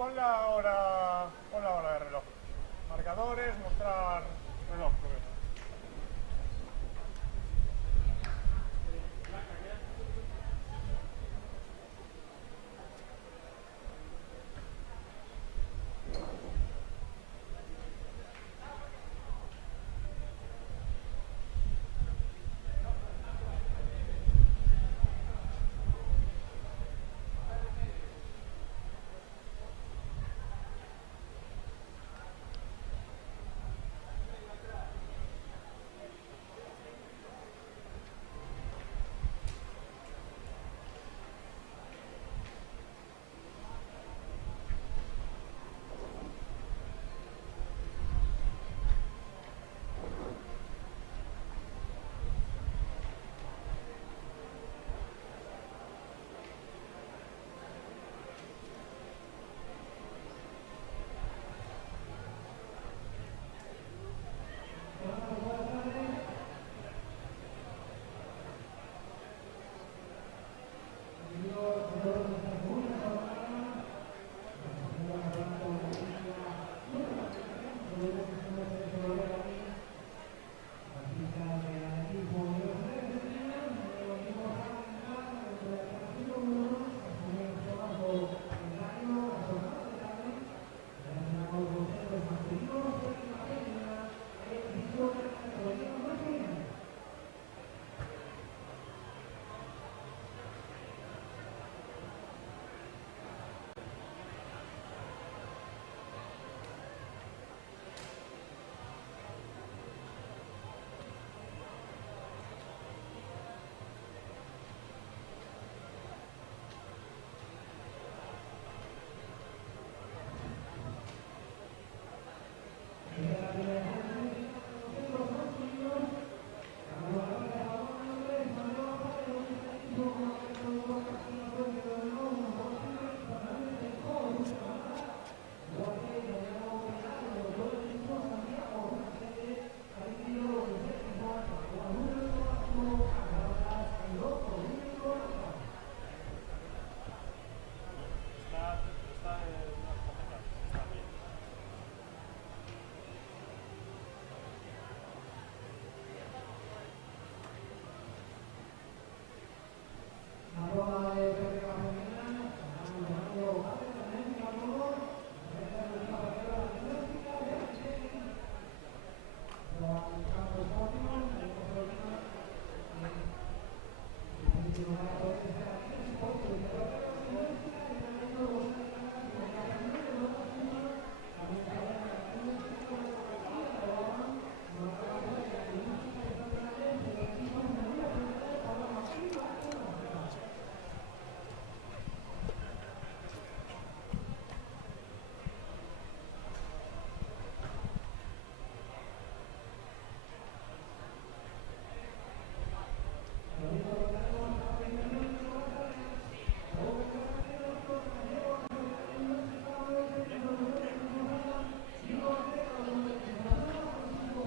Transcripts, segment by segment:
pon la hora de reloj. Marcadores, mostrar reloj.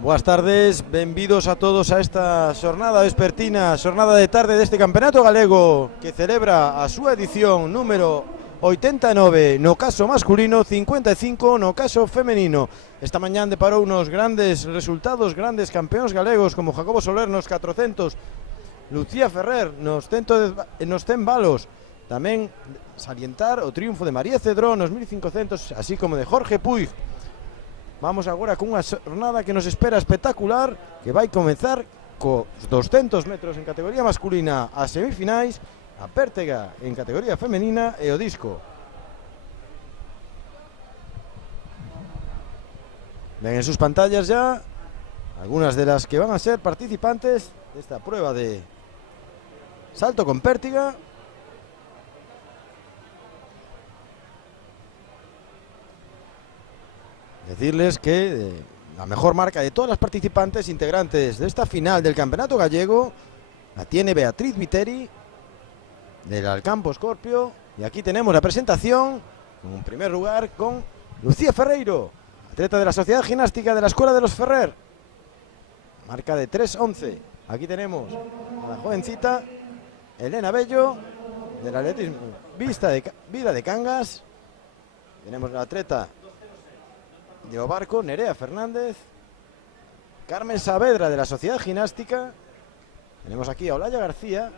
Boas tardes, benvidos a todos a esta xornada vespertina, xornada de tarde deste Campeonato Galego que celebra a súa edición número 89 no caso masculino, 55 no caso femenino. Esta mañán deparou unos grandes resultados, grandes campeóns galegos como Jacobo Soler nos 400, Lucía Ferrer nos 100 balos. Tamén salientar o triunfo de María Cedrón nos 1500, así como de Jorge Puig. Vamos agora con unha xornada que nos espera espectacular, que vai comenzar cos 200 metros en categoría masculina as semifinais, a pértega en categoría femenina e o disco. Ven en sus pantallas ya algunas de las que van a ser participantes de esta prueba de salto con pértiga. Decirles que la mejor marca de todas las participantes integrantes de esta final del Campeonato Gallego la tiene Beatriz Viteri del Alcampo Scorpio, y aquí tenemos la presentación en primer lugar con Lucía Ferreiro, atleta de la Sociedad Gimnástica de la Escuela de los Ferrer, marca de 3:11. Aquí tenemos a la jovencita Elena Bello del atletismo Vida de Cangas. Tenemos la atleta de Barco, Nerea Fernández. Carmen Saavedra de la Sociedad Ginástica. Tenemos aquí a Olaya García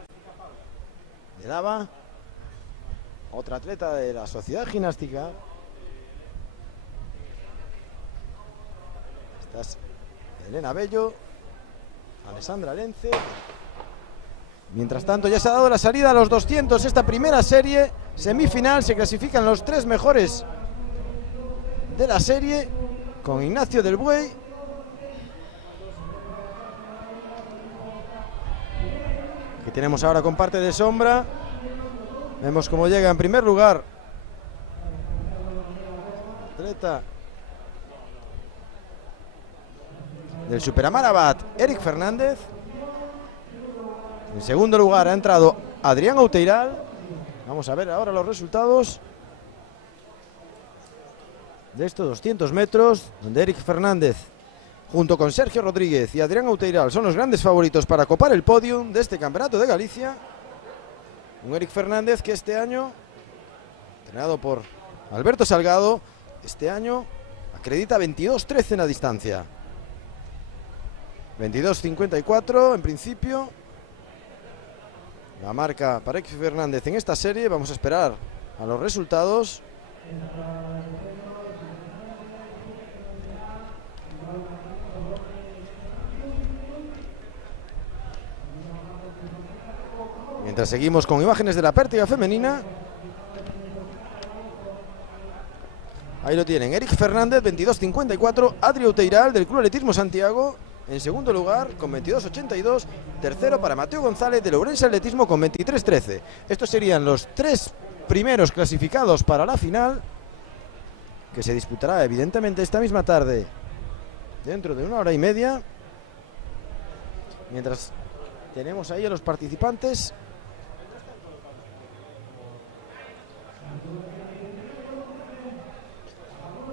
de Lava. Otra atleta de la Sociedad Ginástica. Esta es Elena Bello. Alessandra Lence. Mientras tanto ya se ha dado la salida a los 200. Esta primera serie, semifinal, se clasifican los 3 mejores de la serie, con Ignacio del Buey, que tenemos ahora con parte de sombra. Vemos cómo llega en primer lugar atleta del Superamarabat, Eric Fernández. En segundo lugar ha entrado Adrián Outeiral. Vamos a ver ahora los resultados de estos 200 metros, donde Eric Fernández, junto con Sergio Rodríguez y Adrián Outeiral, son los grandes favoritos para copar el podium de este Campeonato de Galicia. Un Eric Fernández que este año, entrenado por Alberto Salgado, este año acredita 22.13 en la distancia. 22.54 en principio. La marca para Eric Fernández en esta serie. Vamos a esperar a los resultados. Mientras seguimos con imágenes de la pértiga femenina. Ahí lo tienen, Eric Fernández, 22.54, Adri Outeiral del Club Atletismo Santiago en segundo lugar con 22.82, tercero para Mateo González del Ourense Atletismo con 23.13. Estos serían los 3 primeros clasificados para la final, que se disputará evidentemente esta misma tarde, dentro de 1 hora y media. Mientras tenemos ahí a los participantes.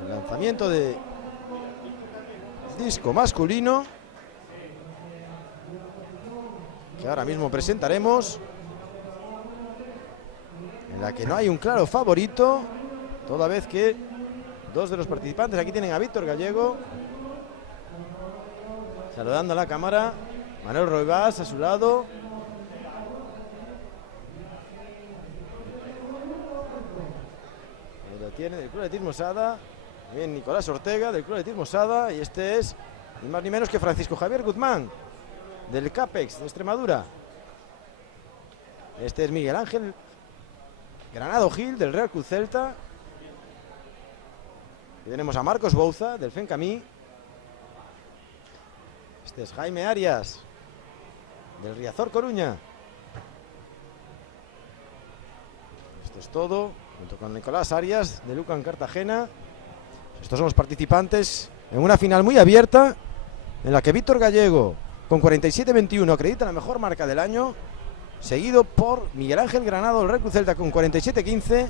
El lanzamiento de disco masculino, que ahora mismo presentaremos, en la que no hay un claro favorito, toda vez que 2 de los participantes, aquí tienen a Víctor Gallego, saludando a la cámara, Manuel Roibás a su lado. Ahí lo tiene del Club Atletismo Sada. También Nicolás Ortega del Club Atletismo Sada. Y este es ni más ni menos que Francisco Javier Guzmán del CAPEX de Extremadura. Este es Miguel Ángel Granado Gil del Real Cruz Celta. Y tenemos a Marcos Bouza del FENCAMI. Este es Jaime Arias del Riazor Coruña. Esto es todo, junto con Nicolás Arias de Lucan Cartagena. Estos son los participantes en una final muy abierta, en la que Víctor Gallego con 47.21 acredita la mejor marca del año, seguido por Miguel Ángel Granado del Real Cruz Celta con 47.15,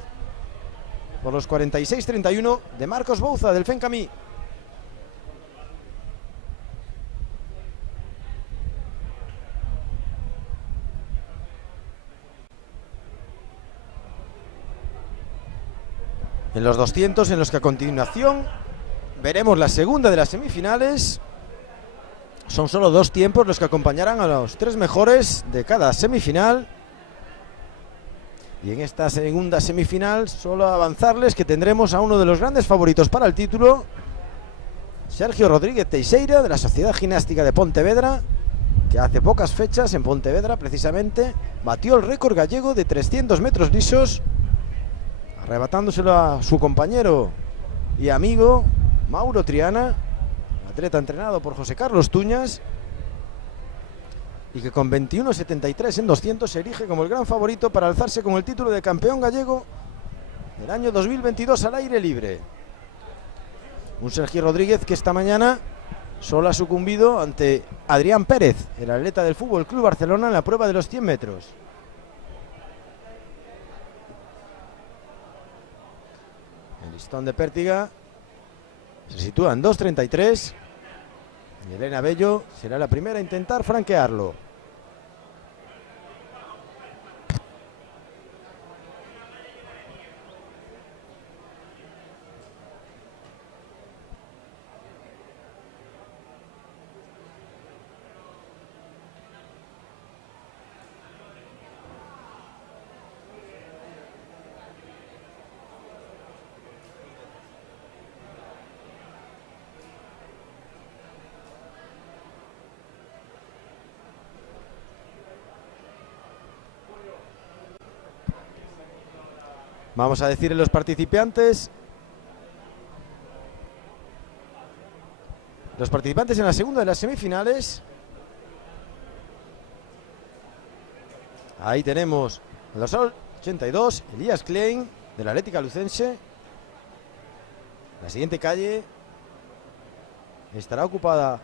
por los 46.31 de Marcos Bouza del FENCAMI. En los 200, en los que a continuación veremos la segunda de las semifinales. Son solo 2 tiempos los que acompañarán a los 3 mejores de cada semifinal. Y en esta segunda semifinal, solo avanzarles que tendremos a uno de los grandes favoritos para el título, Sergio Rodríguez Teixeira, de la Sociedad Ginástica de Pontevedra, que hace pocas fechas en Pontevedra precisamente batió el récord gallego de 300 metros lisos, arrebatándoselo a su compañero y amigo Mauro Triana, atleta entrenado por José Carlos Tuñas, y que con 21.73 en 200 se erige como el gran favorito para alzarse con el título de campeón gallego del año 2022 al aire libre. Un Sergio Rodríguez que esta mañana solo ha sucumbido ante Adrián Pérez, el atleta del Fútbol Club Barcelona, en la prueba de los 100 metros. El listón de pértiga se sitúa en 2.33 y Elena Bello será la primera a intentar franquearlo. Vamos a decirle los participantes. Los participantes en la segunda de las semifinales. Ahí tenemos a los 82, Elías Klein, del Atlética Lucense. La siguiente calle estará ocupada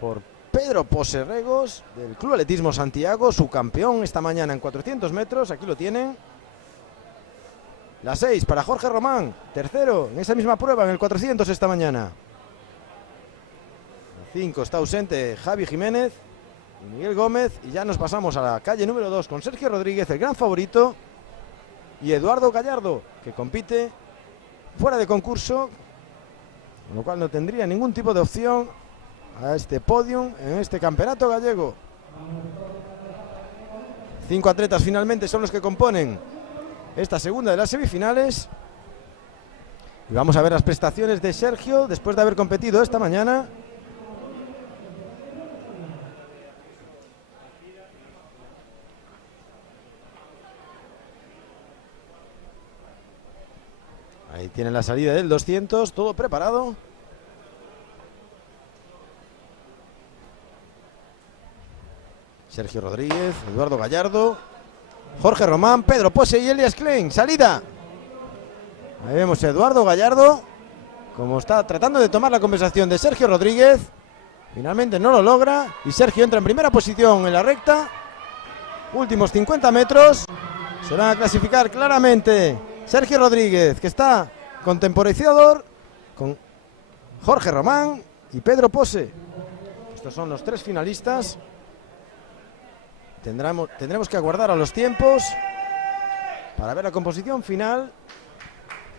por Pedro Poserregos, del Club Atletismo Santiago, su campeón esta mañana en 400 metros. Aquí lo tienen. La 6 para Jorge Román, tercero en esa misma prueba en el 400 esta mañana. La 5 está ausente Javi Jiménez y Miguel Gómez. Y ya nos pasamos a la calle número 2 con Sergio Rodríguez, el gran favorito, y Eduardo Gallardo, que compite fuera de concurso, con lo cual no tendría ningún tipo de opción a este podium en este campeonato gallego. 5 atletas finalmente son los que componen esta segunda de las semifinales. Y vamos a ver las prestaciones de Sergio después de haber competido esta mañana. Ahí tienen la salida del 200, todo preparado. Sergio Rodríguez, Eduardo Gallardo, Jorge Román, Pedro Pose y Elías Klein. Salida. Ahí vemos a Eduardo Gallardo, como está tratando de tomar la conversación de Sergio Rodríguez. Finalmente no lo logra y Sergio entra en primera posición en la recta. Últimos 50 metros. Se van a clasificar claramente Sergio Rodríguez, que está contemporizador, con Jorge Román y Pedro Pose. Estos son los 3 finalistas. Tendremos que aguardar a los tiempos para ver la composición final.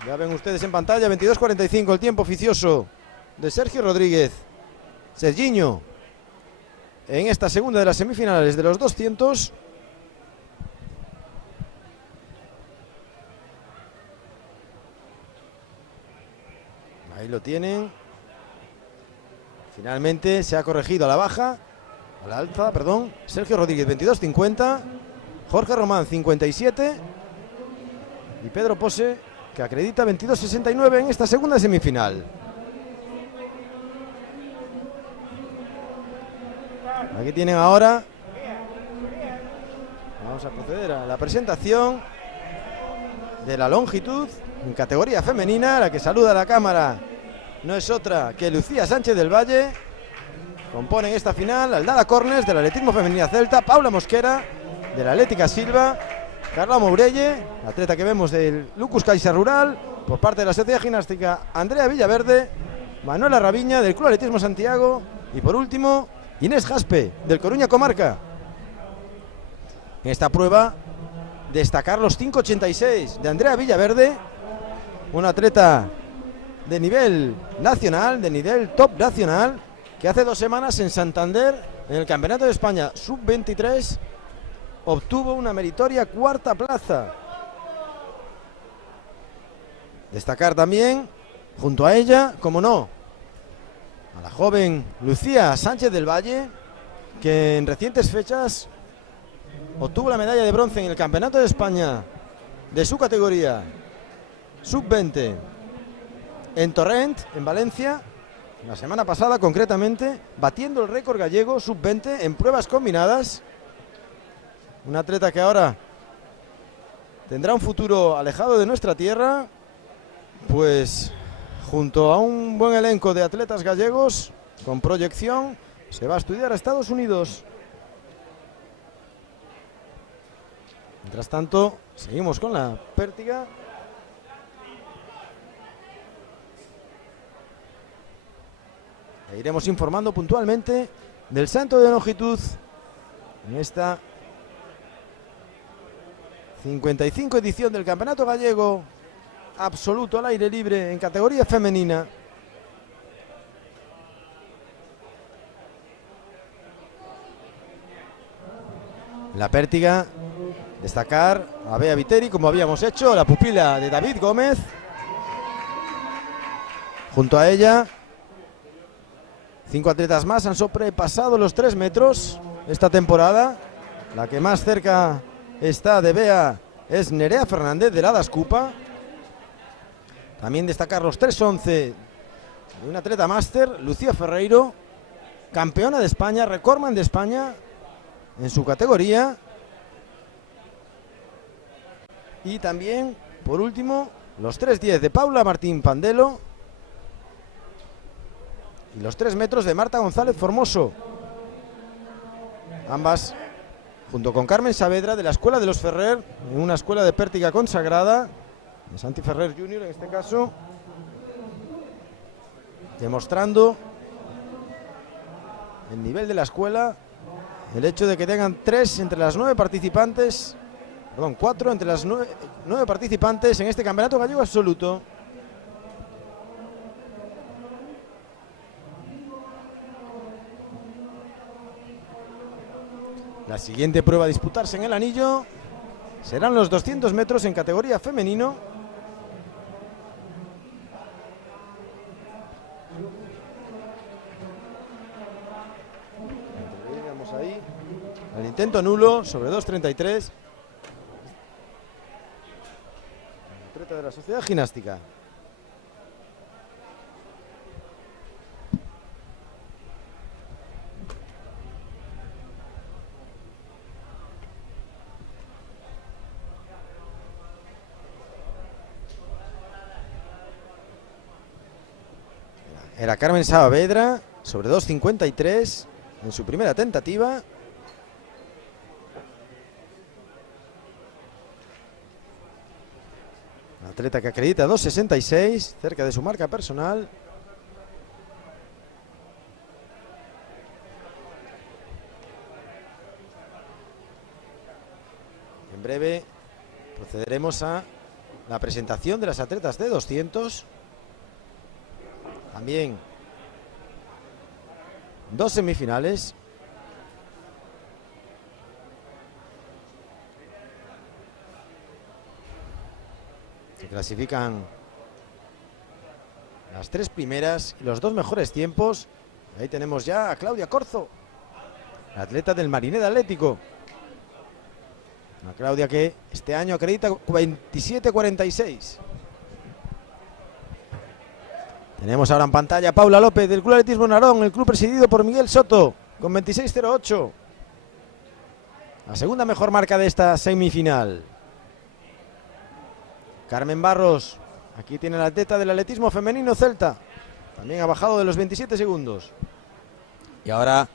Ya ven ustedes en pantalla, 22:45 el tiempo oficioso de Sergio Rodríguez. Sergiño en esta segunda de las semifinales de los 200. Ahí lo tienen. Finalmente se ha corregido a la baja. A la alza, perdón. Sergio Rodríguez 22:50. Jorge Román 57. Y Pedro Pose, que acredita 22:69 en esta segunda semifinal. Aquí tienen ahora. Vamos a proceder a la presentación de la longitud en categoría femenina. La que saluda a la cámara no es otra que Lucía Sánchez del Valle. Componen esta final Aldana Cornes del atletismo femenina celta, Paula Mosquera de la Atlética Silva, Carla Mourelle, atleta que vemos del Lucus Caixa Rural, por parte de la Sociedad Gimnástica Andrea Villaverde, Manuela Raviña del Club Atletismo Santiago y por último Inés Jaspe del Coruña Comarca. En esta prueba destacar los 5:86 de Andrea Villaverde, una atleta de nivel nacional, de nivel top nacional, que hace 2 semanas en Santander, en el Campeonato de España Sub-23, obtuvo una meritoria 4ª plaza. Destacar también, junto a ella, como no, a la joven Lucía Sánchez del Valle, que en recientes fechas obtuvo la medalla de bronce en el Campeonato de España de su categoría Sub-20 en Torrent, en Valencia, la semana pasada concretamente, batiendo el récord gallego Sub-20 en pruebas combinadas. Un atleta que ahora tendrá un futuro alejado de nuestra tierra, pues junto a un buen elenco de atletas gallegos con proyección, se va a estudiar a Estados Unidos. Mientras tanto, seguimos con la pértiga. E iremos informando puntualmente del salto de longitud en esta 55 edición del Campeonato Gallego absoluto al aire libre en categoría femenina. La pértiga, destacar a Bea Viteri, como habíamos hecho, la pupila de David Gómez. Junto a ella, 5 atletas más han sobrepasado los 3 metros esta temporada. La que más cerca está de Bea es Nerea Fernández de la Dascupa. También destacar los 3.11 de una atleta máster, Lucía Ferreiro, campeona de España, recordman de España en su categoría. Y también, por último, los 3.10 de Paula Martín Pandelo y los 3 metros de Marta González Formoso. Ambas, junto con Carmen Saavedra de la Escuela de los Ferrer, en una escuela de Pértiga consagrada, de Santi Ferrer Jr. en este caso, demostrando el nivel de la escuela, el hecho de que tengan 3 entre las 9 participantes, perdón, 4 entre las 9 participantes en este campeonato gallego absoluto. La siguiente prueba a disputarse en el anillo serán los 200 metros en categoría femenino. Vamos ahí. El intento nulo sobre 2.33. Atleta de la Sociedad Gimnástica. Era Carmen Saavedra sobre 2.53 en su primera tentativa. La atleta que acredita 2.66, cerca de su marca personal. En breve procederemos a la presentación de las atletas de 200. También 2 semifinales. Se clasifican las 3 primeras y los 2 mejores tiempos. Ahí tenemos ya a Claudia Corzo, la atleta del Marineda Atlético. A Claudia que este año acredita 27.46. Tenemos ahora en pantalla a Paula López del Club Atletismo Narón, el club presidido por Miguel Soto, con 26.08. La segunda mejor marca de esta semifinal. Carmen Barros, aquí tiene la atleta del atletismo femenino celta. También ha bajado de los 27 segundos. Y ahora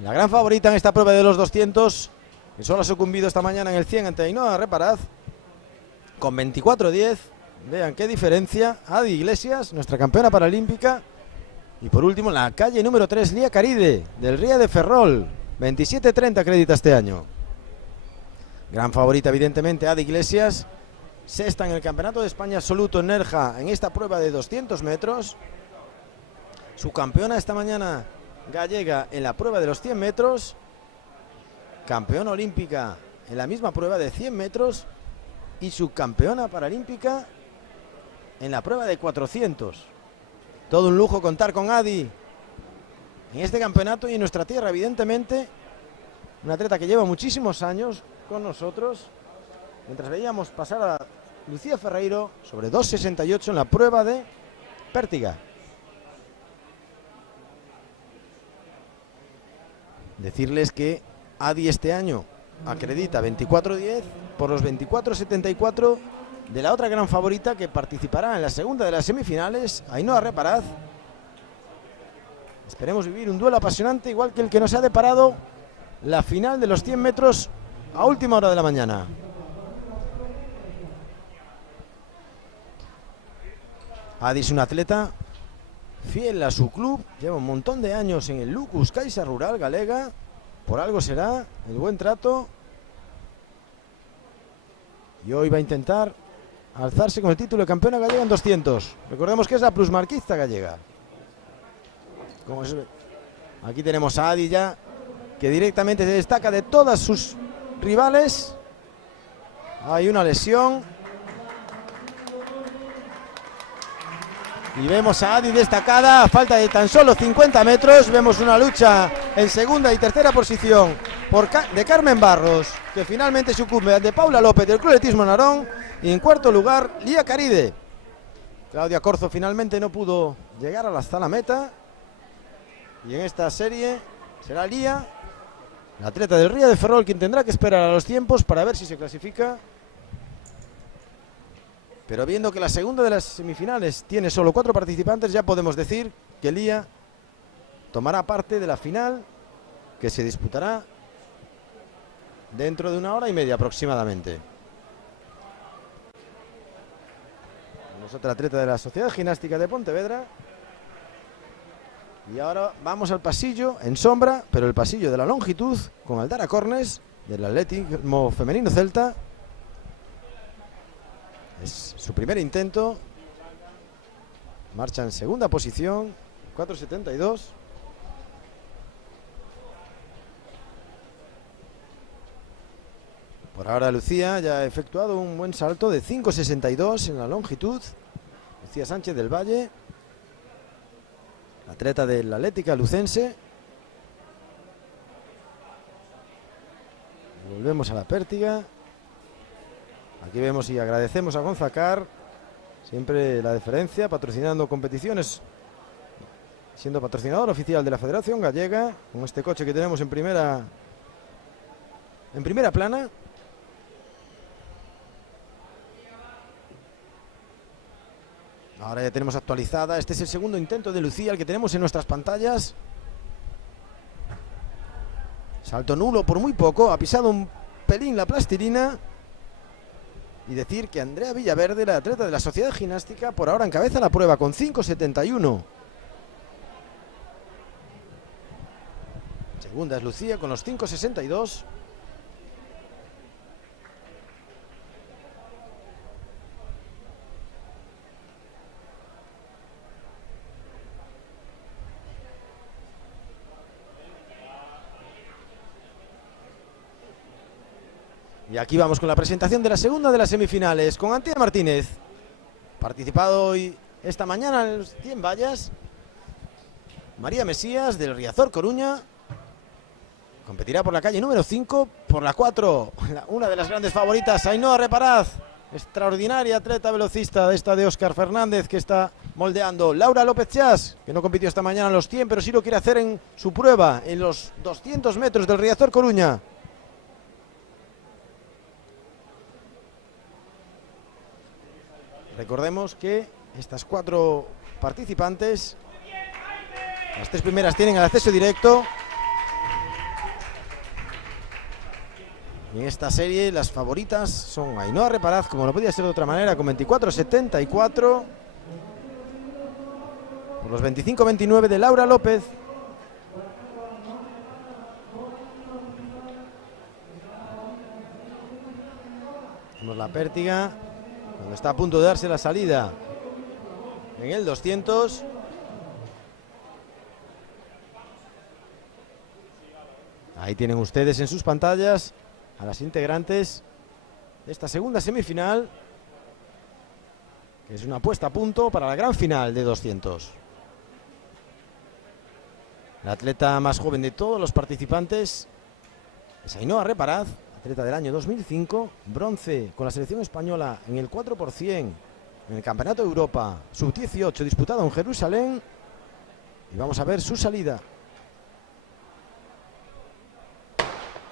la gran favorita en esta prueba de los 200, que solo ha sucumbido esta mañana en el 100 ante Ainhoa Reparaz, con 24.10. Vean qué diferencia. Adi Iglesias, nuestra campeona paralímpica. Y por último, la calle número 3, Lía Caride, del Ría de Ferrol. 27.30 acredita este año. Gran favorita, evidentemente, Adi Iglesias. Sexta en el Campeonato de España absoluto en Nerja en esta prueba de 200 metros. Su campeona esta mañana gallega en la prueba de los 100 metros. Campeona olímpica en la misma prueba de 100 metros. Y subcampeona paralímpica en la prueba de 400. Todo un lujo contar con Adi en este campeonato y en nuestra tierra, evidentemente. Una atleta que lleva muchísimos años con nosotros. Mientras veíamos pasar a Lucía Ferreiro sobre 2.68 en la prueba de Pértiga. Decirles que Adi este año acredita 24.10 por los 24.74 de la otra gran favorita que participará en la segunda de las semifinales, Ainhoa Reparaz. Esperemos vivir un duelo apasionante igual que el que nos ha deparado la final de los 100 metros a última hora de la mañana. Adi es una atleta fiel a su club, lleva un montón de años en el Lucus Caixa Rural Galega, por algo será el buen trato, y hoy va a intentar alzarse con el título de campeona gallega en 200. Recordemos que es la plusmarquista gallega. Aquí tenemos a Adi ya, que directamente se destaca de todas sus rivales. Hay una lesión. Y vemos a Adi destacada a falta de tan solo 50 metros. Vemos una lucha en segunda y tercera posición de Carmen Barros, que finalmente sucumbe ante Paula López del Club Atletismo Narón. Y en cuarto lugar, Lía Caride. Claudia Corzo finalmente no pudo llegar hasta la meta. Y en esta serie será Lía, la atleta del Ría de Ferrol, quien tendrá que esperar a los tiempos para ver si se clasifica. Pero viendo que la segunda de las semifinales tiene solo 4 participantes, ya podemos decir que Lía tomará parte de la final, que se disputará dentro de 1 hora y media aproximadamente. Es otra atleta de la Sociedad Gimnástica de Pontevedra. Y ahora vamos al pasillo en sombra, pero el pasillo de la longitud, con Aldara Cornes del atletismo femenino celta. Es su primer intento. Marcha en segunda posición, 4.72. Por ahora Lucía ya ha efectuado un buen salto de 5.62 en la longitud. Lucía Sánchez del Valle, atleta del Atlética lucense. Volvemos a la pértiga. Aquí vemos y agradecemos a Gonzacar siempre la deferencia, patrocinando competiciones, siendo patrocinador oficial de la Federación Gallega, con este coche que tenemos en primera plana. Ahora ya tenemos actualizada. Este es el segundo intento de Lucía, el que tenemos en nuestras pantallas. Salto nulo por muy poco. Ha pisado un pelín la plastilina. Y decir que Andrea Villaverde, la atleta de la Sociedad Gimnástica, por ahora encabeza la prueba con 5.71. Segunda es Lucía con los 5.62. Y aquí vamos con la presentación de la segunda de las semifinales, con Antía Martínez, participado hoy esta mañana en los 100 vallas. María Mesías del Riazor Coruña competirá por la calle número 5, por la 4, una de las grandes favoritas, Ainhoa Reparaz, extraordinaria atleta velocista de esta de Óscar Fernández, que está moldeando. Laura López Chas, que no compitió esta mañana en los 100, pero sí lo quiere hacer en su prueba, en los 200 metros del Riazor Coruña. Recordemos que estas 4 participantes, las 3 primeras tienen el acceso directo. En esta serie las favoritas son Ainhoa Reparaz, como no podía ser de otra manera, con 24.74. Por los 25.29 de Laura López. Vemos la pértiga, cuando está a punto de darse la salida en el 200. Ahí tienen ustedes en sus pantallas a las integrantes de esta segunda semifinal, que es una puesta a punto para la gran final de 200. La atleta más joven de todos los participantes es Ainhoa Reparaz, atleta del año 2005, bronce con la selección española en el 4x100 en el Campeonato de Europa Sub-18 disputado en Jerusalén. Y vamos a ver su salida.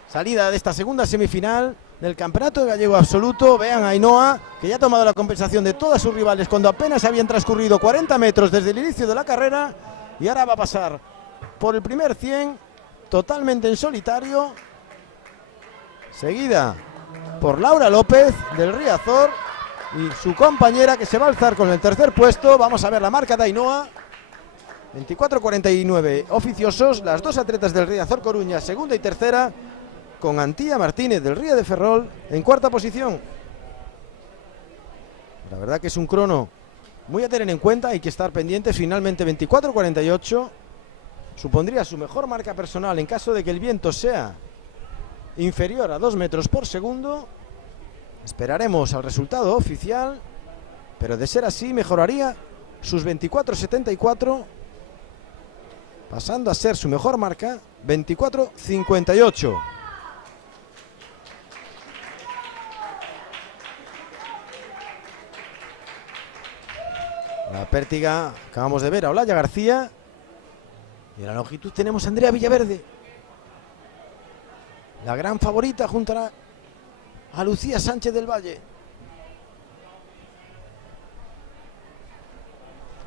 Salida de esta segunda semifinal del Campeonato de Gallego Absoluto. Vean a Ainhoa, que ya ha tomado la compensación de todas sus rivales cuando apenas habían transcurrido 40 metros desde el inicio de la carrera. Y ahora va a pasar por el primer 100 totalmente en solitario, seguida por Laura López del Riazor y su compañera, que se va a alzar con el tercer puesto. Vamos a ver la marca de Ainhoa, 24.49 oficiosos, las 2 atletas del Riazor Coruña, segunda y tercera, con Antía Martínez del Ría de Ferrol en cuarta posición. La verdad que es un crono muy a tener en cuenta, hay que estar pendientes. Finalmente 24.48 supondría su mejor marca personal en caso de que el viento sea inferior a 2 metros por segundo. Esperaremos al resultado oficial, pero de ser así mejoraría sus 24.74, pasando a ser su mejor marca 24.58. La pértiga, acabamos de ver a Olaya García. Y en la longitud tenemos a Andrea Villaverde, la gran favorita junto a Lucía Sánchez del Valle.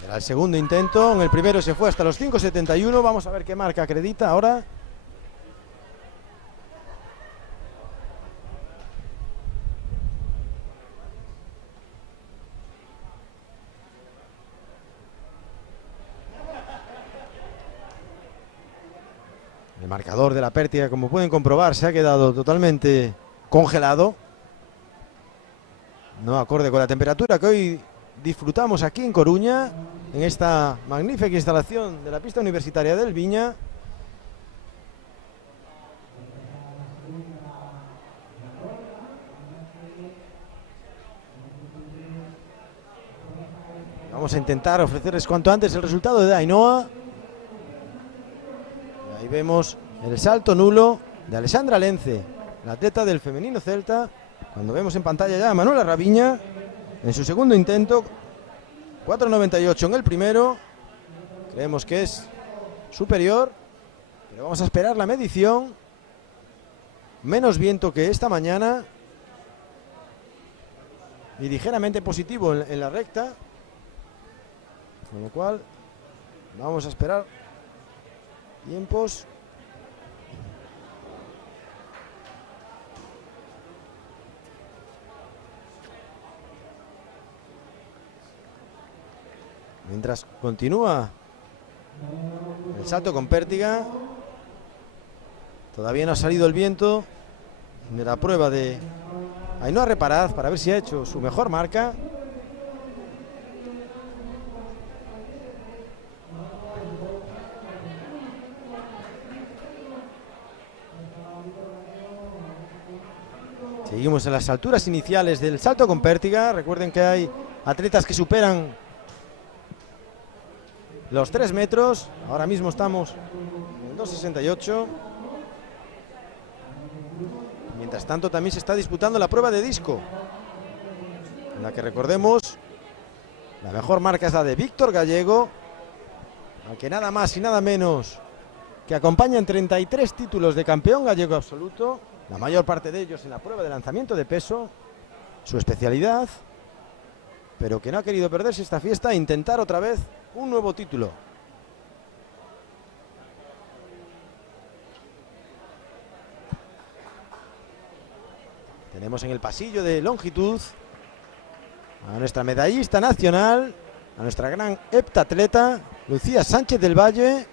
Era el segundo intento, en el primero se fue hasta los 5.71. Vamos a ver qué marca acredita ahora. El marcador de la pértiga, como pueden comprobar, se ha quedado totalmente congelado. No acorde con la temperatura que hoy disfrutamos aquí en Coruña, en esta magnífica instalación de la pista universitaria del Viña. Vamos a intentar ofrecerles cuanto antes el resultado de Ainhoa. Ahí vemos el salto nulo de Alessandra Lence, la atleta del femenino celta. Cuando vemos en pantalla ya a Manuela Raviña en su segundo intento, 4.98 en el primero. Creemos que es superior, pero vamos a esperar la medición. Menos viento que esta mañana y ligeramente positivo en la recta, con lo cual vamos a esperar tiempos. Mientras continúa el salto con pértiga, todavía no ha salido el viento de la prueba de Ainhoa Reparaz para ver si ha hecho su mejor marca. Seguimos en las alturas iniciales del salto con pértiga. Recuerden que hay atletas que superan los 3 metros. Ahora mismo estamos en 2.68. Mientras tanto también se está disputando la prueba de disco, en la que, recordemos, la mejor marca es la de Víctor Gallego, al que nada más y nada menos que acompaña en 33 títulos de campeón gallego absoluto, la mayor parte de ellos en la prueba de lanzamiento de peso, su especialidad, pero que no ha querido perderse esta fiesta e intentar otra vez un nuevo título. Tenemos en el pasillo de longitud a nuestra medallista nacional, a nuestra gran heptatleta Lucía Sánchez del Valle.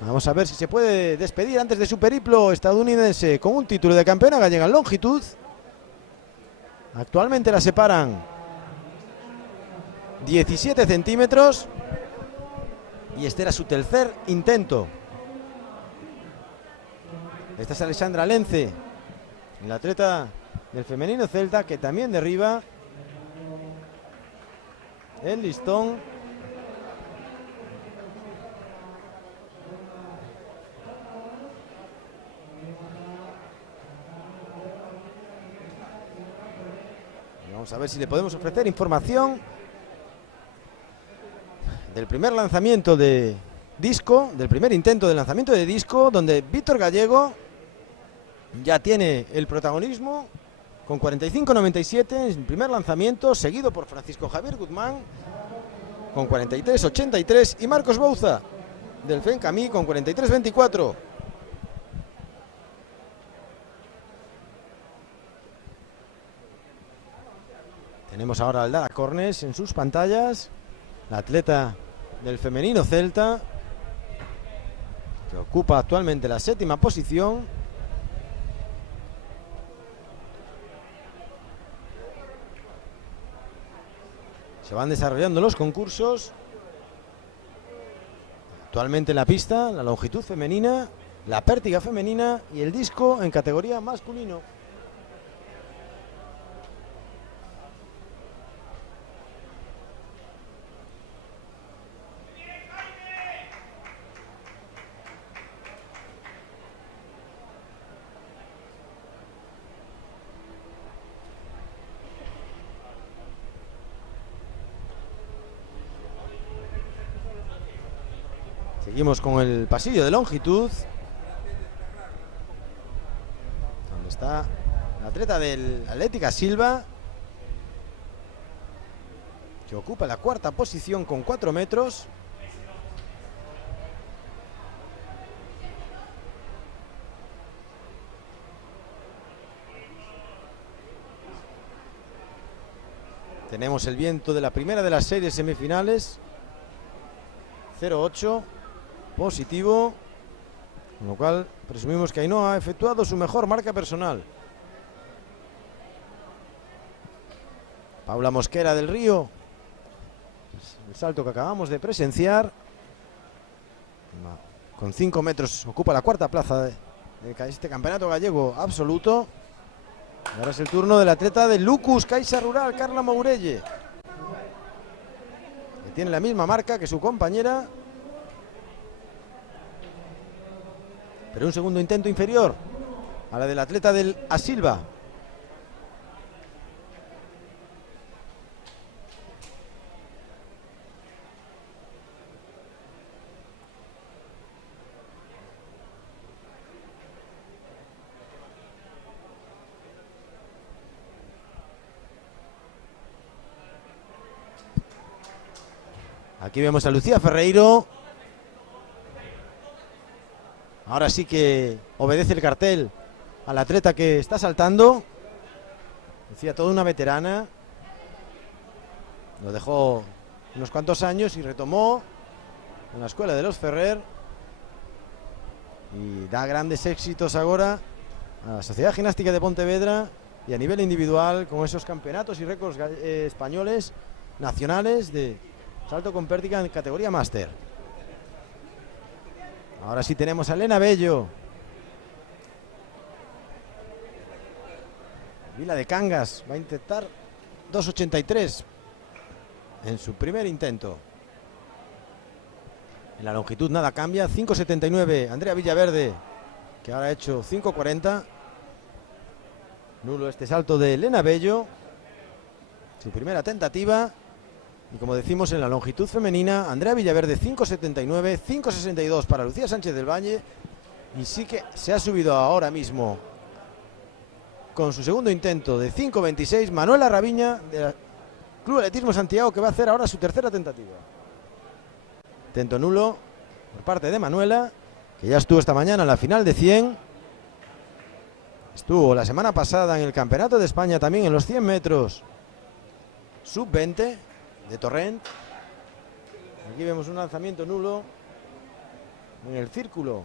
Vamos a ver si se puede despedir antes de su periplo estadounidense con un título de campeona gallega en longitud. Actualmente la separan 17 centímetros y este era su tercer intento. Esta es Alessandra Lence, la atleta del femenino celta, que también derriba el listón. Vamos a ver si le podemos ofrecer información del primer lanzamiento de disco, del primer intento de lanzamiento de disco, donde Víctor Gallego ya tiene el protagonismo con 45.97 en el primer lanzamiento, seguido por Francisco Javier Guzmán con 43.83 y Marcos Bouza del FENCAMI con 43.24. Tenemos ahora a Aldara Cornes en sus pantallas, la atleta del femenino celta, que ocupa actualmente la 7ª posición. Se van desarrollando los concursos. Actualmente en la pista, la longitud femenina, la pértiga femenina y el disco en categoría masculino. Seguimos con el pasillo de longitud, donde está el atleta del Atlética Silva, que ocupa la cuarta posición con 4 metros. Tenemos el viento de la primera de las series semifinales, 0,8, positivo, con lo cual presumimos que Ainhoa ha efectuado su mejor marca personal. Paula Mosquera del Río, el salto que acabamos de presenciar, con 5 metros ocupa la cuarta plaza de este campeonato gallego absoluto. Y ahora es el turno del atleta de Lucus Caixa Rural, Carla Mourelle, que tiene la misma marca que su compañera, pero un segundo intento inferior a la del atleta del Asilva. Aquí vemos a Lucía Ferreiro. Ahora sí que obedece el cartel al atleta que está saltando. Lucía, toda una veterana. Lo dejó unos cuantos años y retomó en la escuela de los Ferrer. Y da grandes éxitos ahora a la Sociedad Gimnástica de Pontevedra y a nivel individual con esos campeonatos y récords españoles, nacionales de salto con pértiga en categoría máster. Ahora sí tenemos a Elena Bello. Vila de Cangas va a intentar 2,83 en su primer intento. En la longitud nada cambia, 5,79 Andrea Villaverde, que ahora ha hecho 5,40. Nulo este salto de Elena Bello, su primera tentativa. Y como decimos, en la longitud femenina, Andrea Villaverde 5,79, 5,62 para Lucía Sánchez del Valle. Y sí que se ha subido ahora mismo con su segundo intento de 5,26 Manuela Raviña del Club Atletismo Santiago, que va a hacer ahora su tercera tentativa. Intento nulo por parte de Manuela, que ya estuvo esta mañana en la final de 100. Estuvo la semana pasada en el Campeonato de España también en los 100 metros sub-20 de Torrent. Aquí vemos un lanzamiento nulo en el círculo.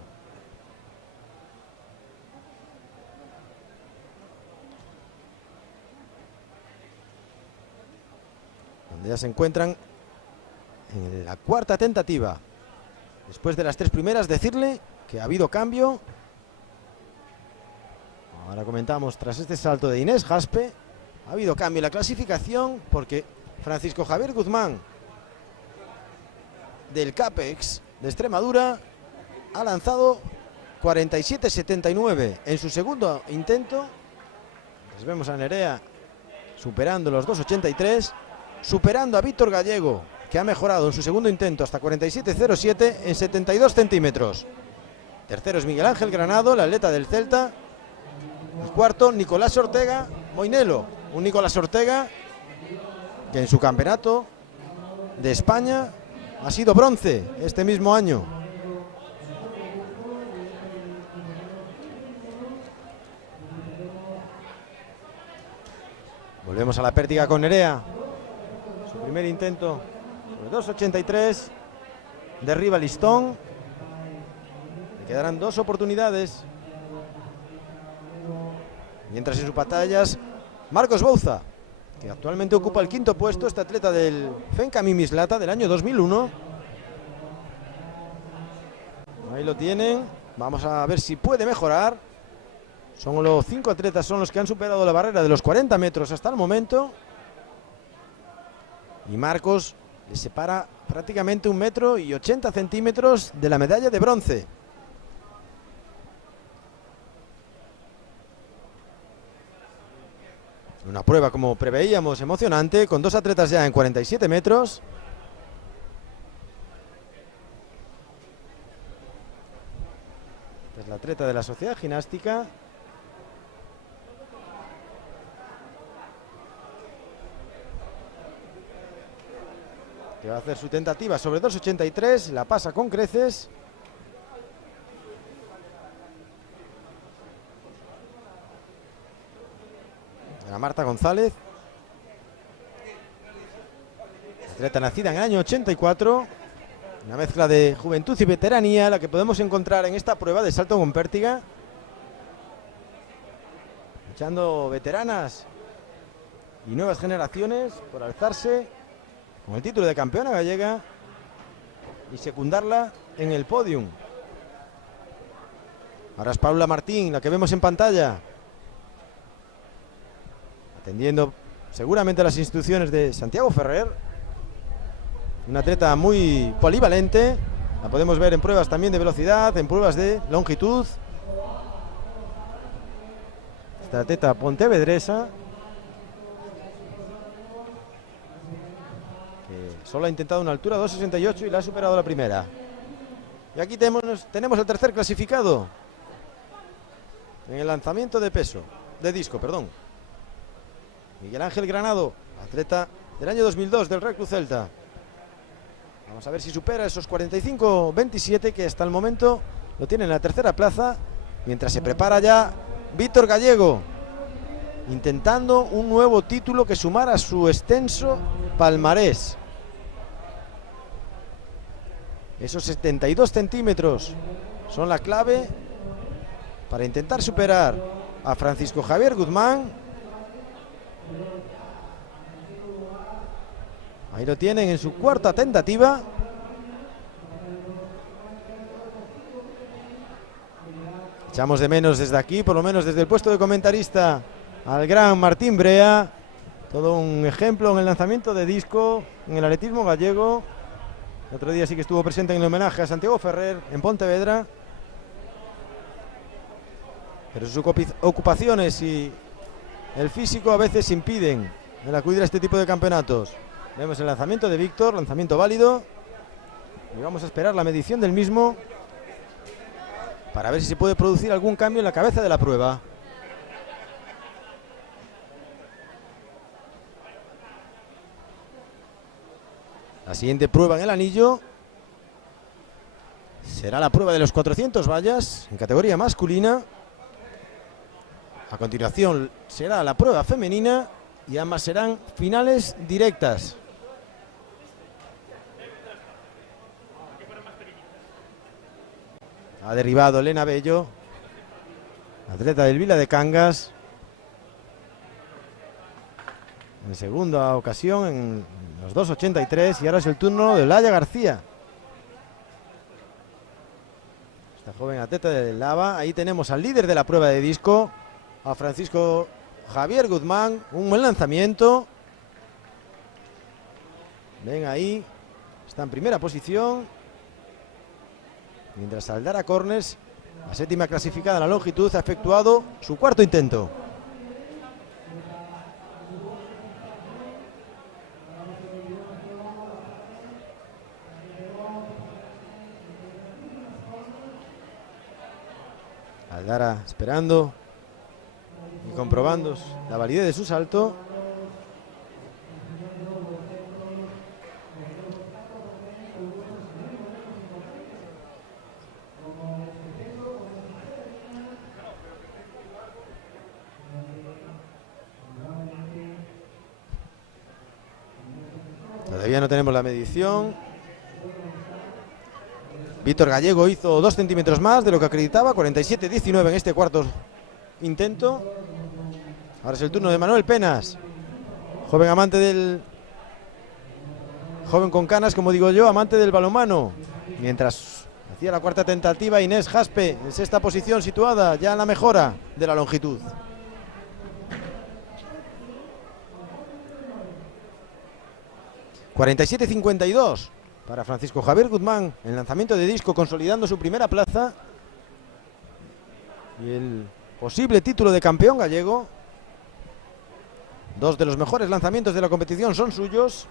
Donde ya se encuentran en la cuarta tentativa. Después de las 3 primeras, decirle que ha habido cambio. Ahora comentamos, tras este salto de Inés Jaspe, ha habido cambio en la clasificación porque Francisco Javier Guzmán del CAPEX de Extremadura ha lanzado 47,79 en su segundo intento. Pues vemos a Nerea superando los 2,83, superando a Víctor Gallego, que ha mejorado en su segundo intento hasta 47,07 en 72 centímetros. Tercero es Miguel Ángel Granado, el atleta del Celta. El cuarto, Nicolás Ortega Moinelo, un Nicolás Ortega que en su campeonato de España ha sido bronce este mismo año. Volvemos a la pértiga con Nerea. Su primer intento sobre 2,83. Derriba listón. Le quedarán 2 oportunidades. Mientras en sus batallas, Marcos Bouza, que actualmente ocupa el 5º puesto, este atleta del Fencami Mislata del año 2001. Ahí lo tienen. Vamos a ver si puede mejorar. Son los 5 atletas son los que han superado la barrera de los 40 metros hasta el momento. Y Marcos le separa prácticamente 1,80 centímetros de la medalla de bronce. Una prueba, como preveíamos, emocionante, con 2 atletas ya en 47 metros. atleta de la Sociedad Ginástica. Que va a hacer su tentativa sobre 2,83, la pasa con creces. Ana Marta González, atleta nacida en el año 84, una mezcla de juventud y veteranía, la que podemos encontrar en esta prueba de salto con pértiga. Luchando veteranas y nuevas generaciones por alzarse con el título de campeona gallega y secundarla en el podium. Ahora es Paula Martín, la que vemos en pantalla, atendiendo seguramente a las instrucciones de Santiago Ferrer. Una atleta muy polivalente, la podemos ver en pruebas también de velocidad, en pruebas de longitud. Esta atleta pontevedresa, que solo ha intentado una altura 2,68 y la ha superado la primera. Y aquí tenemos el tercer clasificado en el lanzamiento de peso, de disco, perdón. Miguel Ángel Granado, atleta del año 2002 del Real Club Celta. Vamos a ver si supera esos 45-27 que hasta el momento lo tiene en la tercera plaza, mientras se prepara ya Víctor Gallego, intentando un nuevo título que sumara a su extenso palmarés. Esos 72 centímetros son la clave para intentar superar a Francisco Javier Guzmán. Ahí lo tienen en su cuarta tentativa. Echamos de menos desde aquí, por lo menos desde el puesto de comentarista, al gran Martín Brea. Todo un ejemplo en el lanzamiento de disco, en el atletismo gallego. El otro día sí que estuvo presente en el homenaje a Santiago Ferrer en Pontevedra. Pero sus ocupaciones y el físico a veces impiden el acudir a este tipo de campeonatos. Vemos el lanzamiento de Víctor, lanzamiento válido. Y vamos a esperar la medición del mismo para ver si se puede producir algún cambio en la cabeza de la prueba. La siguiente prueba en el anillo será la prueba de los 400 vallas en categoría masculina. A continuación será la prueba femenina y ambas serán finales directas. Ha derribado Elena Bello, atleta del Vila de Cangas, en segunda ocasión en los 2,83, y ahora es el turno de Olaya García. Esta joven atleta de Lava. Ahí tenemos al líder de la prueba de disco, a Francisco Javier Guzmán. Un buen lanzamiento. Ven ahí, está en primera posición. Mientras Aldara Cornes, la séptima clasificada en la longitud, ha efectuado su cuarto intento. Aldara esperando y comprobando la validez de su salto. Todavía no tenemos la medición. Víctor Gallego hizo 2 centímetros más de lo que acreditaba, 47,19 en este cuarto intento. Ahora es el turno de Manuel Penas, joven amante del... joven con canas, como digo yo, amante del balonmano. Mientras hacía la cuarta tentativa, Inés Jaspe, en sexta posición, situada ya en la mejora de la longitud. ...47,52 para Francisco Javier Guzmán en lanzamiento de disco, consolidando su primera plaza y el posible título de campeón gallego. 2 de los mejores lanzamientos de la competición son suyos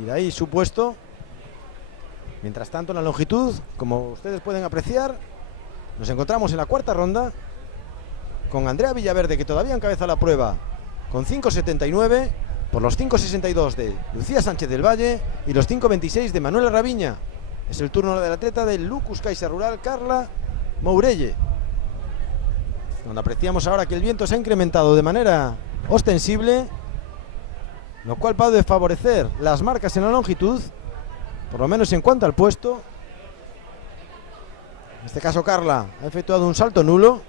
y de ahí su puesto. Mientras tanto, en la longitud, como ustedes pueden apreciar, Nos encontramos en la cuarta ronda con Andrea Villaverde, que todavía encabeza la prueba con 5.79 por los 5.62 de Lucía Sánchez del Valle y los 5.26 de Manuela Raviña. Es el turno del atleta del Lucus Caixa Rural, Carla Mourelle, donde apreciamos ahora que el viento se ha incrementado de manera ostensible, lo cual puede favorecer las marcas en la longitud, por lo menos en cuanto al puesto. En este caso Carla ha efectuado un salto nulo.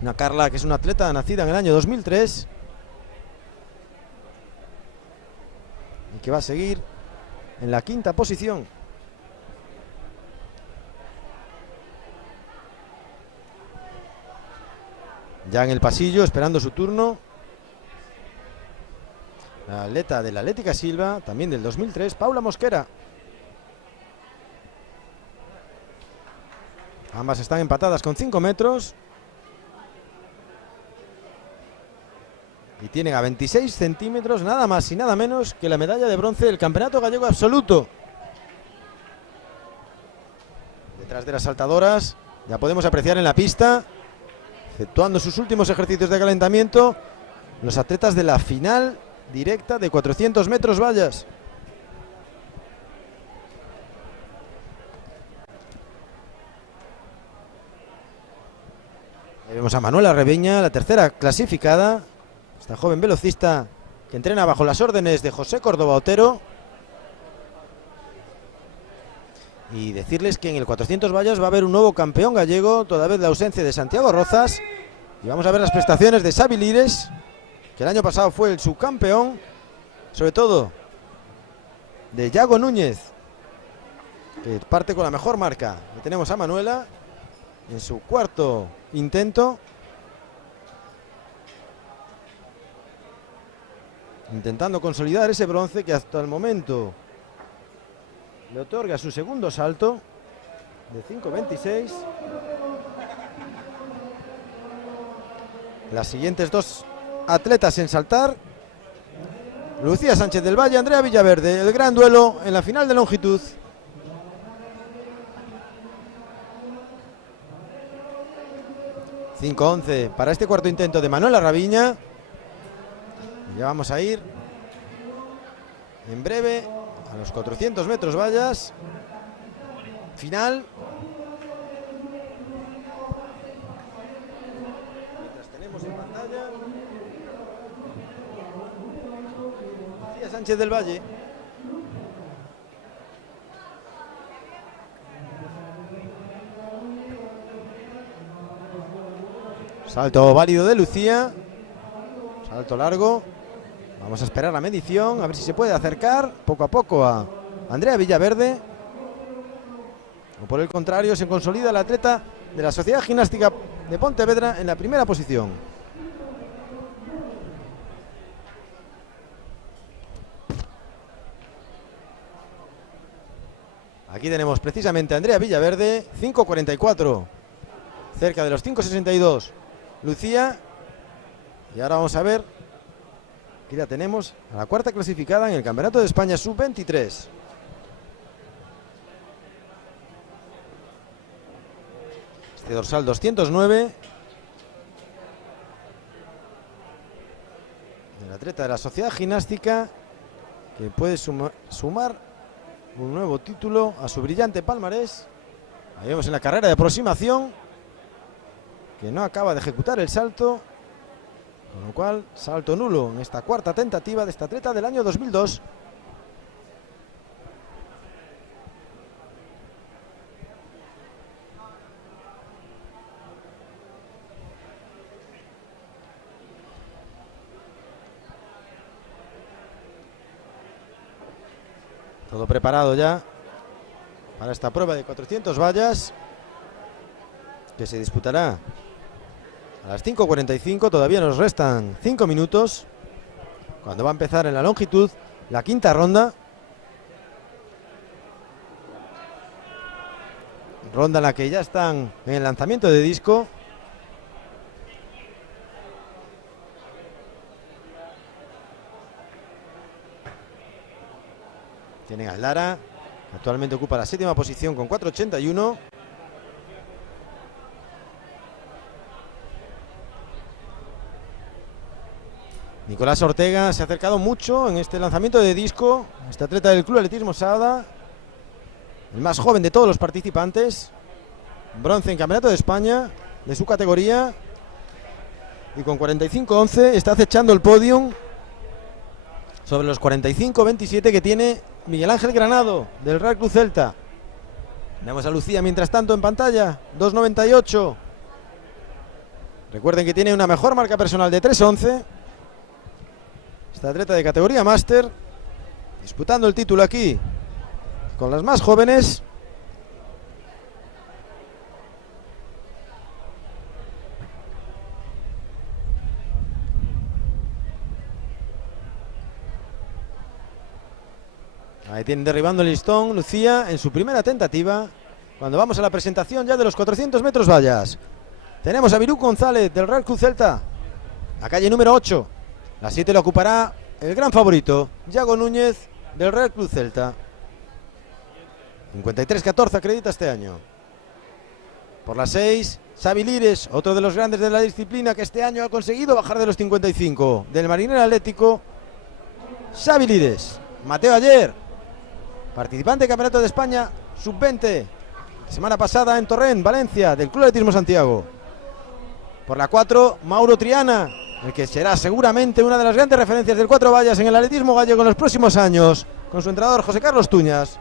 Una Carla que es una atleta nacida en el año 2003 y que va a seguir en la quinta posición. Ya en el pasillo, esperando su turno, la atleta de la Atlética Silva, también del 2003, Paula Mosquera. Ambas están empatadas con 5 metros. Y tienen a 26 centímetros, nada más y nada menos que la medalla de bronce del Campeonato Gallego Absoluto. Detrás de las saltadoras, ya podemos apreciar en la pista, efectuando sus últimos ejercicios de calentamiento, los atletas de la final directa de 400 metros vallas. Ahí vemos a Manuela Raviña, la tercera clasificada. Esta joven velocista que entrena bajo las órdenes de José Córdoba Otero. Y decirles que en el 400 vallas va a haber un nuevo campeón gallego, toda vez la ausencia de Santiago Rozas. Y vamos a ver las prestaciones de Xavi Lires, que el año pasado fue el subcampeón, sobre todo de Yago Núñez, que parte con la mejor marca. Y tenemos a Manuela en su cuarto intento, intentando consolidar ese bronce que hasta el momento le otorga su segundo salto de 5.26. Las siguientes dos atletas en saltar: Lucía Sánchez del Valle, Andrea Villaverde. El gran duelo en la final de longitud. ...5.11 para este cuarto intento de Manuela Raviña. Ya vamos a ir en breve a los 400 metros vallas. Final. Mientras tenemos en pantalla Lucía Sánchez del Valle. Salto válido de Lucía. Salto largo. Vamos a esperar la medición, a ver si se puede acercar poco a poco a Andrea Villaverde. O por el contrario, se consolida el atleta de la Sociedad Gimnástica de Pontevedra en la primera posición. Aquí tenemos precisamente a Andrea Villaverde, 5.44, cerca de los 5.62 Lucía. Y ahora vamos a ver, aquí la tenemos, a la cuarta clasificada en el Campeonato de España Sub-23. Este dorsal 209. El atleta de la Sociedad Gimnástica, que puede sumar un nuevo título a su brillante palmarés. Ahí vemos en la carrera de aproximación que no acaba de ejecutar el salto, con lo cual salto nulo en esta cuarta tentativa de esta atleta del año 2002. Todo preparado ya para esta prueba de 400 vallas, que se disputará a las 5:45. Todavía nos restan 5 minutos, cuando va a empezar en la longitud la quinta ronda. Ronda en la que ya están en el lanzamiento de disco. Tienen a Lara, que actualmente ocupa la séptima posición con 4.81. Nicolás Ortega se ha acercado mucho en este lanzamiento de disco. Este atleta del Club Atletismo Sada, el más joven de todos los participantes. Bronce en Campeonato de España de su categoría. Y con 45-11 está acechando el podium sobre los 45-27 que tiene Miguel Ángel Granado del Real Club Celta. Vemos a Lucía mientras tanto en pantalla, 2.98. Recuerden que tiene una mejor marca personal de 3.11. Esta atleta de categoría máster, disputando el título aquí con las más jóvenes. Ahí tienen derribando el listón Lucía en su primera tentativa. Cuando vamos a la presentación ya de los 400 metros vallas, tenemos a Virú González del Real Club Celta, la calle número 8. La 7 la ocupará el gran favorito, Yago Núñez del Real Club Celta. 53-14 acredita este año. Por la 6, Xavi Lires, otro de los grandes de la disciplina que este año ha conseguido bajar de los 55. Del Marinero Atlético, Xavi Lires. Mateo Ayer, participante del Campeonato de España Sub-20, semana pasada en Torrent, Valencia, del Club Atletismo Santiago. Por la 4, Mauro Triana, el que será seguramente una de las grandes referencias del 4 vallas en el atletismo gallego en los próximos años, con su entrenador José Carlos Tuñas.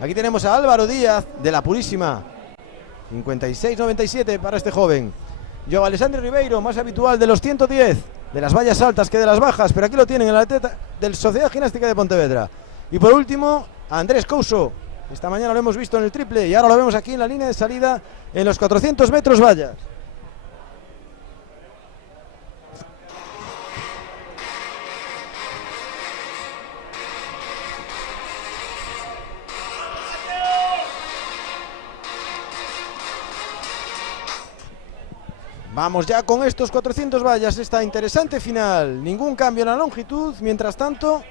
Aquí tenemos a Álvaro Díaz de la Purísima, 56-97 para este joven. Yo Alessandro Ribeiro, más habitual de los 110, de las vallas altas que de las bajas, pero aquí lo tienen el atleta del Sociedad Gimnástica de Pontevedra. Y por último, a Andrés Couso. Esta mañana lo hemos visto en el triple y ahora lo vemos aquí en la línea de salida en los 400 metros vallas. Vamos ya con estos 400 vallas, esta interesante final. Ningún cambio en la longitud, mientras tanto.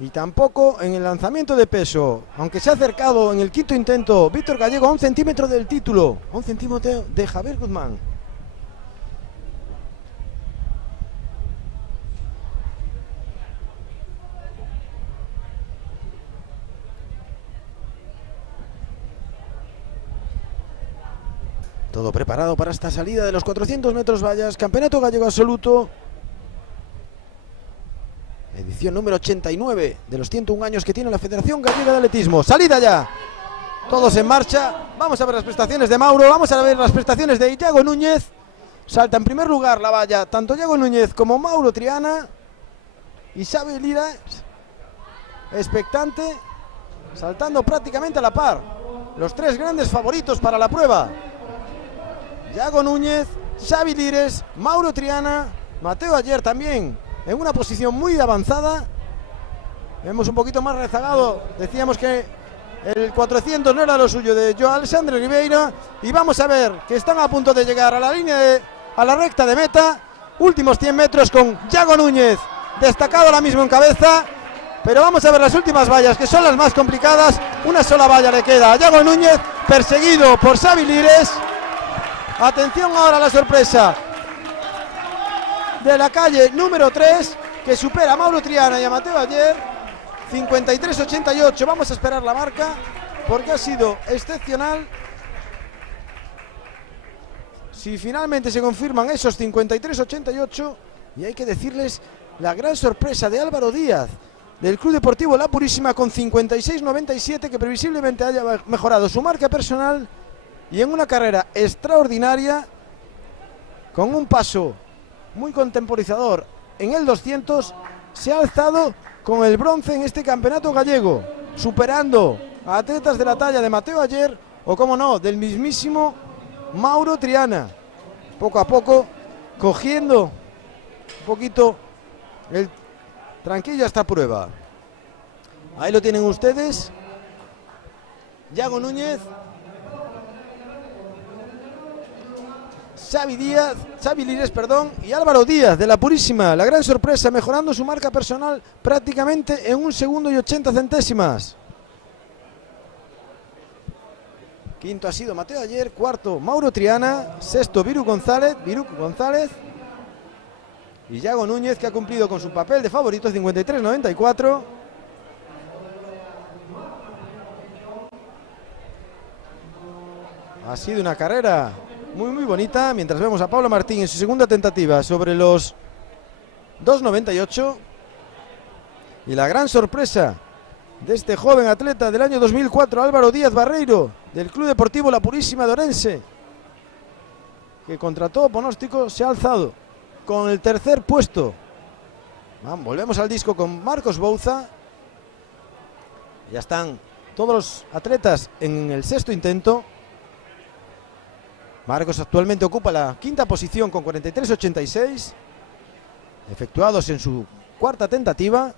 Y tampoco en el lanzamiento de peso, aunque se ha acercado en el quinto intento Víctor Gallego a 1 centímetro del título, 1 centímetro de Javier Guzmán. Todo preparado para esta salida de los 400 metros vallas, Campeonato Gallego Absoluto, edición número 89 de los 101 años que tiene la Federación Gallega de Atletismo. ¡Salida ya! Todos en marcha. Vamos a ver las prestaciones de Mauro, vamos a ver las prestaciones de Yago Núñez. Salta en primer lugar la valla tanto Yago Núñez como Mauro Triana. Y Xavi Lires, expectante, saltando prácticamente a la par. Los tres grandes favoritos para la prueba: Yago Núñez, Xavi Lires, Mauro Triana, Mateo Ayer también en una posición muy avanzada. Vemos un poquito más rezagado. Decíamos que el 400 no era lo suyo de Joao Alexandre Ribeiro. Y vamos a ver que están a punto de llegar a la línea a la recta de meta. Últimos 100 metros con Yago Núñez destacado ahora mismo en cabeza. Pero vamos a ver las últimas vallas, que son las más complicadas. Una sola valla le queda a Yago Núñez, perseguido por Xavi Lires. Atención ahora a la sorpresa de la calle número 3, que supera a Mauro Triana y a Mateo Ayer, 53-88. Vamos a esperar la marca porque ha sido excepcional. Si finalmente se confirman esos 53-88, y hay que decirles la gran sorpresa de Álvaro Díaz del Club Deportivo La Purísima con 56-97, que previsiblemente haya mejorado su marca personal y en una carrera extraordinaria, con un paso muy contemporizador en el 200, se ha alzado con el bronce en este campeonato gallego, superando a atletas de la talla de Mateo Ayer o, como no, del mismísimo Mauro Triana. Poco a poco cogiendo un poquito el tranquillo a esta prueba. Ahí lo tienen ustedes. Yago Núñez, Xavi Lires, y Álvaro Díaz de La Purísima. La gran sorpresa, mejorando su marca personal prácticamente en 1 segundo y 80 centésimas. Quinto ha sido Mateo Ayer, cuarto Mauro Triana, sexto Viru González. Y Yago Núñez, que ha cumplido con su papel de favorito, 53-94. Ha sido una carrera muy bonita, mientras vemos a Paula Martín en su segunda tentativa sobre los 2.98. Y la gran sorpresa de este joven atleta del año 2004, Álvaro Díaz Barreiro, del Club Deportivo La Purísima de Orense, que contra todo pronóstico se ha alzado con el tercer puesto. Volvemos al disco con Marcos Bouza. Ya están todos los atletas en el sexto intento. Marcos actualmente ocupa la quinta posición con 43.86, efectuados en su cuarta tentativa.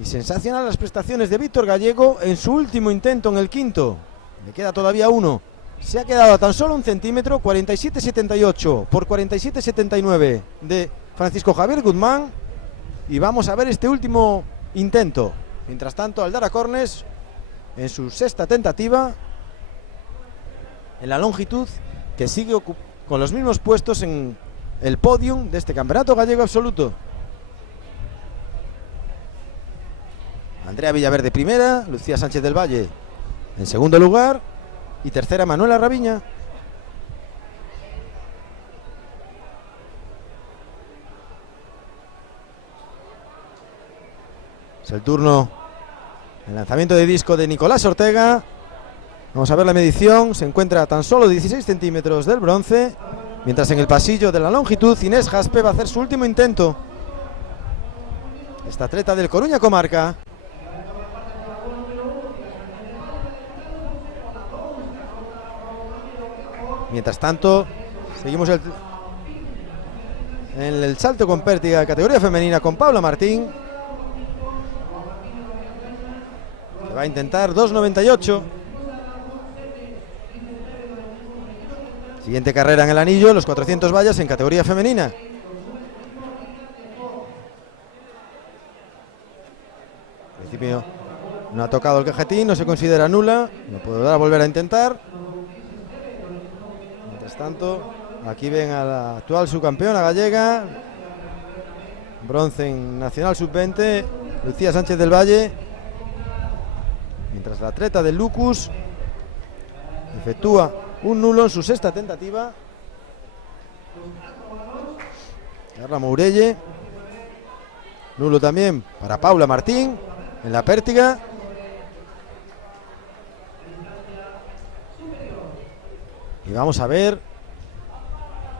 Y sensacional las prestaciones de Víctor Gallego en su último intento en el quinto. Le queda todavía uno. Se ha quedado a tan solo un centímetro, 47.78 por 47.79 de Francisco Javier Guzmán. Y vamos a ver este último intento. Mientras tanto, Aldara Cornes en su sexta tentativa, en la longitud, que sigue con los mismos puestos en el podium de este campeonato gallego absoluto. Andrea Villaverde primera, Lucía Sánchez del Valle en segundo lugar y tercera Manuela Raviña. Es el turno, el lanzamiento de disco de Nicolás Ortega. Vamos a ver la medición, se encuentra a tan solo 16 centímetros del bronce, mientras en el pasillo de la longitud Inés Jaspe va a hacer su último intento. Esta atleta del Coruña Comarca. Mientras tanto, seguimos en el salto con pértiga categoría femenina con Paula Martín, que va a intentar 2.98. Siguiente carrera en el anillo, los 400 vallas en categoría femenina. En principio no ha tocado el cajetín, no se considera nula, no podrá volver a intentar. Mientras tanto, aquí ven a la actual subcampeona gallega, bronce en Nacional Sub-20, Lucía Sánchez del Valle, mientras la atleta del Lucus efectúa un nulo en su sexta tentativa. Carla Mourelle, nulo también para Paula Martín en la pértiga. Y vamos a ver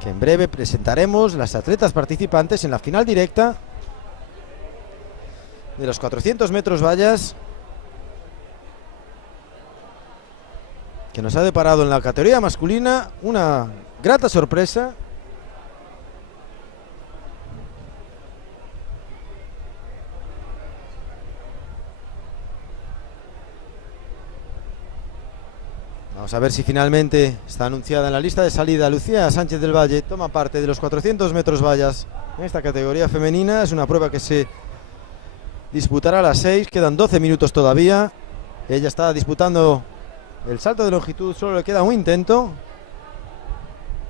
que en breve presentaremos las atletas participantes en la final directa de los 400 metros vallas, que nos ha deparado en la categoría masculina una grata sorpresa. Vamos a ver si finalmente está anunciada en la lista de salida. Lucía Sánchez del Valle toma parte de los 400 metros vallas en esta categoría femenina. Es una prueba que se disputará a las 6, quedan 12 minutos todavía. Ella está disputando el salto de longitud, solo le queda un intento.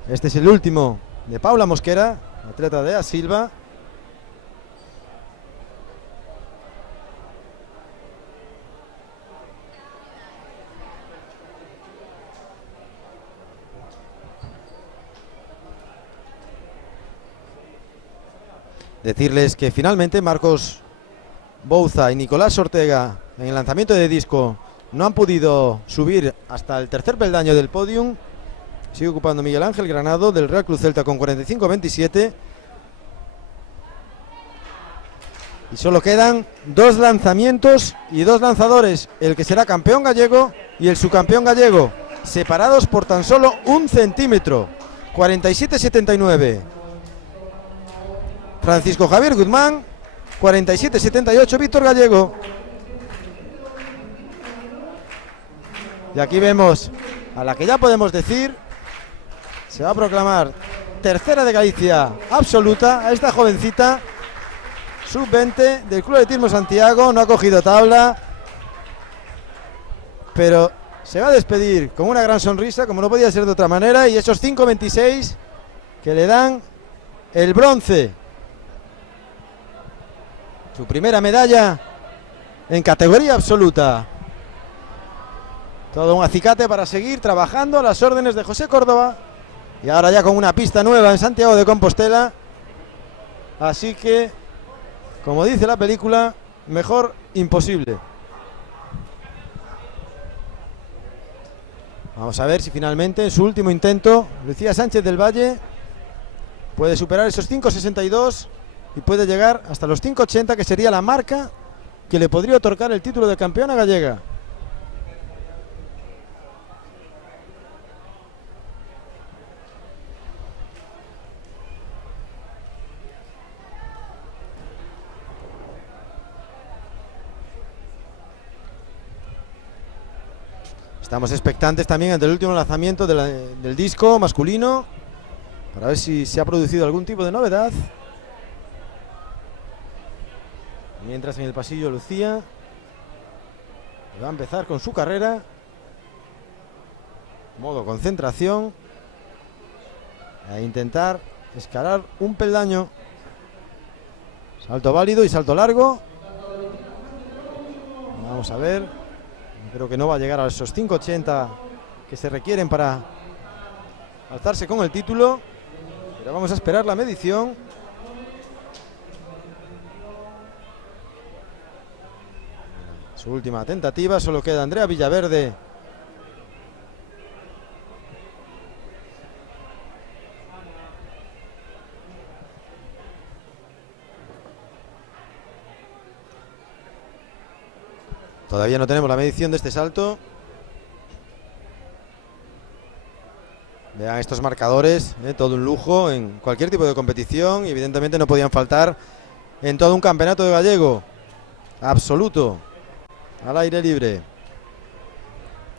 Este es el último de Paula Mosquera, atleta de A Silva. Decirles que finalmente Marcos Bouza y Nicolás Ortega en el lanzamiento de disco no han podido subir hasta el tercer peldaño del podium. Sigue ocupando Miguel Ángel Granado del Real Cruz Celta con 45-27. Y solo quedan dos lanzamientos y dos lanzadores, el que será campeón gallego y el subcampeón gallego, separados por tan solo un centímetro. 47-79 Francisco Javier Guzmán, 47-78 Víctor Gallego. Y aquí vemos a la que ya podemos decir se va a proclamar tercera de Galicia absoluta, a esta jovencita sub-20 del Club Atletismo Santiago. No ha cogido tabla, pero se va a despedir con una gran sonrisa, como no podía ser de otra manera, y esos 5.26 que le dan el bronce. Su primera medalla en categoría absoluta. Todo un acicate para seguir trabajando a las órdenes de José Córdoba. Y ahora ya con una pista nueva en Santiago de Compostela. Así que, como dice la película, mejor imposible. Vamos a ver si finalmente en su último intento Lucía Sánchez del Valle puede superar esos 5.62 y puede llegar hasta los 5.80, que sería la marca que le podría otorgar el título de campeona gallega. Estamos expectantes también ante el último lanzamiento del disco masculino, para ver si se ha producido algún tipo de novedad. Mientras en el pasillo Lucía va a empezar con su carrera. Modo concentración. A intentar escalar un peldaño. Salto válido y salto largo. Vamos a ver. Creo que no va a llegar a esos 5.80 que se requieren para alzarse con el título. Pero vamos a esperar la medición. Su última tentativa, solo queda Andrea Villaverde. Todavía no tenemos la medición de este salto. Vean estos marcadores, todo un lujo en cualquier tipo de competición y evidentemente no podían faltar en todo un campeonato de gallego absoluto, al aire libre.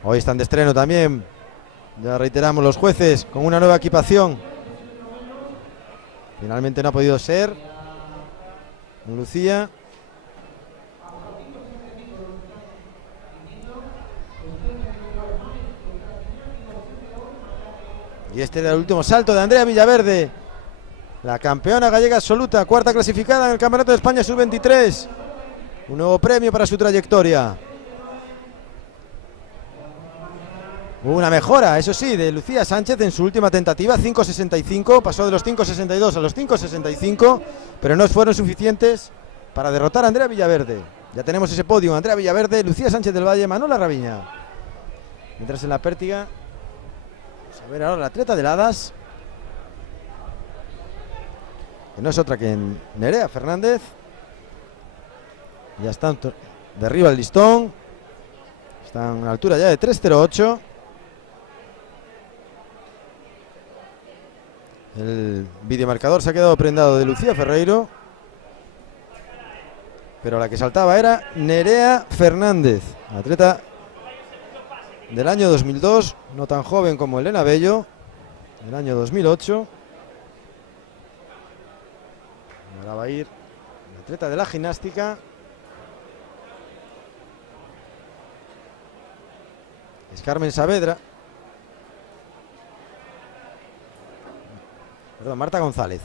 Hoy están de estreno también, ya reiteramos, los jueces con una nueva equipación. Finalmente no ha podido ser Lucía. Y este era el último salto de Andrea Villaverde, la campeona gallega absoluta, cuarta clasificada en el Campeonato de España Sub-23. Un nuevo premio para su trayectoria. Hubo una mejora, eso sí, de Lucía Sánchez en su última tentativa, 5.65, pasó de los 5.62 a los 5.65, pero no fueron suficientes para derrotar a Andrea Villaverde. Ya tenemos ese podio: Andrea Villaverde, Lucía Sánchez del Valle, Manuela Raviña. Mientras en la pértiga, a ver ahora la atleta de Ladas, que no es otra que Nerea Fernández. Ya están derriba el listón, están a la altura ya de 3.08. El videomarcador se ha quedado prendado de Lucía Ferreiro, pero la que saltaba era Nerea Fernández, atleta del año 2002, no tan joven como Elena Bello, del año 2008. Ahora va a ir la atleta de la gimnástica. Es Carmen Saavedra. Perdón, Marta González.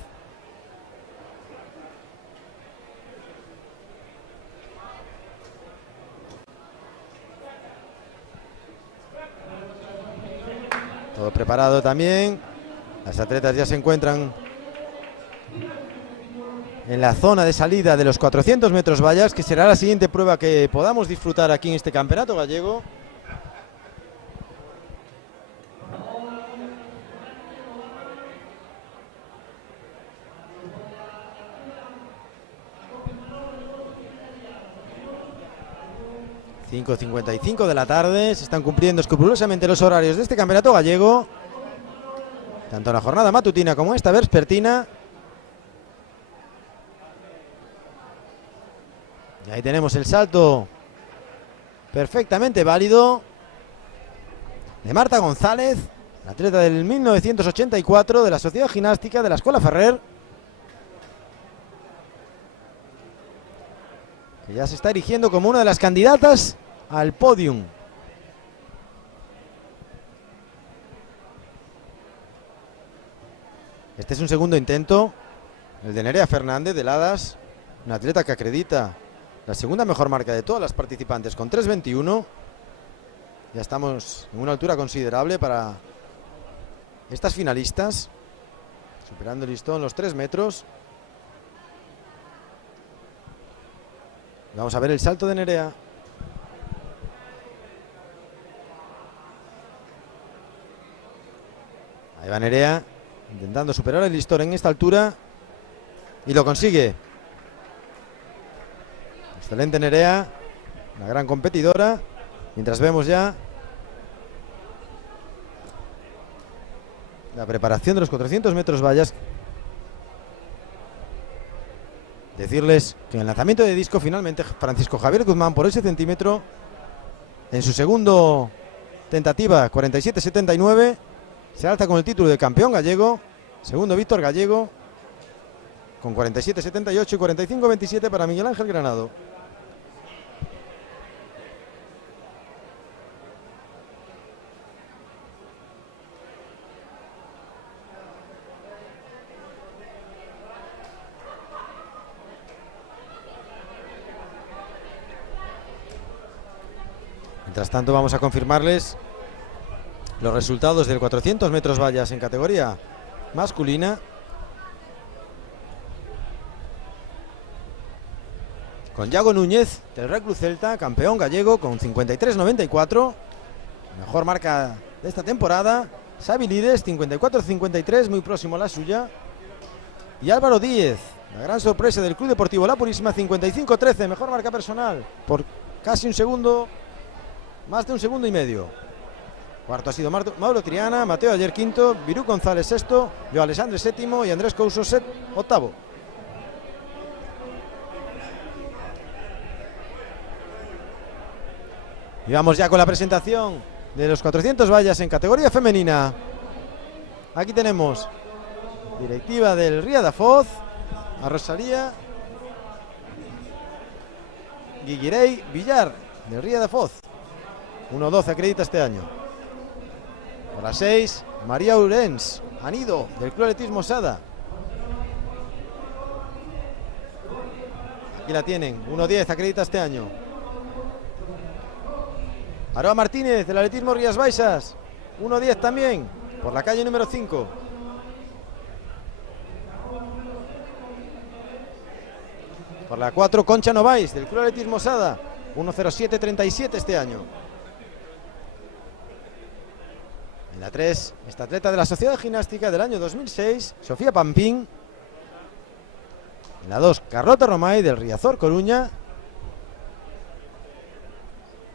Todo preparado también. Las atletas ya se encuentran en la zona de salida de los 400 metros vallas, que será la siguiente prueba que podamos disfrutar aquí en este campeonato gallego. ...5:55 de la tarde... ...se están cumpliendo escrupulosamente los horarios de este campeonato gallego... ...tanto en la jornada matutina como esta vespertina... ...y ahí tenemos el salto... ...perfectamente válido... ...de Marta González... ...la atleta del 1984... ...de la Sociedad Gimnástica de la Escuela Ferrer... ...que ya se está erigiendo como una de las candidatas al podium Este es un segundo intento, el de Nerea Fernández de Ladas, una atleta que acredita la segunda mejor marca de todas las participantes con 3.21. Ya estamos en una altura considerable para estas finalistas, superando el listón los 3 metros. Vamos a ver el salto de Nerea. Ahí va Nerea, intentando superar el listón en esta altura, y lo consigue. Excelente Nerea, una gran competidora. Mientras vemos ya la preparación de los 400 metros vallas. Decirles que en el lanzamiento de disco finalmente Francisco Javier Guzmán por ese centímetro en su segundo tentativa 47.79 se alza con el título de campeón gallego. Segundo Víctor Gallego con 47.78 y 45.27 para Miguel Ángel Granado. Mientras tanto vamos a confirmarles los resultados del 400 metros vallas en categoría masculina. Con Yago Núñez del Real Club Celta, campeón gallego con 53.94. Mejor marca de esta temporada. Xavi Lides 54.53, muy próximo a la suya. Y Álvaro Díez, la gran sorpresa del Club Deportivo La Purísima, 55.13, mejor marca personal por casi un segundo. Más de un segundo y medio. Cuarto ha sido Mauro Triana, Mateo Ayer quinto, Virú González sexto, Joao Alexandre séptimo y Andrés Couso octavo. Y vamos ya con la presentación de los 400 vallas en categoría femenina. Aquí tenemos directiva del Ría da Foz, a Rosalía Guiguirey Villar del Ría da Foz. 1.12 acredita este año. Por las 6, María Urens Anido del Club Atletismo Sada. Aquí la tienen, 1.10 acredita este año. Aroa Martínez del Atletismo Rías Baixas, 1.10 también, por la calle número 5. Por la 4, Concha Novais del Club Atletismo Sada, 1.07.37 este año. En la 3, esta atleta de la Sociedad de Gimnástica del año 2006, Sofía Pampín. En la 2, Carlota Romay del Riazor Coruña.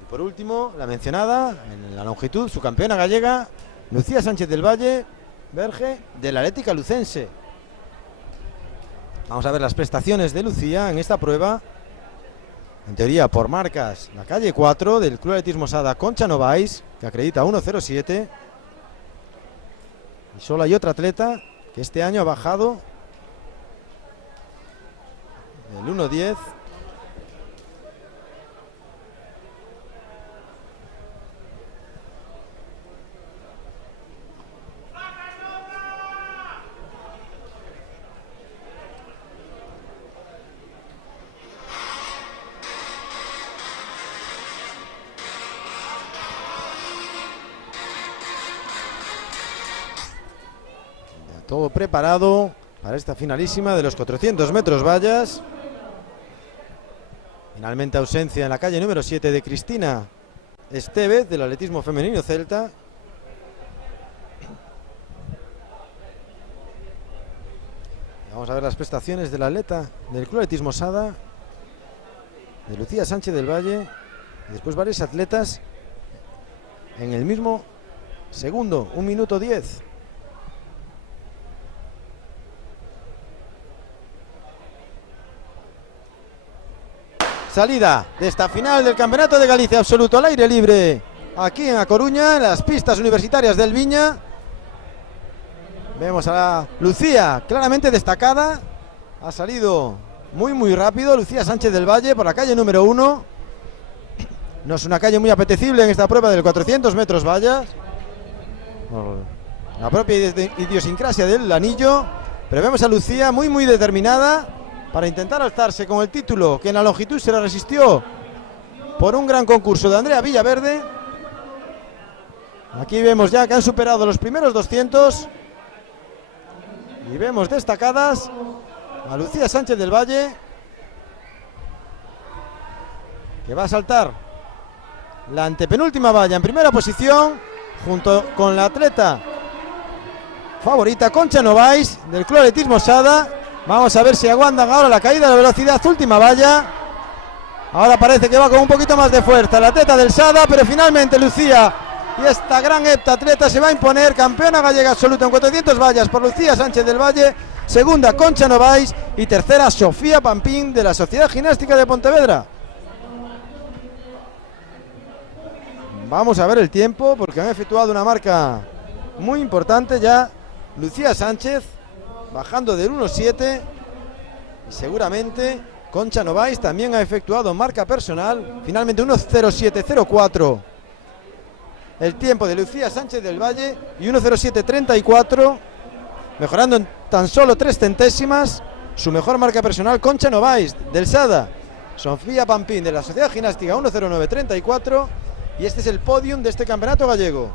Y por último, la mencionada en la longitud, su campeona gallega, Lucía Sánchez del Valle, Verge del Atlética Lucense. Vamos a ver las prestaciones de Lucía en esta prueba. En teoría por marcas, la calle 4 del Club Atletismo Sada, Concha Novais, que acredita 1.07. Y solo hay otra atleta que este año ha bajado el 1.10. Todo preparado para esta finalísima de los 400 metros vallas. Finalmente ausencia en la calle número 7 de Cristina Estevez del atletismo femenino celta. Vamos a ver las prestaciones del atleta del Club Atletismo Sada, de Lucía Sánchez del Valle, y después varios atletas en el mismo segundo, 1.10. Salida de esta final del Campeonato de Galicia absoluto al aire libre, aquí en A Coruña, en las pistas universitarias del Viña. Vemos a la Lucía claramente destacada. Ha salido muy rápido Lucía Sánchez del Valle por la calle número 1. No es una calle muy apetecible en esta prueba del 400 metros vallas, por la propia idiosincrasia del anillo, pero vemos a Lucía muy determinada para intentar alzarse con el título que en la longitud se le resistió por un gran concurso de Andrea Villaverde. Aquí vemos ya que han superado los primeros 200 y vemos destacadas a Lucía Sánchez del Valle, que va a saltar la antepenúltima valla en primera posición junto con la atleta favorita Concha Novaes del Club Atletismo Sada. Vamos a ver si aguantan ahora la caída de la velocidad, última valla. Ahora parece que va con un poquito más de fuerza la atleta del Sada, pero finalmente Lucía y esta gran heptatleta se va a imponer campeona gallega absoluta en 400 vallas por Lucía Sánchez del Valle, segunda Concha Novaes y tercera Sofía Pampín de la Sociedad Gimnástica de Pontevedra. Vamos a ver el tiempo porque han efectuado una marca muy importante ya. Lucía Sánchez bajando del 1.7 y seguramente Concha Novaes también ha efectuado marca personal, finalmente 1.07.04 el tiempo de Lucía Sánchez del Valle y 1.07.34, mejorando en tan solo 3 centésimas su mejor marca personal Concha Novaes del Sada. Sofía Pampín de la Sociedad Gimnástica 1.09.34 y este es el podium de este campeonato gallego.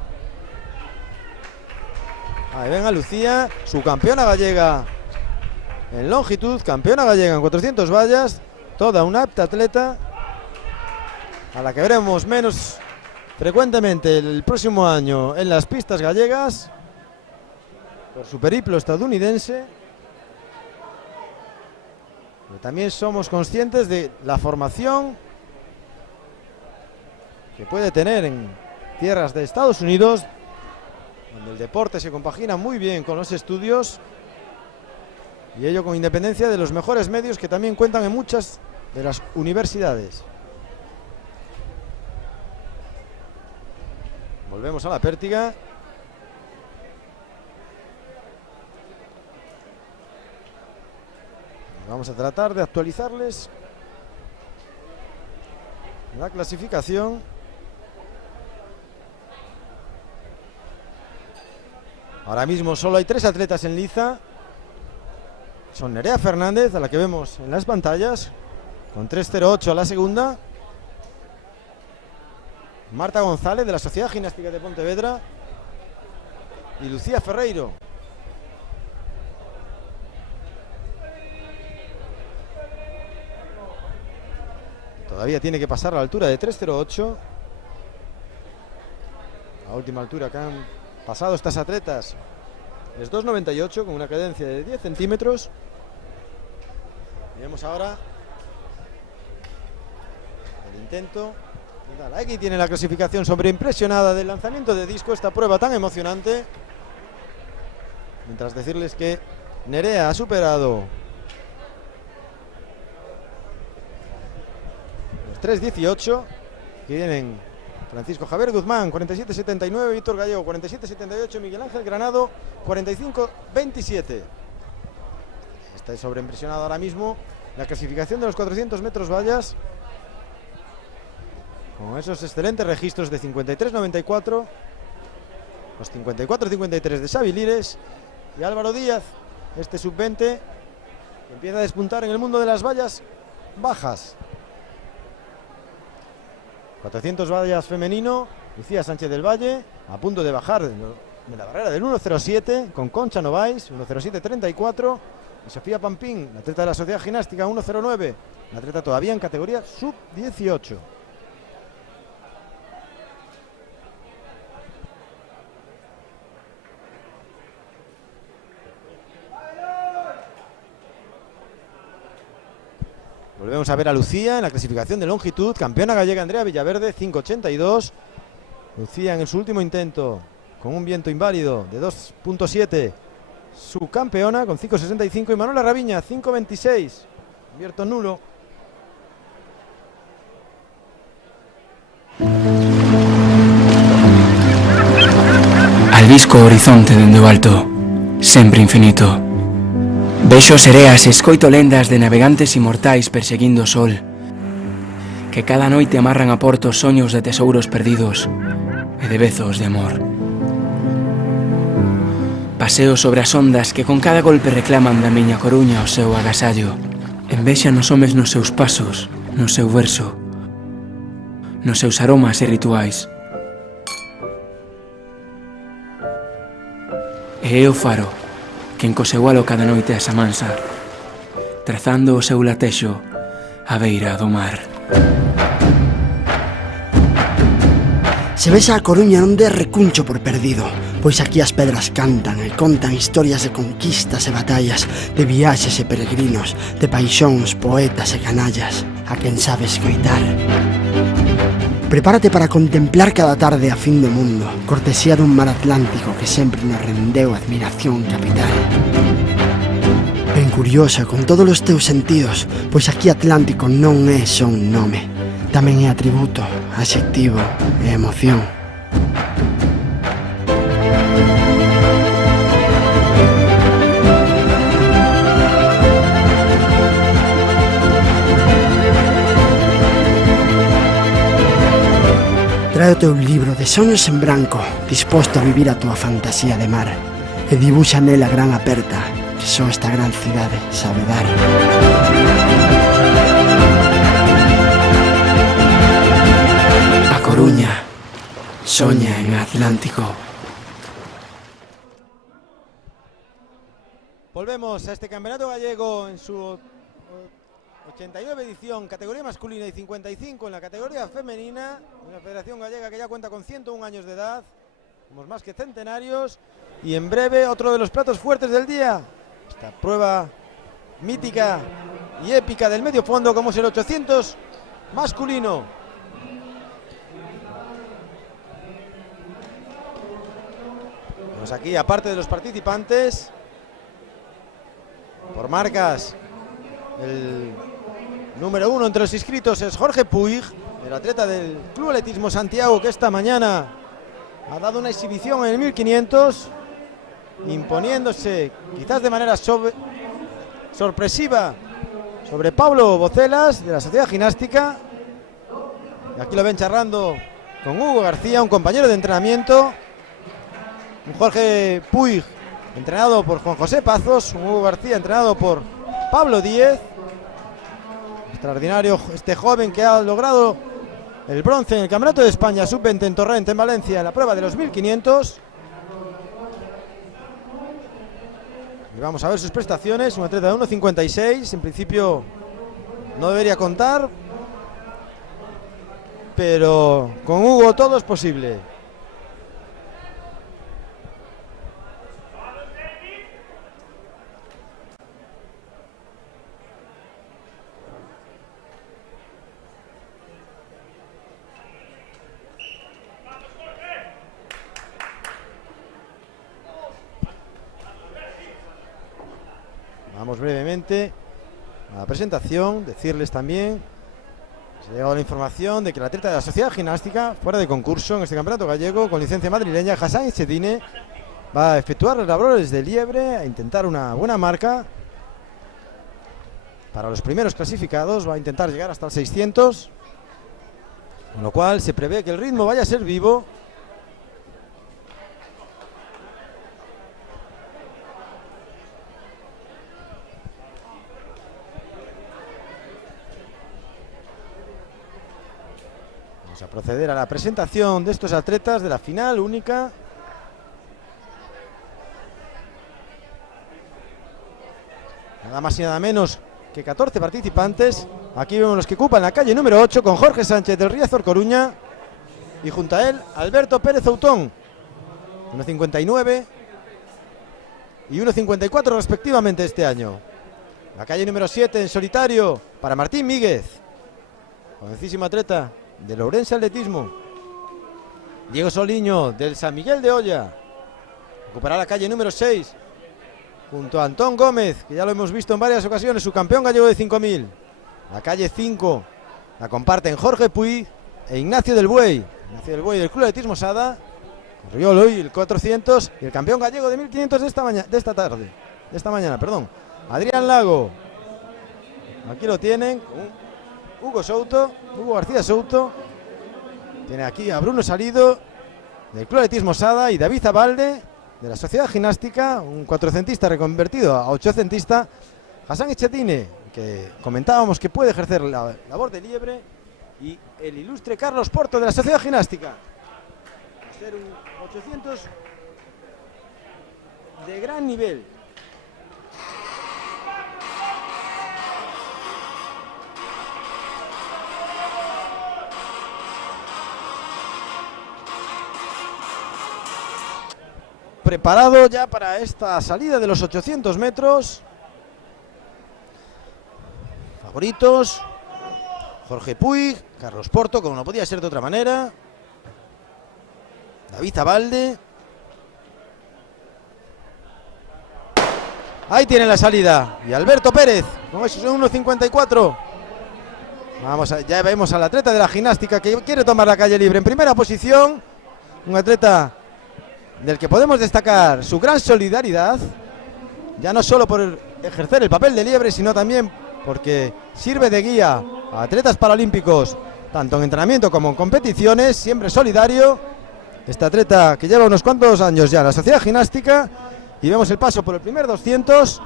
Ahí ven a Lucía, su campeona gallega en longitud, campeona gallega en 400 vallas, toda una heptatleta a la que veremos menos frecuentemente el próximo año en las pistas gallegas por su periplo estadounidense. Pero también somos conscientes de la formación que puede tener en tierras de Estados Unidos, donde el deporte se compagina muy bien con los estudios, y ello con independencia de los mejores medios que también cuentan en muchas de las universidades. Volvemos a la pértiga. Vamos a tratar de actualizarles la clasificación. Ahora mismo solo hay 3 atletas en liza. Son Nerea Fernández, a la que vemos en las pantallas, con 3.08 a la segunda. Marta González, de la Sociedad Gimnástica de Pontevedra. Y Lucía Ferreiro. Todavía tiene que pasar a la altura de 3.08. La última altura que han pasado estas atletas es 2.98 con una cadencia de 10 centímetros. Vemos ahora el intento. Aquí tiene la clasificación sobreimpresionada del lanzamiento de disco, esta prueba tan emocionante. Mientras decirles que Nerea ha superado los 3.18 que vienen Francisco Javier Guzmán 47.79, Víctor Gallego 47.78, Miguel Ángel Granado 45.27. Está sobreimpresionado ahora mismo la clasificación de los 400 metros vallas, con esos excelentes registros de 53.94, los 54.53 de Xavi Lires y Álvaro Díaz, este sub-20 que empieza a despuntar en el mundo de las vallas bajas. 400 vallas femenino, Lucía Sánchez del Valle a punto de bajar de la barrera del 1.07 con Concha Novaes 1.07.34 y Sofía Pampín, la atleta de la Sociedad Gimnástica 1.09, la atleta todavía en categoría sub-18. Volvemos a ver a Lucía en la clasificación de longitud, campeona gallega Andrea Villaverde 5.82. Lucía en su último intento con un viento inválido de 2.7, su campeona con 5.65, y Manuela Raviña 5.26, abierto nulo. Al visco horizonte dende o alto, sempre infinito. Vexo sereas e escoito lendas de navegantes inmortais perseguindo o sol, que cada noite amarran a porto soños de tesouros perdidos e de bezos de amor. Paseo sobre as ondas que con cada golpe reclaman da miña Coruña o seu agasallo. Envexa nos homes nos seus pasos, no seu verso, nos seus aromas e rituais. E é o faro quen co seu halo cada noite asa mansa, trazando o seu latexo á beira do mar. Se ves a Coruña non des recuncho por perdido, pois aquí as pedras cantan e contan historias de conquistas e batallas, de viaxes e peregrinos, de paixóns, poetas e canallas, a quen sabe escoitar. Prepárate para contemplar cada tarde a fin do mundo, cortesía dun mar Atlántico que sempre nos rendeu admiración capital. Ben curiosa con todos os teus sentidos, pois aquí Atlántico non é só un nome, tamén é atributo, adxectivo e emoción. Trae o teu libro de soños en branco, disposto a vivir a tua fantasía de mar, e dibuxa nela gran aperta, que só esta gran cidade sabe dar. A Coruña soña en Atlántico. Volvemos a este campeonato gallego en su 89 edición, categoría masculina, y 55 en la categoría femenina. Una federación gallega que ya cuenta con 101 años de edad, somos más que centenarios, y en breve otro de los platos fuertes del día, esta prueba mítica y épica del medio fondo como es el 800 masculino. Vemos aquí, aparte de los participantes, por marcas, el número 1 entre los inscritos es Jorge Puig, el atleta del Club Atletismo Santiago, que esta mañana ha dado una exhibición en el 1500, imponiéndose quizás de manera sorpresiva sobre Pablo Bocelas de la Sociedad Ginástica. Y aquí lo ven charlando con Hugo García, un compañero de entrenamiento, un Jorge Puig entrenado por Juan José Pazos, un Hugo García entrenado por Pablo Díez. Extraordinario este joven que ha logrado el bronce en el Campeonato de España Sub-20 en Torrent, en Valencia, en la prueba de los 1500. Y vamos a ver sus prestaciones. Un atleta de 1,56, en principio no debería contar, pero con Hugo todo es posible. Vamos brevemente a la presentación, decirles también, se ha llegado la información de que el atleta de la Sociedad Ginástica, fuera de concurso en este campeonato gallego, con licencia madrileña, Hassan Chedine, va a efectuar las labores de liebre, a intentar una buena marca para los primeros clasificados, va a intentar llegar hasta el 600, con lo cual se prevé que el ritmo vaya a ser vivo. A proceder a la presentación de estos atletas de la final única. Nada más y nada menos que 14 participantes. Aquí vemos los que ocupan la calle número 8 con Jorge Sánchez del Riazor Coruña y junto a él Alberto Pérez Autón, 1,59 y 1,54 respectivamente este año. La calle número 7 en solitario para Martín Míguez, jovencísimo atleta del Ourense Atletismo. Diego Soliño del San Miguel de Olla ocupará la calle número 6 junto a Antón Gómez, que ya lo hemos visto en varias ocasiones, su campeón gallego de 5000. La calle 5 la comparten Jorge Puig e Ignacio del Buey del Club Atletismo Sada, corrió hoy el 400, y el campeón gallego de 1500 de esta mañana, Adrián Lago. Aquí lo tienen, Hugo García Souto. Tiene aquí a Bruno Salido del Club Atletismo Sada y David Zabalde de la Sociedad Ginástica, un 400ista reconvertido a 800ista, Hassan Echetine, que comentábamos que puede ejercer la labor de liebre, y el ilustre Carlos Porto de la Sociedad Ginástica. Va a ser un 800 de gran nivel. Preparado ya para esta salida de los 800 metros. Favoritos: Jorge Puig, Carlos Porto, como no podía ser de otra manera, David Abalde. Ahí tiene la salida. Y Alberto Pérez, con esos 1.54. Ya vemos al atleta de la Ginástica que quiere tomar la calle libre en primera posición. Un atleta del que podemos destacar su gran solidaridad, ya no solo por ejercer el papel de liebre, sino también porque sirve de guía a atletas paralímpicos, tanto en entrenamiento como en competiciones, siempre solidario. Este atleta que lleva unos cuantos años ya en la Sociedad Ginástica, y vemos el paso por el primer 200,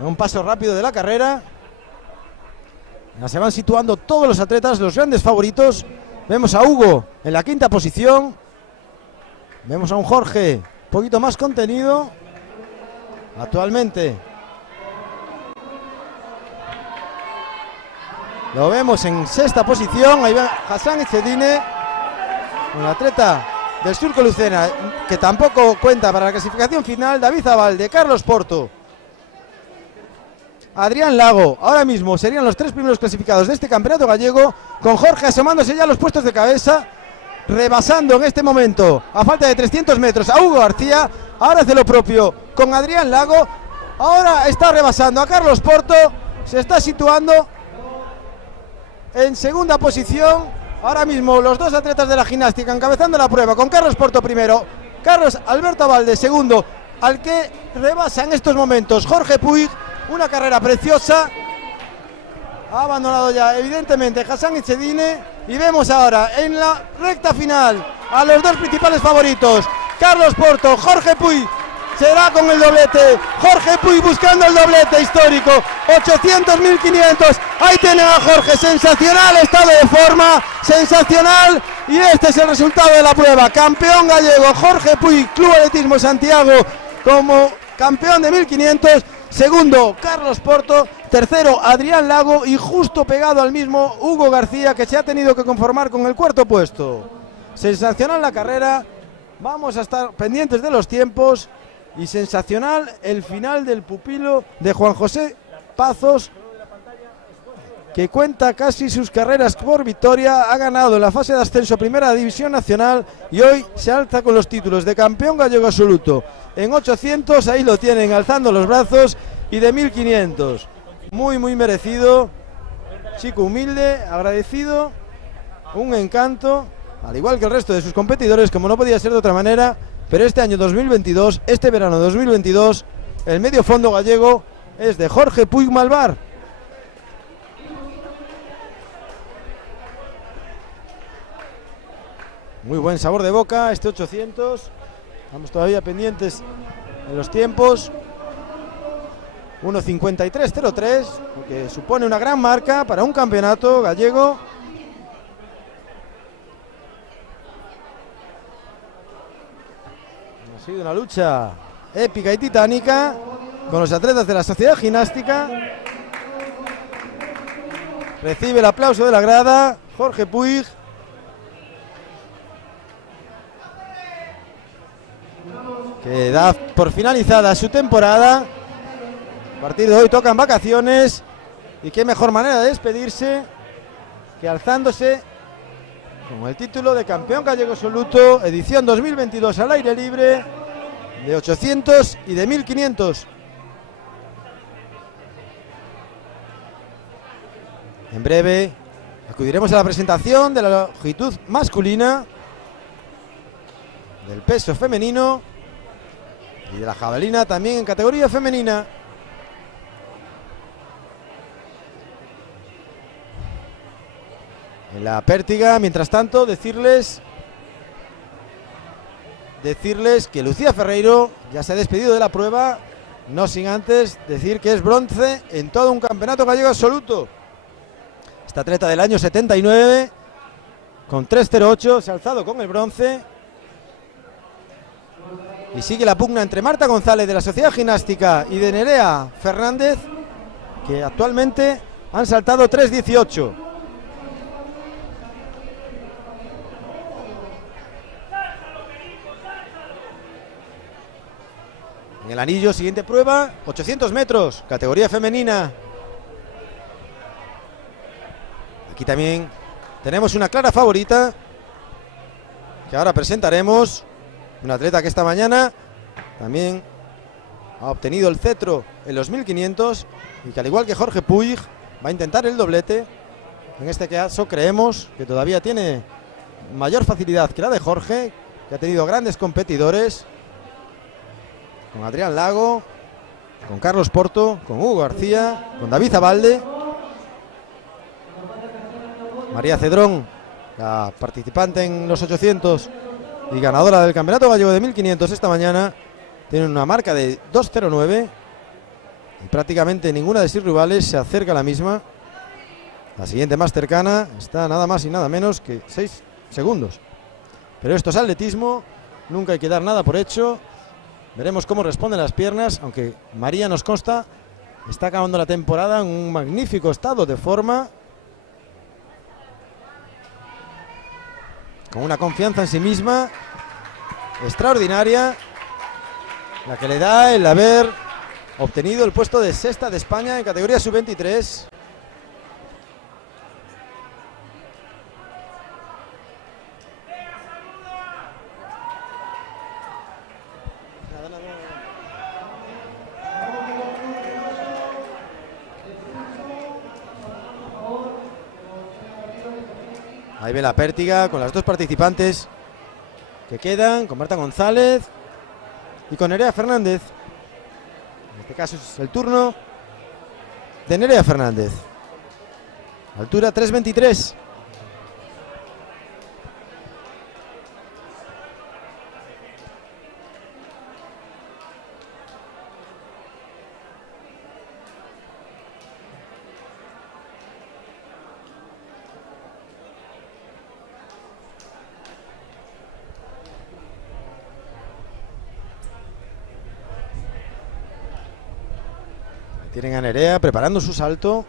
un paso rápido de la carrera. Ya se van situando todos los atletas, los grandes favoritos. Vemos a Hugo en la quinta posición. Vemos a un Jorge un poquito más contenido actualmente. Lo vemos en sexta posición. Ahí va Hassan Echetine, un atleta del Surco Lucena, que tampoco cuenta para la clasificación final. David Abalde, Carlos Porto, Adrián Lago. Ahora mismo serían los tres primeros clasificados de este campeonato gallego, con Jorge asomándose ya a los puestos de cabeza, rebasando en este momento, a falta de 300 metros, a Hugo García. Ahora hace lo propio con Adrián Lago. Ahora está rebasando a Carlos Porto. Se está situando en segunda posición. Ahora mismo los dos atletas de la Ginástica encabezando la prueba, con Carlos Porto primero, Carlos Alberto Abalde segundo, al que rebasa en estos momentos Jorge Puig. Una carrera preciosa. Ha abandonado ya evidentemente Hassan Echetine, y vemos ahora en la recta final a los dos principales favoritos, Carlos Porto, Jorge Puig. Será con el doblete, Jorge Puig buscando el doblete histórico, 800, 1500. Ahí tienen a Jorge, sensacional estado de forma, sensacional, y este es el resultado de la prueba. Campeón gallego Jorge Puig, Club Atletismo Santiago, como campeón de 1500. Segundo, Carlos Porto. Tercero, Adrián Lago, y justo pegado al mismo Hugo García, que se ha tenido que conformar con el cuarto puesto. Sensacional la carrera. Vamos a estar pendientes de los tiempos, y sensacional el final del pupilo de Juan José Pazos, que cuenta casi sus carreras por victoria. Ha ganado en la fase de ascenso Primera División Nacional y hoy se alza con los títulos de campeón gallego absoluto en 800, ahí lo tienen alzando los brazos, y de 1500. Muy merecido, chico humilde, agradecido, un encanto, al igual que el resto de sus competidores, como no podía ser de otra manera. Pero este año 2022, este verano 2022, el medio fondo gallego es de Jorge Puig Malvar. Muy buen sabor de boca este 800. Estamos todavía pendientes de los tiempos. 1.53.03, que supone una gran marca para un campeonato gallego. Ha sido una lucha épica y titánica con los atletas de la Sociedad Ginástica. Recibe el aplauso de la grada Jorge Puig. Que da por finalizada su temporada. A partir de hoy tocan vacaciones, y qué mejor manera de despedirse que alzándose con el título de campeón gallego absoluto, edición 2022 al aire libre, de 800 y de 1500. En breve acudiremos a la presentación de la longitud masculina, del peso femenino y de la jabalina también en categoría femenina. En la pértiga, mientras tanto, decirles decirles que Lucía Ferreiro ya se ha despedido de la prueba, no sin antes decir que es bronce en todo un campeonato gallego absoluto. Esta atleta del año 79, con 3.08, se ha alzado con el bronce. Y sigue la pugna entre Marta González de la Sociedad Gimnástica y de Nerea Fernández, que actualmente han saltado 3.18. En el anillo, siguiente prueba, 800 metros, categoría femenina. Aquí también tenemos una clara favorita, que ahora presentaremos. Un atleta que esta mañana también ha obtenido el cetro en los 1500 y que, al igual que Jorge Puig, va a intentar el doblete. En este caso creemos que todavía tiene mayor facilidad que la de Jorge, que ha tenido grandes competidores, con Adrián Lago, con Carlos Porto, con Hugo García, con David Zabalde. María Cedrón, la participante en los 800 y ganadora del campeonato gallego de 1500 esta mañana, tiene una marca de 2.09 y prácticamente ninguna de sus rivales se acerca a la misma. La siguiente más cercana está nada más y nada menos que 6 segundos. Pero esto es atletismo, nunca hay que dar nada por hecho. Veremos cómo responden las piernas, aunque María, nos consta, está acabando la temporada en un magnífico estado de forma, con una confianza en sí misma extraordinaria, la que le da el haber obtenido el puesto de sexta de España en categoría sub-23. Ahí ve la pértiga con las dos participantes que quedan, con Marta González y con Nerea Fernández. En este caso es el turno de Nerea Fernández. Altura 3.23. Tienen a Nerea preparando su salto.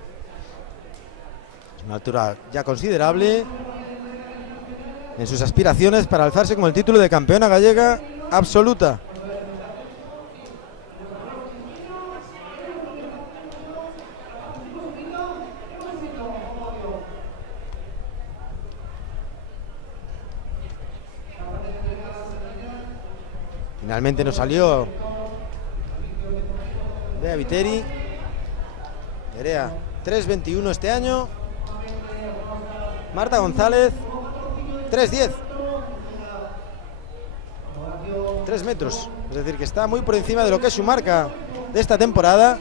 Es una altura ya considerable en sus aspiraciones para alzarse con el título de campeona gallega absoluta. Finalmente nos salió Bea Viteri. Nerea 3.21 este año. Marta González 3.10. 3 metros. Es decir, que está muy por encima de lo que es su marca de esta temporada.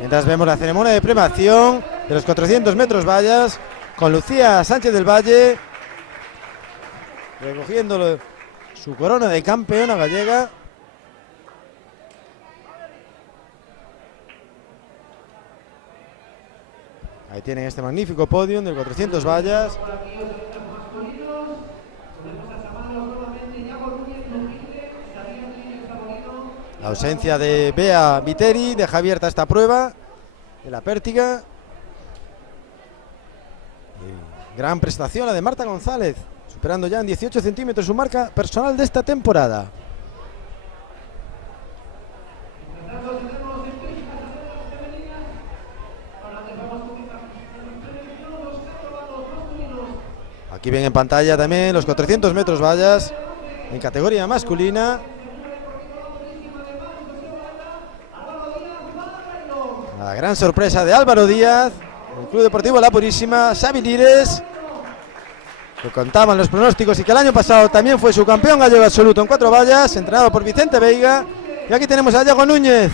Mientras vemos la ceremonia de premiación de los 400 metros vallas, con Lucía Sánchez del Valle recogiendo su corona de campeona gallega. Ahí tienen este magnífico podio del 400 vallas. La ausencia de Bea Viteri deja abierta esta prueba de la pértiga. Gran prestación la de Marta González, superando ya en 18 centímetros su marca personal de esta temporada. Aquí ven en pantalla también los 400 metros vallas en categoría masculina. La gran sorpresa de Álvaro Díaz, el Club Deportivo La Purísima, Xavi Lires, que contaban los pronósticos y que el año pasado también fue su campeón gallego absoluto en 4 vallas, entrenado por Vicente Veiga. Y aquí tenemos a Iago Núñez,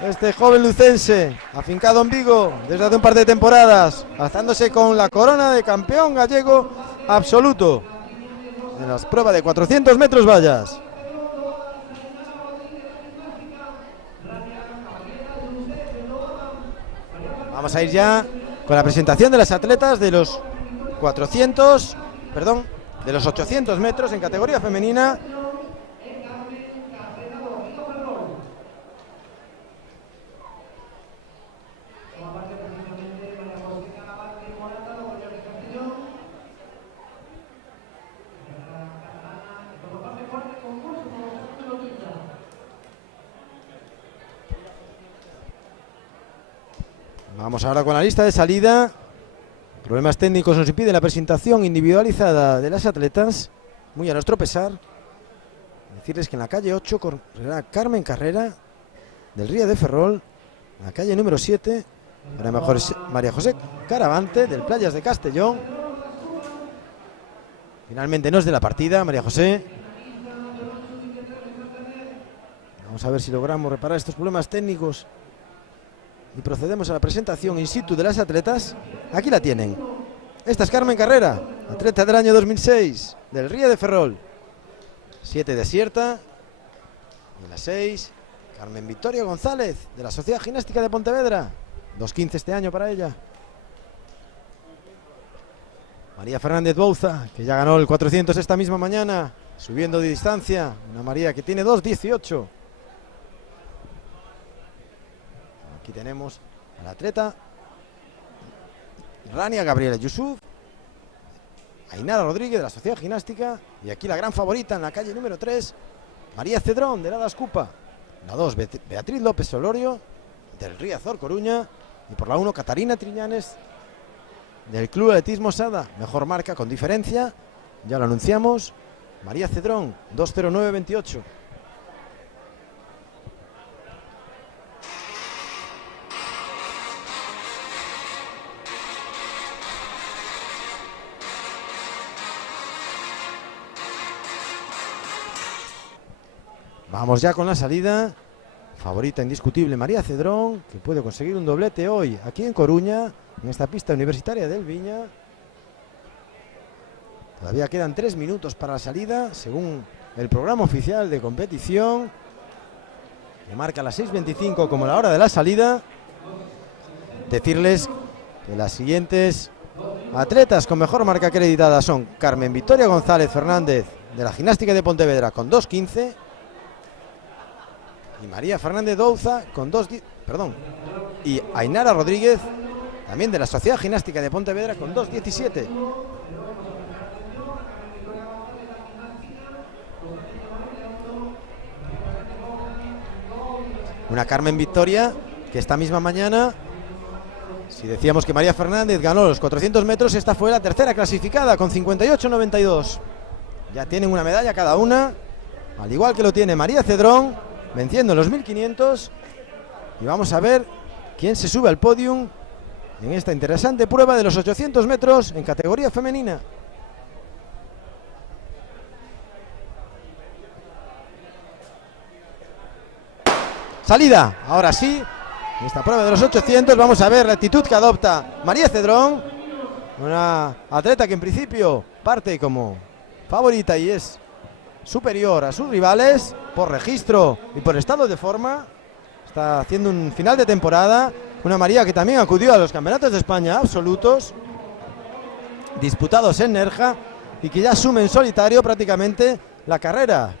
este joven lucense, afincado en Vigo desde hace un par de temporadas, alzándose con la corona de campeón gallego absoluto en las pruebas de 400 metros vallas. Vamos a ir ya con la presentación de las atletas de los 800 metros en categoría femenina. Vamos ahora con la lista de salida. Problemas técnicos nos impiden la presentación individualizada de las atletas, muy a nuestro pesar. Decirles que en la calle 8 correrá Carmen Carrera del Ría de Ferrol. En la calle número 7 María José Caravante del Playas de Castellón. Finalmente no es de la partida María José. Vamos a ver si logramos reparar estos problemas técnicos y procedemos a la presentación in situ de las atletas. Aquí la tienen. Esta es Carmen Carrera, atleta del año 2006 del Ría de Ferrol. 7 desierta. Y en la 6, Carmen Victoria González de la Sociedad Gimnástica de Pontevedra. 2.15 este año para ella. María Fernández Bouza, que ya ganó el 400 esta misma mañana, subiendo de distancia. Una María que tiene 2.18. Aquí tenemos a la atleta Rania Gabriela Yusuf, Ainara Rodríguez de la Sociedad Gimnástica, y aquí la gran favorita en la calle número 3, María Cedrón de la Dascupa. La 2, Beatriz López Solorio del Riazor Coruña, y por la 1, Catarina Triñanes del Club Atletismo Sada. Mejor marca con diferencia, ya lo anunciamos, María Cedrón, 2:09:28. Vamos ya con la salida. Favorita indiscutible María Cedrón, que puede conseguir un doblete hoy aquí en Coruña, en esta pista universitaria del Viña. Todavía quedan 3 minutos para la salida, según el programa oficial de competición, que marca las 6:25 como la hora de la salida. Decirles que las siguientes atletas con mejor marca acreditada son Carmen Victoria González Fernández de la Gimnástica de Pontevedra con 2:15. Y María Fernández Bouza con 2:10, y Ainara Rodríguez, también de la Sociedad Gimnástica de Pontevedra, con 2:17. Una Carmen Victoria que esta misma mañana, si decíamos que María Fernández ganó los 400 metros, esta fue la tercera clasificada con 58:92. Ya tienen una medalla cada una, al igual que lo tiene María Cedrón, venciendo los 1500, y vamos a ver quién se sube al podium en esta interesante prueba de los 800 metros en categoría femenina. Salida, ahora sí, en esta prueba de los 800 vamos a ver la actitud que adopta María Cedrón, una atleta que en principio parte como favorita y es superior a sus rivales por registro y por estado de forma. Está haciendo un final de temporada. Una María que también acudió a los campeonatos de España absolutos disputados en Nerja y que ya asume en solitario prácticamente la carrera.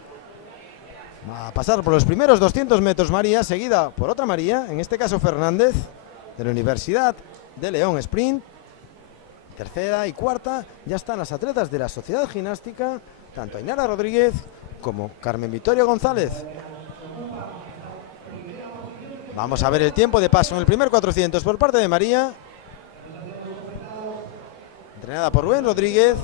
Va a pasar por los primeros 200 metros María, seguida por otra María, en este caso Fernández de la Universidad de León Sprint. Tercera y cuarta ya están las atletas de la Sociedad Gimnástica, tanto Ainara Rodríguez como Carmen Victoria González. Vamos a ver el tiempo de paso en el primer 400 por parte de María, entrenada por Rubén Rodríguez.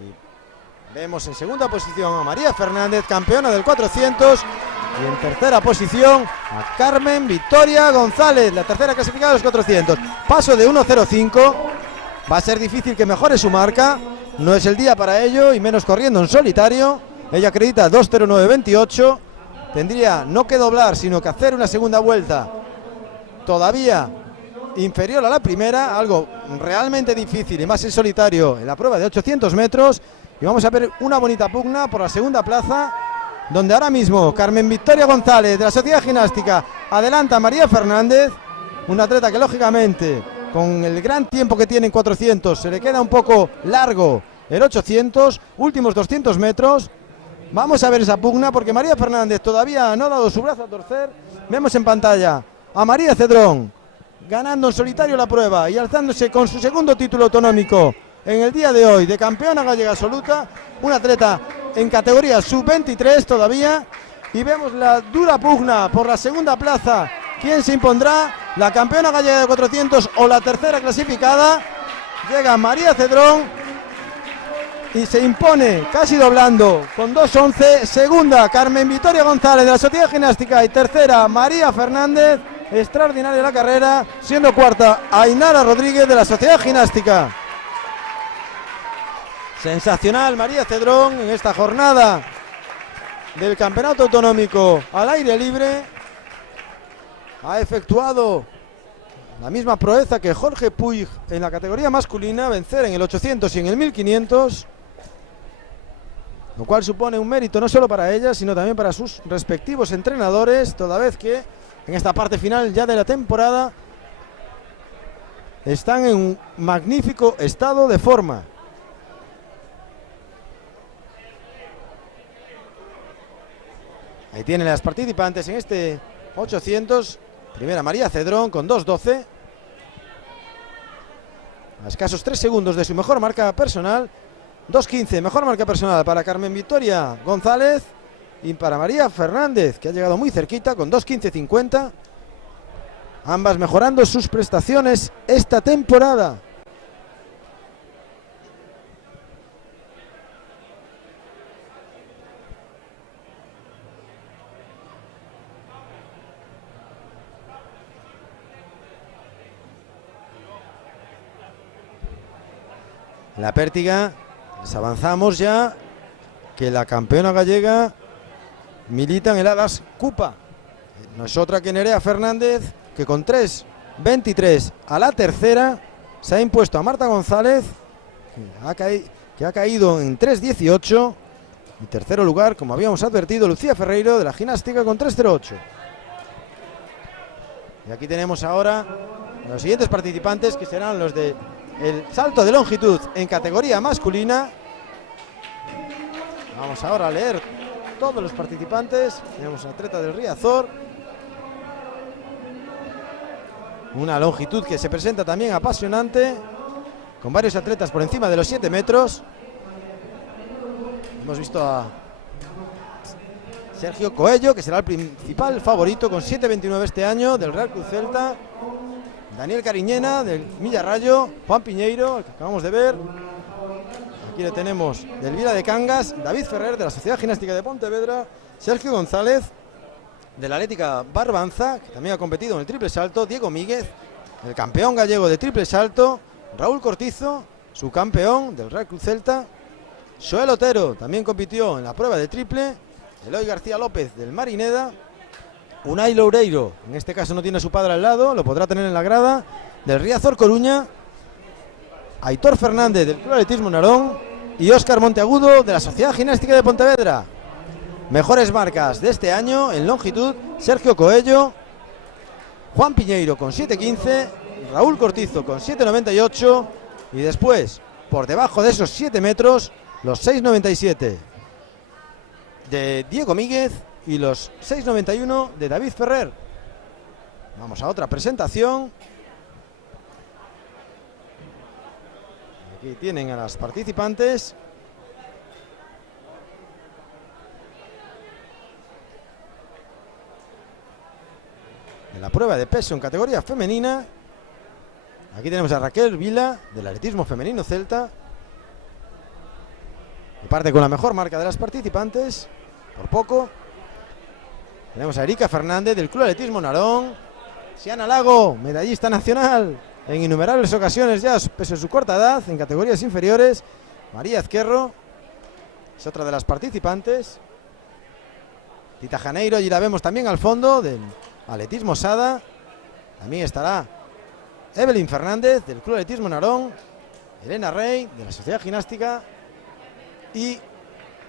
Y vemos en segunda posición a María Fernández, campeona del 400, Y en tercera posición a Carmen Victoria González, la tercera clasificada de los 400. Paso de 1.05. Va a ser difícil que mejore su marca. No es el día para ello y menos corriendo en solitario. Ella acredita 2.09.28. Tendría no que doblar, sino que hacer una segunda vuelta todavía inferior a la primera. Algo realmente difícil y más en solitario en la prueba de 800 metros. Y vamos a ver una bonita pugna por la segunda plaza, donde ahora mismo Carmen Victoria González de la Sociedad Ginástica adelanta a María Fernández, una atleta que lógicamente con el gran tiempo que tiene en 400 se le queda un poco largo el 800, últimos 200 metros. Vamos a ver esa pugna porque María Fernández todavía no ha dado su brazo a torcer. Vemos en pantalla a María Cedrón ganando en solitario la prueba y alzándose con su segundo título autonómico en el día de hoy de campeona gallega absoluta, una atleta en categoría sub-23 todavía, y vemos la dura pugna por la segunda plaza. ¿Quién se impondrá? La campeona gallega de 400 o la tercera clasificada. Llega María Cedrón y se impone casi doblando con 2.11. Segunda Carmen Victoria González de la Sociedad Ginástica y tercera María Fernández. Extraordinaria la carrera, siendo cuarta Ainara Rodríguez de la Sociedad Ginástica. Sensacional María Cedrón en esta jornada del campeonato autonómico al aire libre. Ha efectuado la misma proeza que Jorge Puig en la categoría masculina, vencer en el 800 y en el 1500, lo cual supone un mérito no solo para ella, sino también para sus respectivos entrenadores, toda vez que en esta parte final ya de la temporada están en un magnífico estado de forma. Ahí tienen las participantes en este 800. Primera María Cedrón con 2.12. A escasos 3 segundos de su mejor marca personal. 2.15, mejor marca personal para Carmen Victoria González. Y para María Fernández, que ha llegado muy cerquita con 2.15.50. Ambas mejorando sus prestaciones esta temporada. La pértiga, les avanzamos ya que la campeona gallega milita en el Adas Cupa. No es otra que Nerea Fernández, que con 3.23 a la tercera se ha impuesto a Marta González, que ha caído en 3.18. En tercer lugar, como habíamos advertido, Lucía Ferreiro de la Ginástica con 3.08. Y aquí tenemos ahora los siguientes participantes, que serán los de el salto de longitud en categoría masculina. Vamos ahora a leer todos los participantes. Tenemos a atleta del Riazor, una longitud que se presenta también apasionante, con varios atletas por encima de los 7 metros. Hemos visto a Sergio Coello, que será el principal favorito con 7.29 este año, del Real Cruz Celta. Daniel Cariñena del Millarrayo, Juan Piñeiro, el que acabamos de ver. Aquí le tenemos del Vila de Cangas, David Ferrer de la Sociedad Ginástica de Pontevedra, Sergio González de la Atlética Barbanza, que también ha competido en el triple salto, Diego Míguez, el campeón gallego de triple salto, Raúl Cortizo, su campeón del Real Cruz Celta, Joel Otero también compitió en la prueba de triple, Eloy García López del Marineda, Unai Loureiro, en este caso no tiene a su padre al lado, lo podrá tener en la grada, del Riazor Coruña, Aitor Fernández del Club Atletismo Narón y Óscar Monteagudo de la Sociedad Ginástica de Pontevedra. Mejores marcas de este año en longitud: Sergio Coello, Juan Piñeiro con 7.15, Raúl Cortizo con 7.98 y después, por debajo de esos 7 metros, los 6.97 de Diego Míguez y los 6.91 de David Ferrer. Vamos a otra presentación. Aquí tienen a las participantes. En la prueba de peso en categoría femenina. Aquí tenemos a Raquel Vila del atletismo femenino celta, que parte con la mejor marca de las participantes, por poco. Tenemos a Erika Fernández del Club Atletismo Narón. Siana Lago, medallista nacional en innumerables ocasiones ya, pese a su corta edad, en categorías inferiores. María Ezquerro es otra de las participantes. Tita Janeiro, allí la vemos también al fondo del Atletismo Sada. También estará Evelyn Fernández del Club Atletismo Narón, Elena Rey de la Sociedad Gimnástica y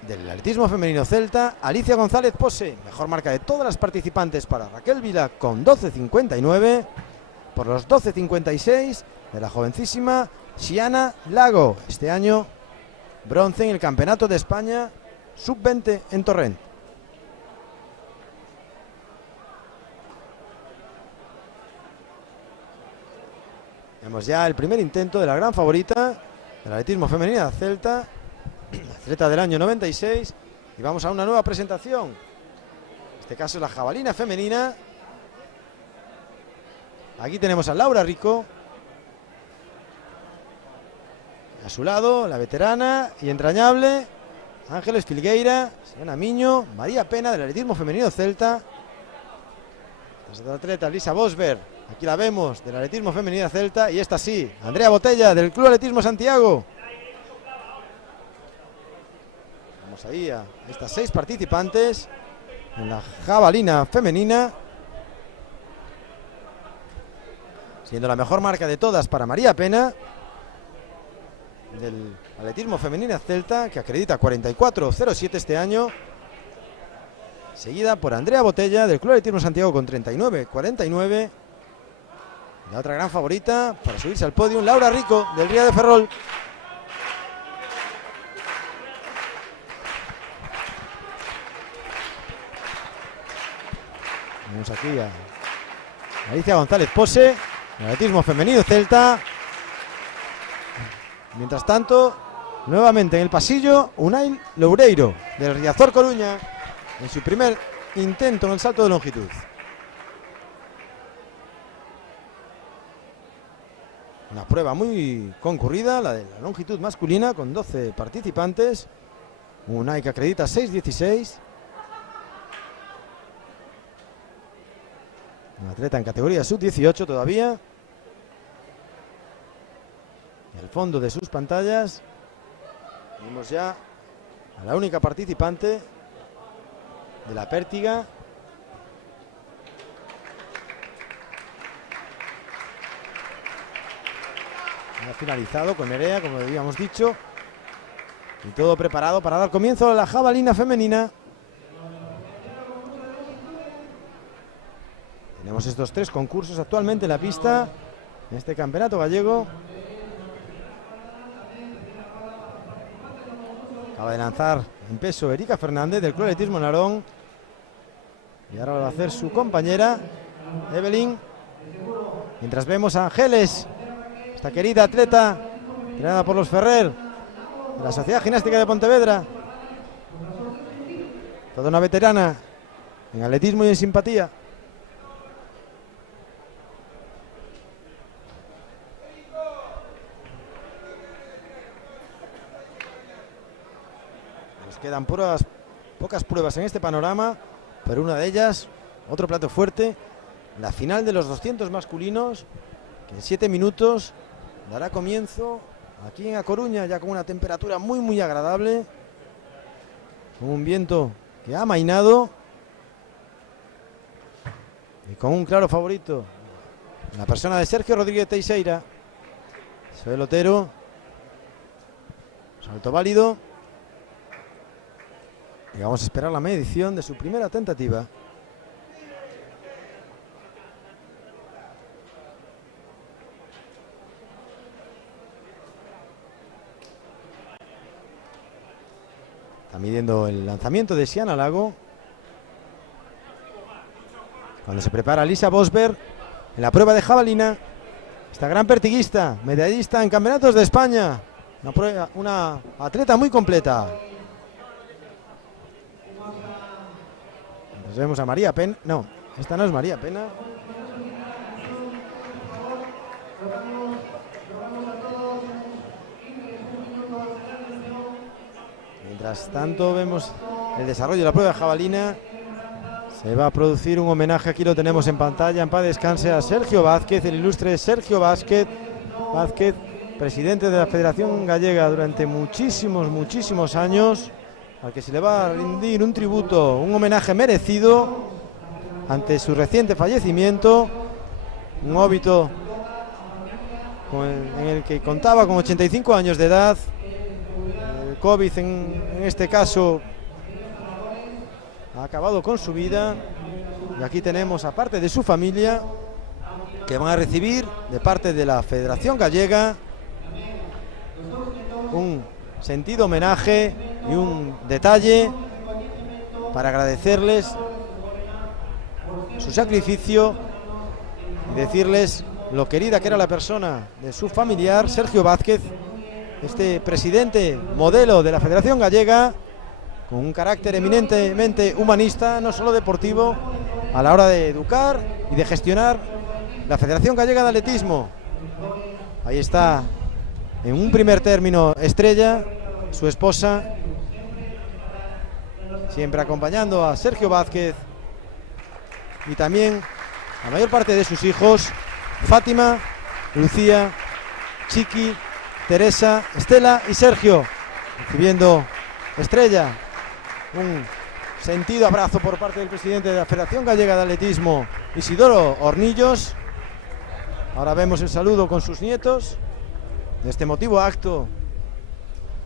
del Atletismo Femenino Celta, Alicia González Pose, mejor marca de todas las participantes para Raquel Vila con 12.59, por los 12.56 de la jovencísima Siana Lago, este año bronce en el Campeonato de España Sub-20 en Torrent. Vemos ya el primer intento de la gran favorita del atletismo femenino de Celta, atleta del año 96, y vamos a una nueva presentación. En este caso es la jabalina femenina. Aquí tenemos a Laura Rico, a su lado la veterana y entrañable Ángeles Filgueira, Siana Miño, María Pena del atletismo femenino Celta. Esta es la atleta Lisa Bosberg, aquí la vemos, del atletismo femenino Celta, y esta sí, Andrea Botella del Club Atletismo Santiago. Vamos ahí a estas 6 participantes en la jabalina femenina, siendo la mejor marca de todas para María Pena del atletismo femenino Celta, que acredita 44.07 este año, seguida por Andrea Botella del Club Atletismo Santiago con 39.49. La otra gran favorita para subirse al podio, Laura Rico del Ría de Ferrol. Vemos aquí a Alicia González Pose, el atletismo femenino Celta. Mientras tanto, nuevamente en el pasillo, Unai Loureiro del Riazor Coruña en su primer intento en el salto de longitud. Una prueba muy concurrida, la de la longitud masculina, con 12 participantes. Unai que acredita 6.16. Un atleta en categoría sub-18 todavía. En el fondo de sus pantallas vemos ya a la única participante de la pértiga. Ha finalizado con Nerea, como habíamos dicho, y todo preparado para dar comienzo a la jabalina femenina. Tenemos estos 3 concursos actualmente en la pista en este campeonato gallego. Acaba de lanzar en peso Erika Fernández del Club Atletismo Narón, y ahora lo va a hacer su compañera Evelyn, mientras vemos a Ángeles, esta querida atleta entrenada por los Ferrer de la Sociedad Gimnástica de Pontevedra, toda una veterana en atletismo y en simpatía. Nos quedan pocas pruebas en este panorama, pero una de ellas, otro plato fuerte, la final de los 200 masculinos, que en 7 minutos dará comienzo aquí en A Coruña, ya con una temperatura muy agradable, con un viento que ha amainado y con un claro favorito, la persona de Sergio Rodríguez Teixeira. Soy el Otero, salto válido, y vamos a esperar la medición de su primera tentativa. Está midiendo el lanzamiento de Siana Lago, cuando se prepara Lisa Bosberg en la prueba de jabalina, esta gran pertiguista, medallista en campeonatos de España, una atleta muy completa. Nos vemos a María Pena, no, esta no es María Pena. Mientras tanto vemos el desarrollo de la prueba de jabalina. Se va a producir un homenaje, aquí lo tenemos en pantalla, en paz descanse, a Sergio Vázquez, el ilustre Sergio Vázquez, presidente de la Federación Gallega durante muchísimos años, al que se le va a rendir un tributo, un homenaje merecido ante su reciente fallecimiento, un óbito en el que contaba con 85 años de edad. El COVID en este caso ha acabado con su vida, y aquí tenemos, aparte de su familia, que van a recibir de parte de la Federación Gallega un sentido homenaje y un detalle para agradecerles su sacrificio y decirles lo querida que era la persona de su familiar Sergio Vázquez, este presidente modelo de la Federación Gallega, con un carácter eminentemente humanista, no solo deportivo, a la hora de educar y de gestionar la Federación Gallega de Atletismo. Ahí está, en un primer término, Estrella, su esposa, siempre acompañando a Sergio Vázquez, y también la mayor parte de sus hijos, Fátima, Lucía, Chiqui, Teresa, Estela y Sergio, recibiendo Estrella un sentido abrazo por parte del presidente de la Federación Gallega de Atletismo, Isidoro Hornillos. Ahora vemos el saludo con sus nietos de este emotivo acto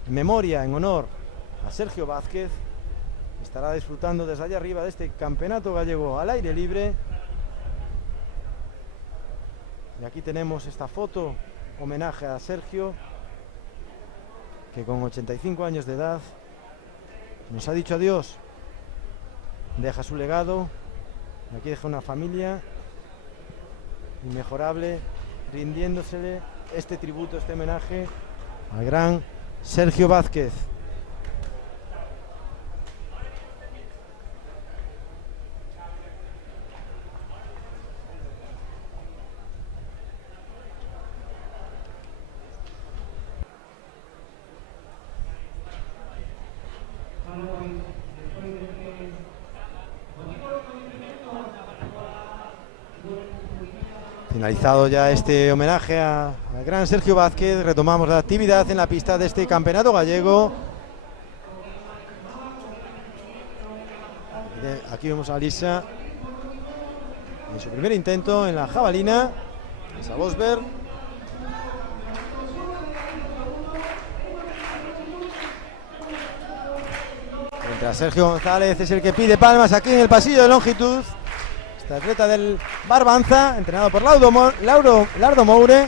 en memoria, en honor a Sergio Vázquez, que estará disfrutando desde allá arriba de este campeonato gallego al aire libre. Y aquí tenemos esta foto, homenaje a Sergio, que con 85 años de edad nos ha dicho adiós. Deja su legado, aquí deja una familia inmejorable, rindiéndosele este tributo, este homenaje al gran Sergio Vázquez. Finalizado ya este homenaje al gran Sergio Vázquez, retomamos la actividad en la pista de este campeonato gallego. Aquí vemos a Lisa en su primer intento en la jabalina, Lisa Bosberg. Mientras Sergio González es el que pide palmas aquí en el pasillo de longitud. Este atleta del Barbanza, entrenado por Lardo Moure.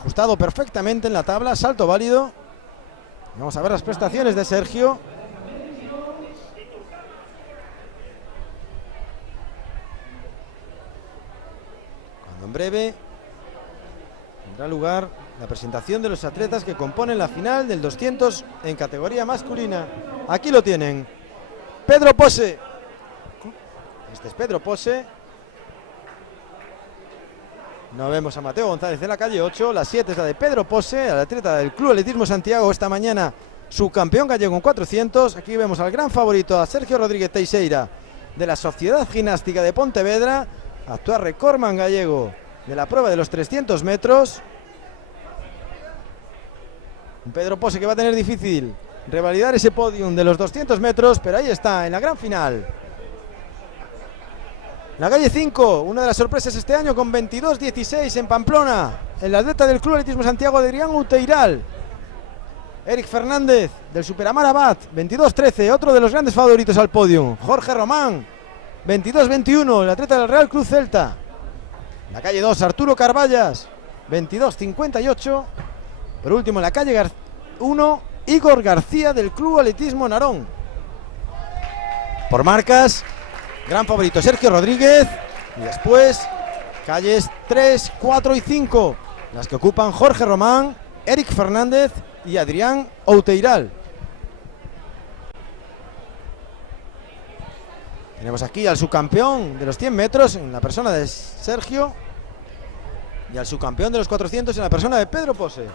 Ajustado perfectamente en la tabla, salto válido. Vamos a ver las prestaciones de Sergio. Cuando en breve tendrá lugar la presentación de los atletas que componen la final del 200 en categoría masculina. Aquí lo tienen. Pedro Pose. Este es Pedro Pose. No vemos a Mateo González de la calle 8. La 7 es la de Pedro Pose, el atleta del Club Atletismo Santiago, esta mañana subcampeón gallego en 400. Aquí vemos al gran favorito, a Sergio Rodríguez Teixeira, de la Sociedad Gimnástica de Pontevedra, actual recordman gallego de la prueba de los 300 metros. Un Pedro Pose que va a tener difícil revalidar ese podium de los 200 metros, pero ahí está, en la gran final. La calle 5, una de las sorpresas este año, con 22-16 en Pamplona, el atleta del Club Atletismo Santiago, Adrián Outeiral. Eric Fernández, del Superamar Abad, 22-13, otro de los grandes favoritos al podium. Jorge Román, 22-21, el atleta del Real Cruz Celta. La calle 2, Arturo Carballas, 22-58. Por último, en la calle 1, Igor García, del Club Atletismo Narón. Por marcas, gran favorito Sergio Rodríguez, y después calles 3, 4 y 5, las que ocupan Jorge Román, Eric Fernández y Adrián Outeiral. Tenemos aquí al subcampeón de los 100 metros en la persona de Sergio, y al subcampeón de los 400 en la persona de Pedro Pose.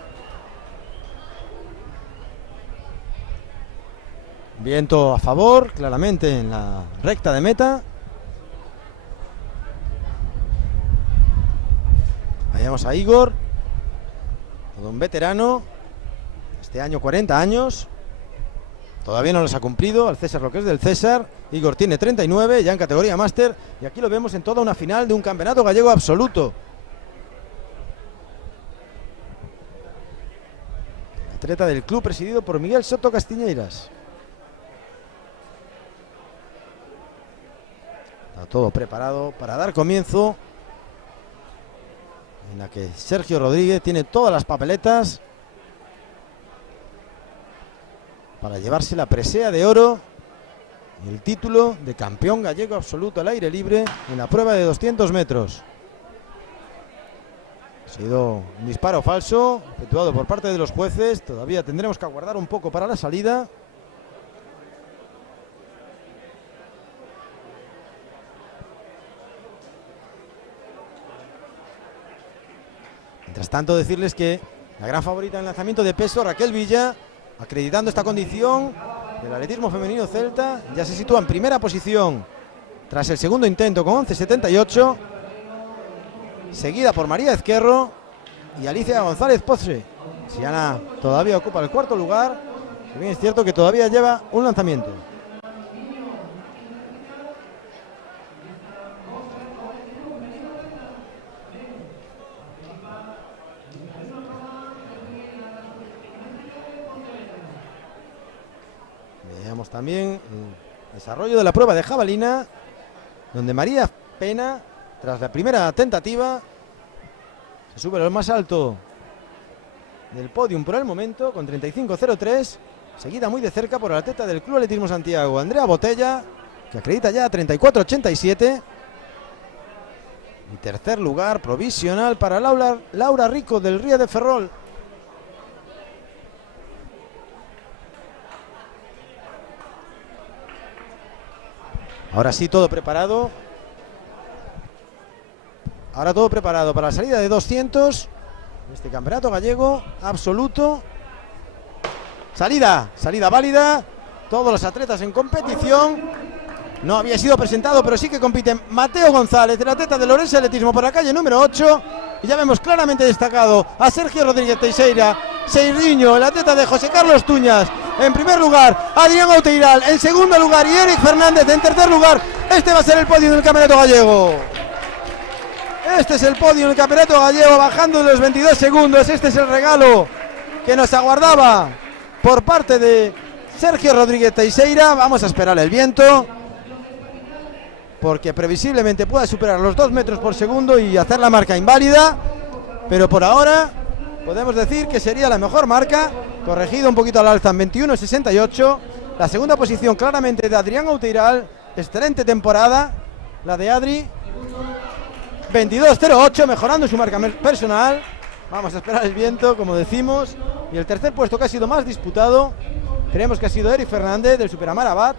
Viento a favor, claramente en la recta de meta. Vayamos a Igor, todo un veterano, este año 40 años, todavía no los ha cumplido, al César lo que es del César. Igor tiene 39, ya en categoría máster, y aquí lo vemos en toda una final de un campeonato gallego absoluto. Atleta del club presidido por Miguel Soto Castiñeiras. Está todo preparado para dar comienzo, en la que Sergio Rodríguez tiene todas las papeletas para llevarse la presea de oro y el título de campeón gallego absoluto al aire libre en la prueba de 200 metros. Ha sido un disparo falso efectuado por parte de los jueces. Todavía tendremos que aguardar un poco para la salida. Mientras tanto, decirles que la gran favorita en el lanzamiento de peso, Raquel Villa, acreditando esta condición del atletismo femenino celta, ya se sitúa en primera posición tras el segundo intento con 11.78, seguida por María Ezquerro y Alicia González Pozre. Siana todavía ocupa el cuarto lugar, si bien es cierto que todavía lleva un lanzamiento. Veamos también el desarrollo de la prueba de jabalina, donde María Pena, tras la primera tentativa, se sube a lo más alto del podium por el momento con 35.03, seguida muy de cerca por el atleta del Club Atletismo Santiago, Andrea Botella, que acredita ya 34.87. Y tercer lugar provisional para Laura Rico del Río de Ferrol. Ahora sí, todo preparado. Ahora todo preparado para la salida de 200 en este campeonato gallego absoluto. Salida válida. Todos los atletas en competición. No había sido presentado, pero sí que compiten Mateo González, el atleta de Lorenzo Atletismo, por la calle número 8. Y ya vemos claramente destacado a Sergio Rodríguez Teixeira, Seiriño, el atleta de José Carlos Tuñas. En primer lugar, Adrián Outeiral en segundo lugar y Eric Fernández en tercer lugar. Este va a ser el podio del campeonato gallego. Este es el podio del campeonato gallego, bajando de los 22 segundos. Este es el regalo que nos aguardaba por parte de Sergio Rodríguez Teixeira. Vamos a esperar el viento, porque previsiblemente pueda superar los 2 metros por segundo y hacer la marca inválida. Pero por ahora podemos decir que sería la mejor marca, corregido un poquito al alza en 21.68. La segunda posición claramente de Adrián Outeiral, excelente temporada la de Adri, 22.08, mejorando su marca personal. Vamos a esperar el viento, como decimos. Y el tercer puesto, que ha sido más disputado, creemos que ha sido Eric Fernández del Superamar Abad.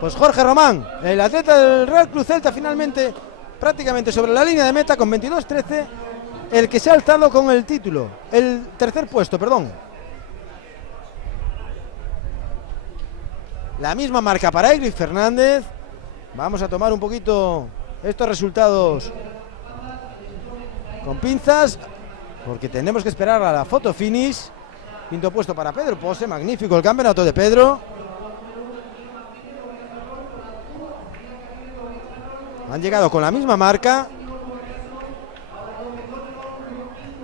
Pues Jorge Román, el atleta del Real Club Celta, finalmente prácticamente sobre la línea de meta con 22.13, el que se ha alzado con el título, el tercer puesto, perdón. La misma marca para Eric Fernández. Vamos a tomar un poquito estos resultados con pinzas, porque tenemos que esperar a la foto finish. Quinto puesto para Pedro Pose, magnífico el campeonato de Pedro. Han llegado con la misma marca.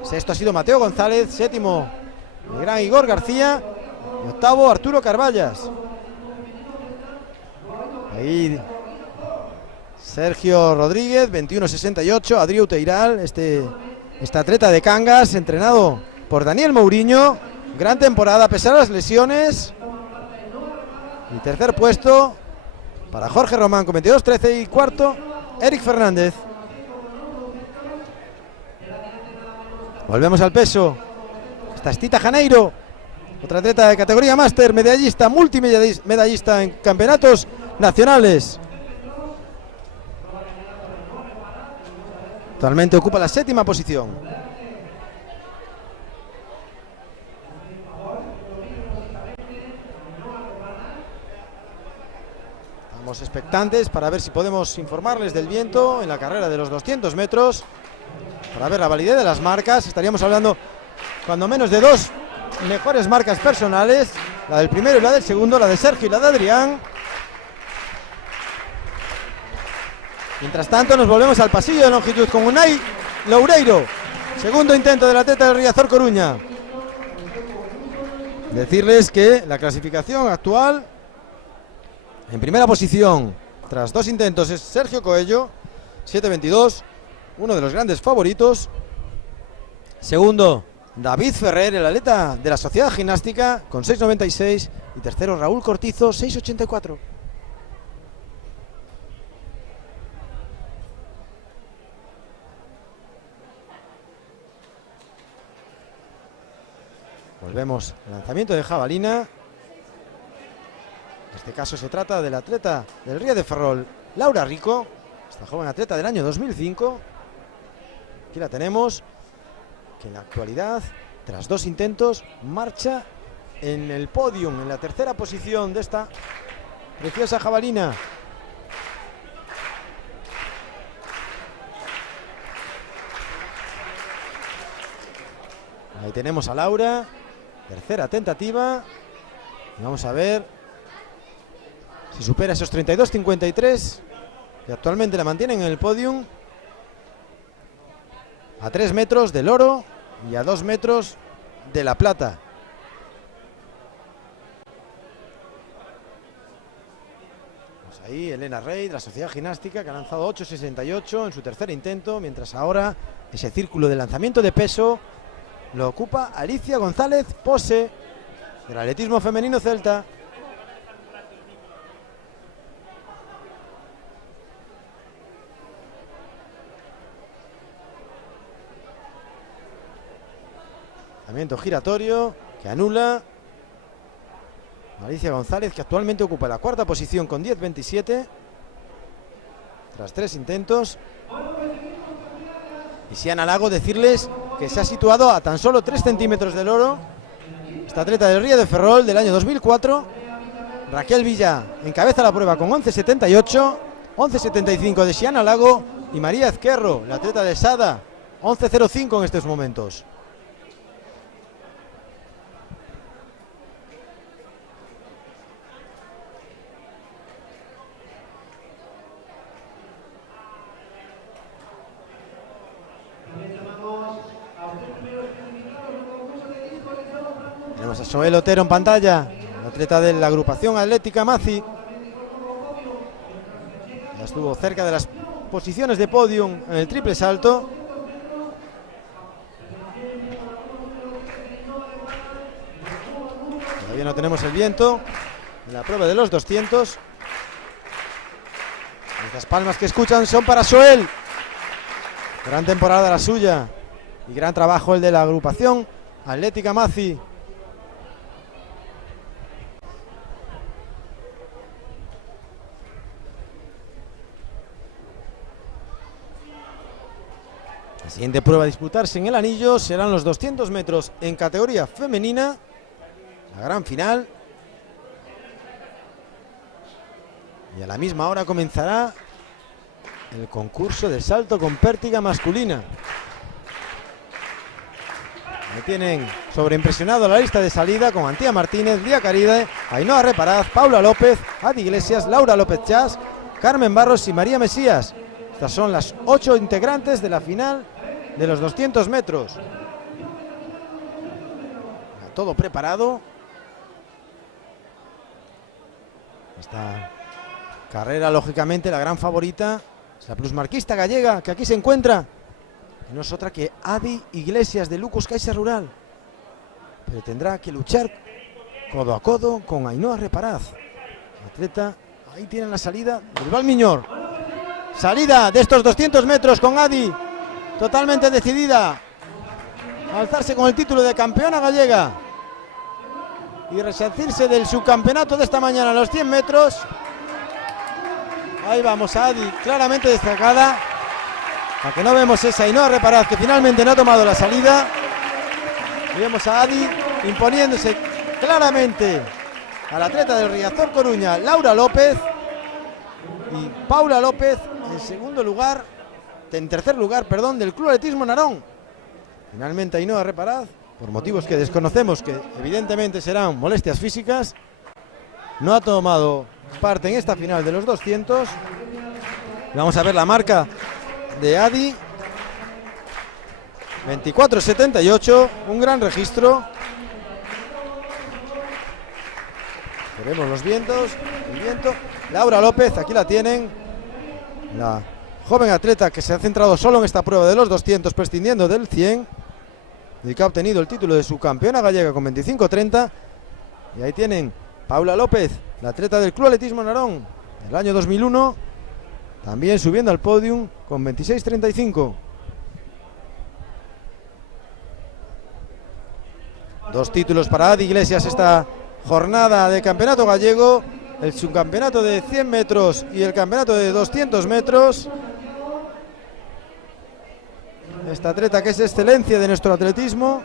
Sexto ha sido Mateo González, séptimo el gran Igor García y octavo Arturo Carballas. Ahí Sergio Rodríguez, 21.68, Adrián Outeiral, este atleta de Cangas, entrenado por Daniel Mourinho. Gran temporada a pesar de las lesiones. Y tercer puesto para Jorge Román con 22.13 y cuarto Eric Fernández. Volvemos al peso. Esta es Tita Janeiro, otra atleta de categoría máster, medallista, multimedallista en campeonatos nacionales. Actualmente ocupa la séptima posición. Estamos expectantes para ver si podemos informarles del viento en la carrera de los 200 metros, para ver la validez de las marcas. Estaríamos hablando cuando menos de dos mejores marcas personales, la del primero y la del segundo, la de Sergio y la de Adrián. Mientras tanto nos volvemos al pasillo de longitud con Unai Loureiro, segundo intento del atleta del Riazor Coruña. Decirles que la clasificación actual, en primera posición, tras dos intentos, es Sergio Coello, 7.22, uno de los grandes favoritos. Segundo, David Ferrer, el atleta de la Sociedad Gimnástica, con 6.96. Y tercero, Raúl Cortizo, 6.84. Volvemos al lanzamiento de jabalina. En este caso se trata del atleta del Río de Ferrol, Laura Rico, esta joven atleta del año 2005. Aquí la tenemos, que en la actualidad, tras dos intentos, marcha en el podium, en la tercera posición de esta preciosa jabalina. Ahí tenemos a Laura, tercera tentativa. Y vamos a ver si supera esos 32.53 que actualmente la mantienen en el podium, a 3 metros del oro y a 2 metros de la plata. Pues ahí Elena Rey de la Sociedad Gimnástica, que ha lanzado 8.68 en su tercer intento, mientras ahora ese círculo de lanzamiento de peso lo ocupa Alicia González Pose, del atletismo femenino celta. Lanzamiento giratorio que anula Alicia González, que actualmente ocupa la cuarta posición con 10.27 tras 3 intentos. Y Siana Lago, decirles que se ha situado a tan solo 3 centímetros del oro esta atleta del Río de Ferrol del año 2004. Raquel Villa encabeza la prueba con 11.78, 11.75 de Siana Lago, y María Ezquerro, la atleta de Sada, 11.05 en estos momentos. Tenemos a Joel Otero en pantalla, la atleta de la agrupación atlética Mazi. Ya estuvo cerca de las posiciones de podium en el triple salto. Todavía no tenemos el viento en la prueba de los 200. Estas palmas que escuchan son para Joel. Gran temporada la suya y gran trabajo el de la agrupación atlética Mazi. La siguiente prueba a disputarse en el anillo serán los 200 metros en categoría femenina, la gran final. Y a la misma hora comenzará el concurso de salto con pértiga masculina. Ahí tienen sobreimpresionado la lista de salida con Antía Martínez, Lía Caride, Ainhoa Reparaz, Paula López, Adi Iglesias, Laura López Chas, Carmen Barros y María Mesías. Estas son las 8 integrantes de la final de los 200 metros. Todo preparado. Esta carrera, lógicamente, la gran favorita es la plusmarquista gallega, que aquí se encuentra. Y no es otra que Adi Iglesias de Lucus Caixa Rural. Pero tendrá que luchar codo a codo con Ainhoa Reparaz. Atleta, ahí tienen la salida del Valmiñor. Salida de estos 200 metros con Adi totalmente decidida a alzarse con el título de campeona gallega y resarcirse del subcampeonato de esta mañana a los 100 metros. Ahí vamos a Adi, claramente destacada. A que no vemos esa Ainhoa Reparaz, que finalmente no ha tomado la salida. Y vemos a Adi imponiéndose claramente al atleta del Riazor Coruña, Laura López. y Paula López en tercer lugar, del Club Atletismo Narón. Finalmente Ainhoa Reparaz, por motivos que desconocemos, que evidentemente serán molestias físicas, no ha tomado parte en esta final de los 200. Vamos a ver la marca de Adi, 24.78, un gran registro. Veremos los vientos, el viento. Laura López, aquí la tienen, la joven atleta que se ha centrado solo en esta prueba de los 200, prescindiendo del 100, y que ha obtenido el título de subcampeona gallega con 25.30. Y ahí tienen Paula López, la atleta del Club Atletismo Narón del año 2001, también subiendo al podium con 26.35. 2 títulos para Adi Iglesias esta jornada de campeonato gallego, el subcampeonato de 100 metros y el campeonato de 200 metros. Esta atleta que es excelencia de nuestro atletismo.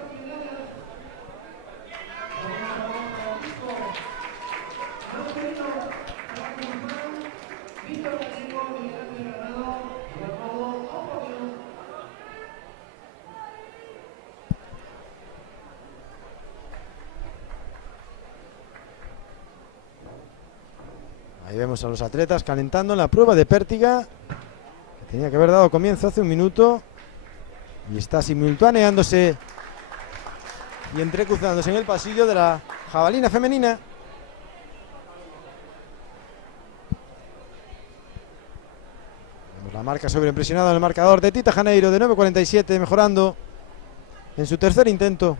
Ahí vemos a los atletas calentando en la prueba de pértiga, que tenía que haber dado comienzo hace un minuto, y está simultaneándose y entrecruzándose en el pasillo de la jabalina femenina. Vemos la marca sobreimpresionada en el marcador de Tita Janeiro de 9.47, mejorando en su tercer intento.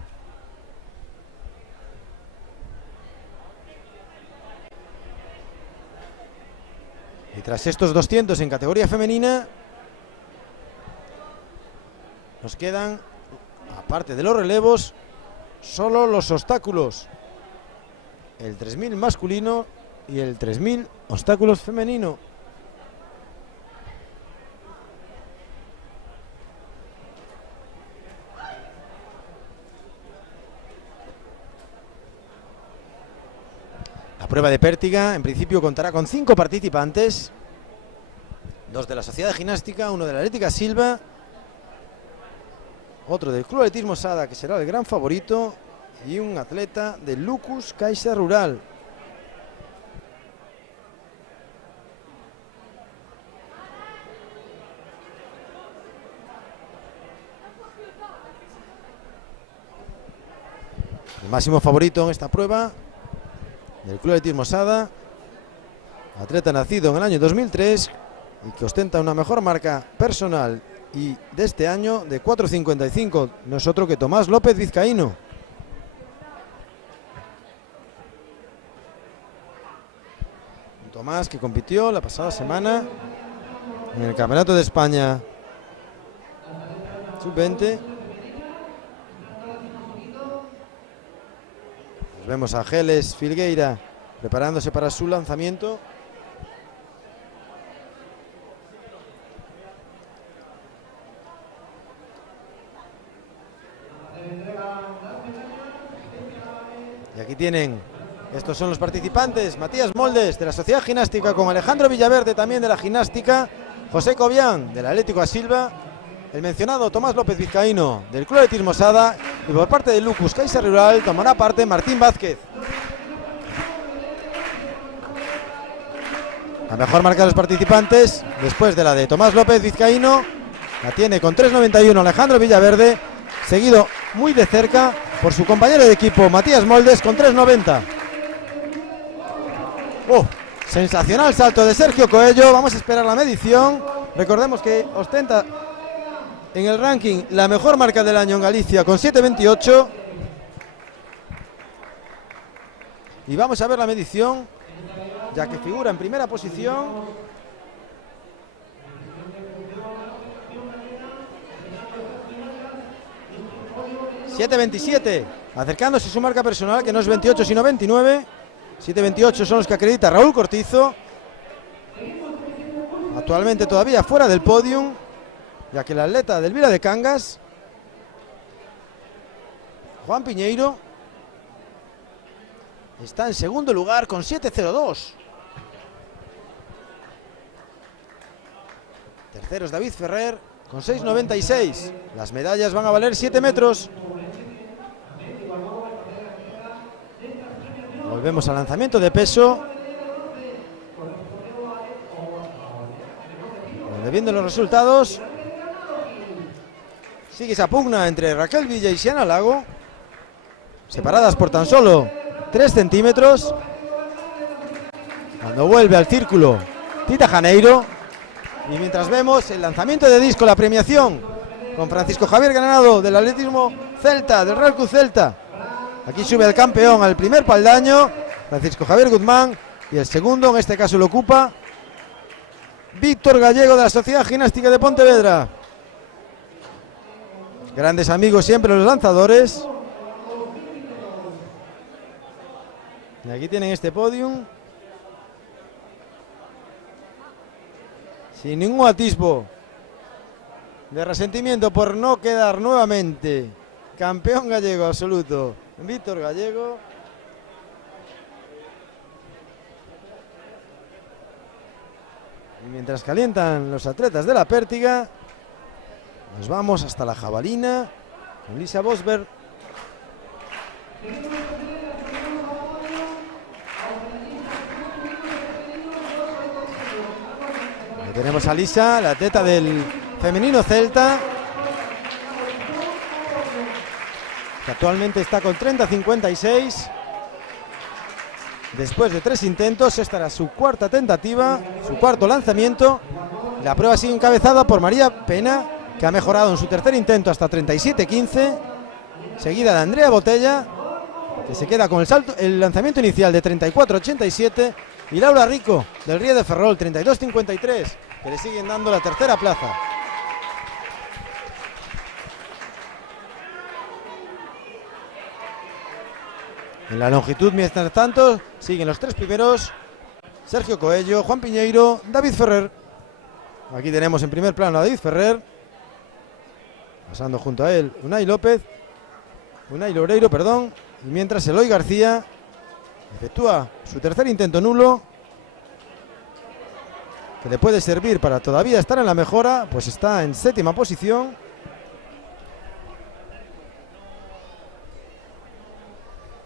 Y tras estos 200 en categoría femenina, nos quedan, aparte de los relevos, solo los obstáculos. El 3000 masculino y el 3000 obstáculos femenino. La prueba de pértiga en principio contará con 5 participantes, 2 de la Sociedad de Gimnástica, 1 de la Atlética Silva, otro del Club Atletismo Sada, que será el gran favorito, y un atleta del Lucus Caixa Rural. El máximo favorito en esta prueba del Club Atletismo Sada, atleta nacido en el año 2003 y que ostenta una mejor marca personal y de este año de 4.55, no es otro que Tomás López Vizcaíno. Tomás, que compitió la pasada semana en el Campeonato de España Sub-20. Vemos a Geles Filgueira preparándose para su lanzamiento. Y aquí tienen, estos son los participantes: Matías Moldes de la Sociedad Gimnástica, con Alejandro Villaverde también de la Gimnástica, José Cobián del Atlético a Silva, el mencionado Tomás López Vizcaíno del Club Atletismo Sada, y por parte de Lucus Caixa Rural tomará parte Martín Vázquez. La mejor marca de los participantes, después de la de Tomás López Vizcaíno, la tiene con 3.91 Alejandro Villaverde, seguido muy de cerca por su compañero de equipo Matías Moldes con 3.90. Sensacional salto de Sergio Coello. Vamos a esperar la medición. Recordemos que ostenta en el ranking la mejor marca del año en Galicia con 7.28. Y vamos a ver la medición, ya que figura en primera posición. ...7.27... acercándose su marca personal, que no es 28 sino 29. 7.28 son los que acredita Raúl Cortizo, actualmente todavía fuera del podium, ya que el atleta del Vila de Cangas, Juan Piñeiro, está en segundo lugar con 7.02. Tercero es David Ferrer con 6,96. Las medallas van a valer 7 metros. Volvemos al lanzamiento de peso. Viendo los resultados, sigue esa pugna entre Raquel Villa y Siana Lago, separadas por tan solo 3 centímetros. Cuando vuelve al círculo Tita Janeiro, y mientras vemos el lanzamiento de disco, la premiación con Francisco Javier Granado del atletismo Celta, del Real Club Celta. Aquí sube el campeón al primer peldaño, Francisco Javier Guzmán, y el segundo en este caso lo ocupa Víctor Gallego de la Sociedad Gimnástica de Pontevedra. Grandes amigos siempre los lanzadores. Y aquí tienen este podium. Sin ningún atisbo de resentimiento por no quedar nuevamente campeón gallego absoluto, Víctor Gallego. Y mientras calientan los atletas de la Pértiga, nos vamos hasta la jabalina con Lisa Bosberg. Ahí tenemos a Lisa, la atleta del femenino celta, que actualmente está con 30,56. Después de 3 intentos, esta era su cuarta tentativa, su cuarto lanzamiento. La prueba sigue encabezada por María Pena, que ha mejorado en su tercer intento hasta 37,15. Seguida de Andrea Botella, que se queda con el lanzamiento inicial de 34,87. Y Laura Rico, del Río de Ferrol, 32,53, que le siguen dando la tercera plaza. En la longitud, mientras tanto, siguen los 3 primeros: Sergio Coello, Juan Piñeiro, David Ferrer. Aquí tenemos en primer plano a David Ferrer, pasando junto a él Unai Loureiro, y mientras Eloy García efectúa su tercer intento nulo, que le puede servir para todavía estar en la mejora, pues está en 7ª posición.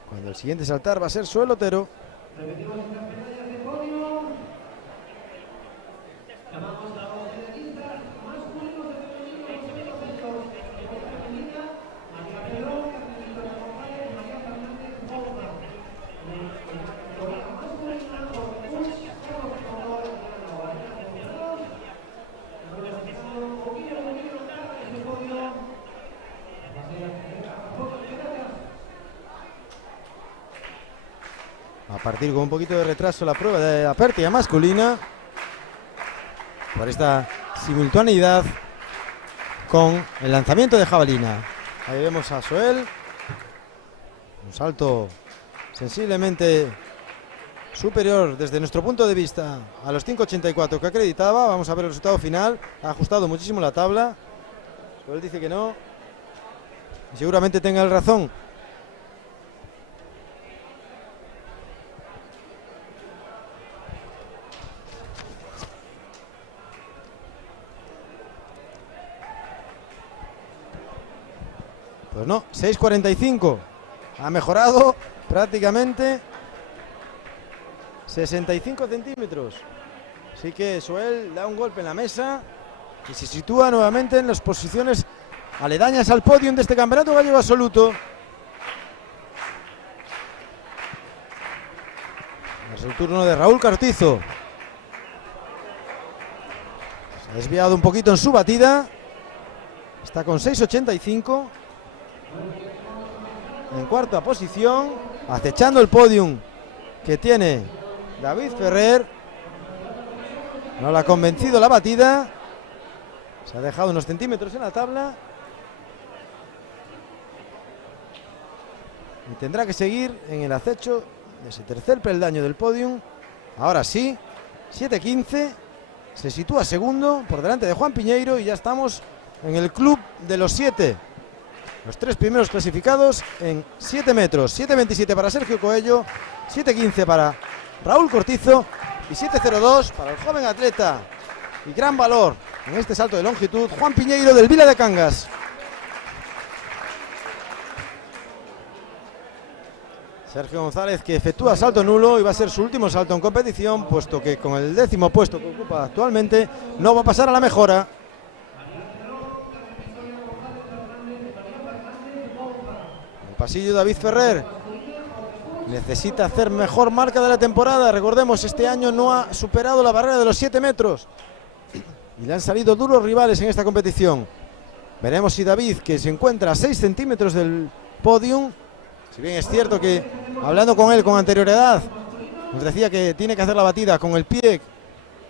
Cuando el siguiente saltar va a ser Suel Otero. A partir con un poquito de retraso la prueba de la Pértiga masculina, por esta simultaneidad con el lanzamiento de jabalina. Ahí vemos a Soel, un salto sensiblemente superior desde nuestro punto de vista a los 5,84 que acreditaba. Vamos a ver el resultado final. Ha ajustado muchísimo la tabla. Soel dice que no, y seguramente tenga el razón. Pues no, 6,45. Ha mejorado prácticamente 65 centímetros. Así que Soel da un golpe en la mesa y se sitúa nuevamente en las posiciones aledañas al podio de este campeonato gallego absoluto. Es el turno de Raúl Cortizo. Se ha desviado un poquito en su batida. Está con 6,85. En cuarta posición, acechando el podium que tiene David Ferrer. No le ha convencido la batida. Se ha dejado unos centímetros en la tabla. Y tendrá que seguir en el acecho de ese tercer peldaño del podium. Ahora sí, 7,15. Se sitúa segundo por delante de Juan Piñeiro y ya estamos en el club de los 7. Los 3 primeros clasificados en 7 metros. 7,27 para Sergio Coello, 7,15 para Raúl Cortizo y 7,02 para el joven atleta y gran valor en este salto de longitud, Juan Piñeiro del Vila de Cangas. Sergio González, que efectúa salto nulo y va a ser su último salto en competición, puesto que con el 10º puesto que ocupa actualmente no va a pasar a la mejora. En el pasillo, David Ferrer necesita hacer mejor marca de la temporada. Recordemos, este año no ha superado la barrera de los 7 metros y le han salido duros rivales en esta competición. Veremos si David, que se encuentra a 6 centímetros del podium, si bien es cierto que hablando con él con anterioridad nos decía que tiene que hacer la batida con el pie,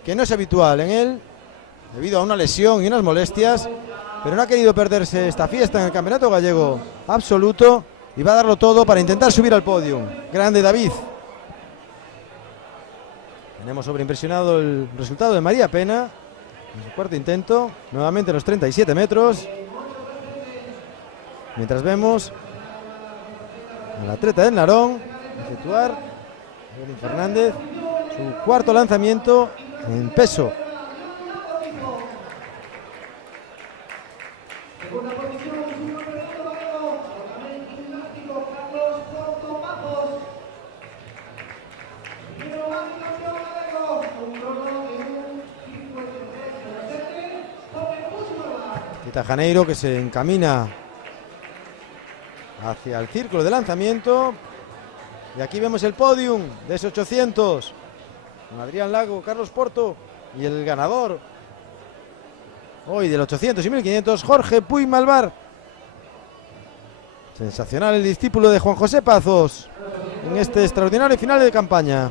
que no es habitual en él debido a una lesión y unas molestias, pero no ha querido perderse esta fiesta en el Campeonato Gallego Absoluto y va a darlo todo para intentar subir al podio. Grande David. Tenemos sobreimpresionado el resultado de María Pena en su cuarto intento, nuevamente los 37 metros, mientras vemos al atleta del Narón efectuar, Evelyn Fernández, su cuarto lanzamiento en peso. Tita Janeiro, que se encamina hacia el círculo de lanzamiento, y aquí vemos el podium de ese 800 con Adrián Lago, Carlos Porto y el ganador hoy del 800 y 1500, Jorge Puy Malvar. Sensacional el discípulo de Juan José Pazos en este extraordinario final de campaña.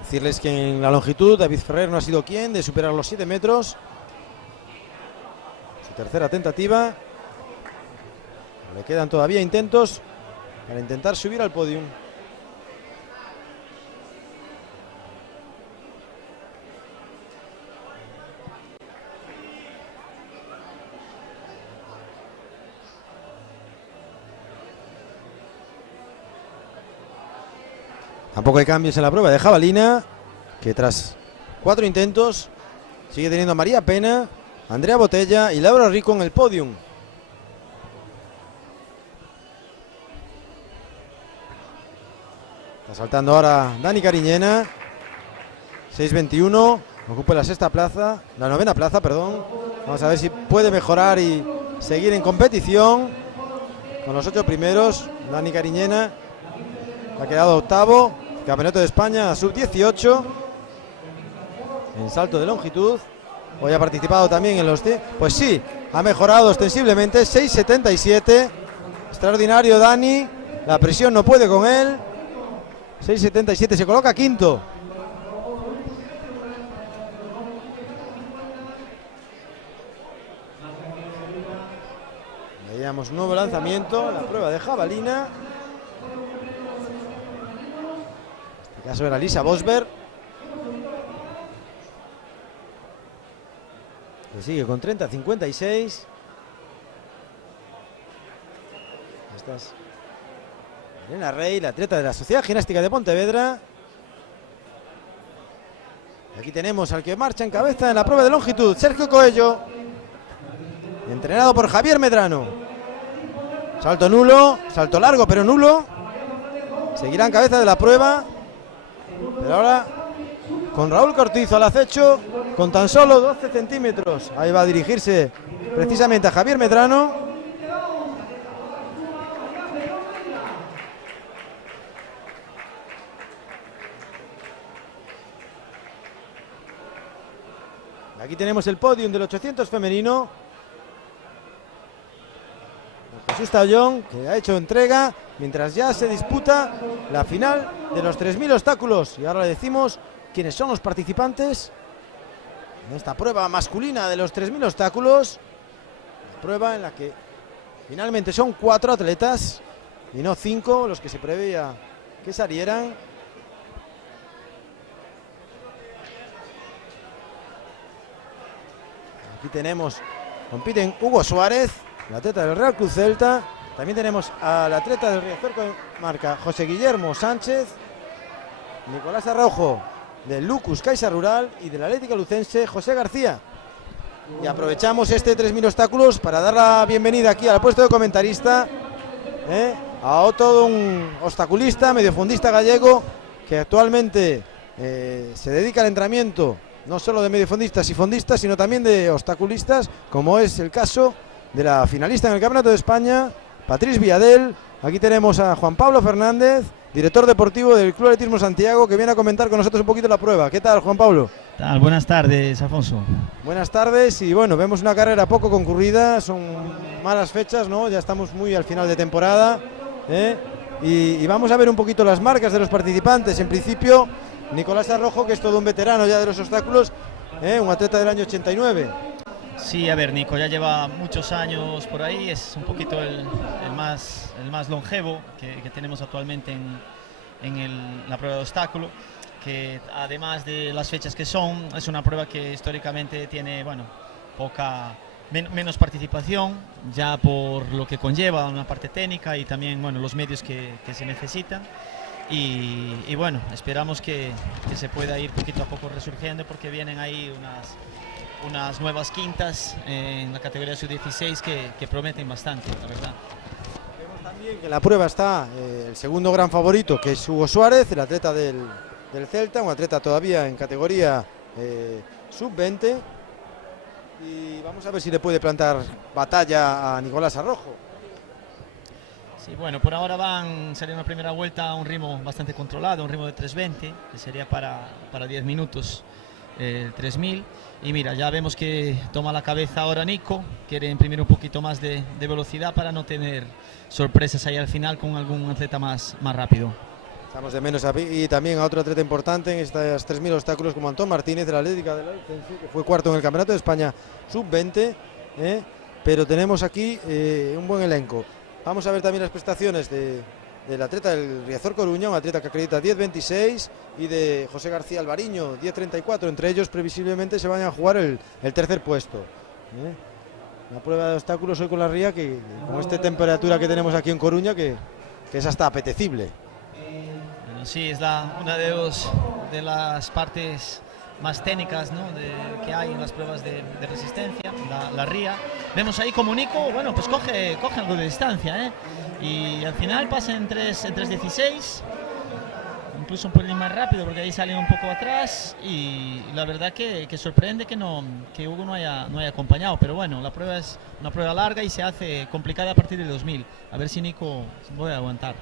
Decirles que en la longitud David Ferrer no ha sido quien de superar los 7 metros. Su tercera tentativa. Le quedan todavía intentos para intentar subir al podium. Tampoco hay cambios en la prueba de jabalina, que tras 4 intentos sigue teniendo a María Pena, Andrea Botella y Laura Rico en el podium. Está saltando ahora Dani Cariñena, 6.21, ocupa la novena plaza, perdón. Vamos a ver si puede mejorar y seguir en competición con los 8 primeros. Dani Cariñena ha quedado octavo, Campeonato de España sub-18 en salto de longitud. Hoy ha participado también en los... Pues sí, ha mejorado ostensiblemente, 6.77. Extraordinario Dani, la presión no puede con él. 6.77, se coloca quinto. Veíamos un nuevo lanzamiento, la prueba de jabalina. En este caso era Lisa Bosberg. Que sigue con 30.56. Esta es Elena Rey, la atleta de la Sociedad Ginástica de Pontevedra. Y aquí tenemos al que marcha en cabeza en la prueba de longitud, Sergio Coello, entrenado por Javier Medrano. Salto nulo, salto largo pero nulo. Seguirá en cabeza de la prueba, pero ahora con Raúl Cortizo al acecho, con tan solo 12 centímetros. Ahí va a dirigirse precisamente a Javier Medrano. Aquí tenemos el podium del 800 femenino. Jesús Tallón, que ha hecho entrega mientras ya se disputa la final de los 3.000 obstáculos. Y ahora le decimos quiénes son los participantes en esta prueba masculina de los 3.000 obstáculos. Una prueba en la que finalmente son 4 atletas y no 5 los que se preveía que salieran. Aquí tenemos compiten Hugo Suárez, el atleta del Real Cruz Celta. También tenemos al atleta del Riazor con marca José Guillermo Sánchez, Nicolás Arrojo del Lucus Caixa Rural y del Atlético Lucense José García. Y aprovechamos este 3000 obstáculos para dar la bienvenida aquí al puesto de comentarista a todo un obstaculista, mediofondista gallego que actualmente se dedica al entrenamiento no solo de mediofondistas y fondistas, sino también de obstaculistas, como es el caso de la finalista en el Campeonato de España, Patrice Viadel. Aquí tenemos a Juan Pablo Fernández, director deportivo del Club Atletismo Santiago, que viene a comentar con nosotros un poquito la prueba. ¿Qué tal, Juan Pablo? Buenas tardes, Alfonso. Buenas tardes, y bueno, vemos una carrera poco concurrida, son malas fechas, ¿no? Ya estamos muy al final de temporada, y vamos a ver un poquito las marcas de los participantes. En principio, Nicolás Arrojo, que es todo un veterano ya de los obstáculos, un atleta del año 89. Sí, a ver, Nico ya lleva muchos años por ahí, es un poquito el más longevo que tenemos actualmente en la prueba de obstáculo, que además de las fechas que son, es una prueba que históricamente tiene, bueno, menos participación, ya por lo que conlleva una parte técnica y también, bueno, los medios que se necesitan. Y bueno, esperamos que se pueda ir poquito a poco resurgiendo, porque vienen ahí unas nuevas quintas en la categoría sub-16 que prometen bastante, la verdad. Vemos también que en la prueba está el segundo gran favorito, que es Hugo Suárez, el atleta del Celta, un atleta todavía en categoría sub-20, y vamos a ver si le puede plantar batalla a Nicolás Arrojo. Sí, bueno, por ahora sería una primera vuelta a un ritmo bastante controlado, un ritmo de 3.20, que sería para 10 minutos el 3000. Y mira, ya vemos que toma la cabeza ahora Nico, quiere imprimir un poquito más de velocidad para no tener sorpresas ahí al final con algún atleta más rápido. Estamos de menos y también a otro atleta importante en estas 3000 obstáculos, como Antón Martínez, de la Atlética de la Lucense, que fue cuarto en el Campeonato de España sub-20, pero tenemos aquí un buen elenco. Vamos a ver también las prestaciones del atleta del Riazor Coruña, un atleta que acredita 10.26, y de José García Alvariño, 10.34. Entre ellos previsiblemente se vayan a jugar el tercer puesto. La prueba de obstáculos hoy con la ría, que con esta temperatura que tenemos aquí en Coruña, que es hasta apetecible. Bueno, sí, es una de las partes más técnicas, ¿no?, que hay en las pruebas de resistencia, la ría. Vemos ahí como Nico, bueno, pues coge algo de distancia, y al final pasa en 3.16, incluso un pelín más rápido, porque ahí salen un poco atrás, y la verdad que sorprende que Hugo no haya acompañado, pero bueno, la prueba es una prueba larga y se hace complicada a partir del 2000, a ver si Nico puede aguantar.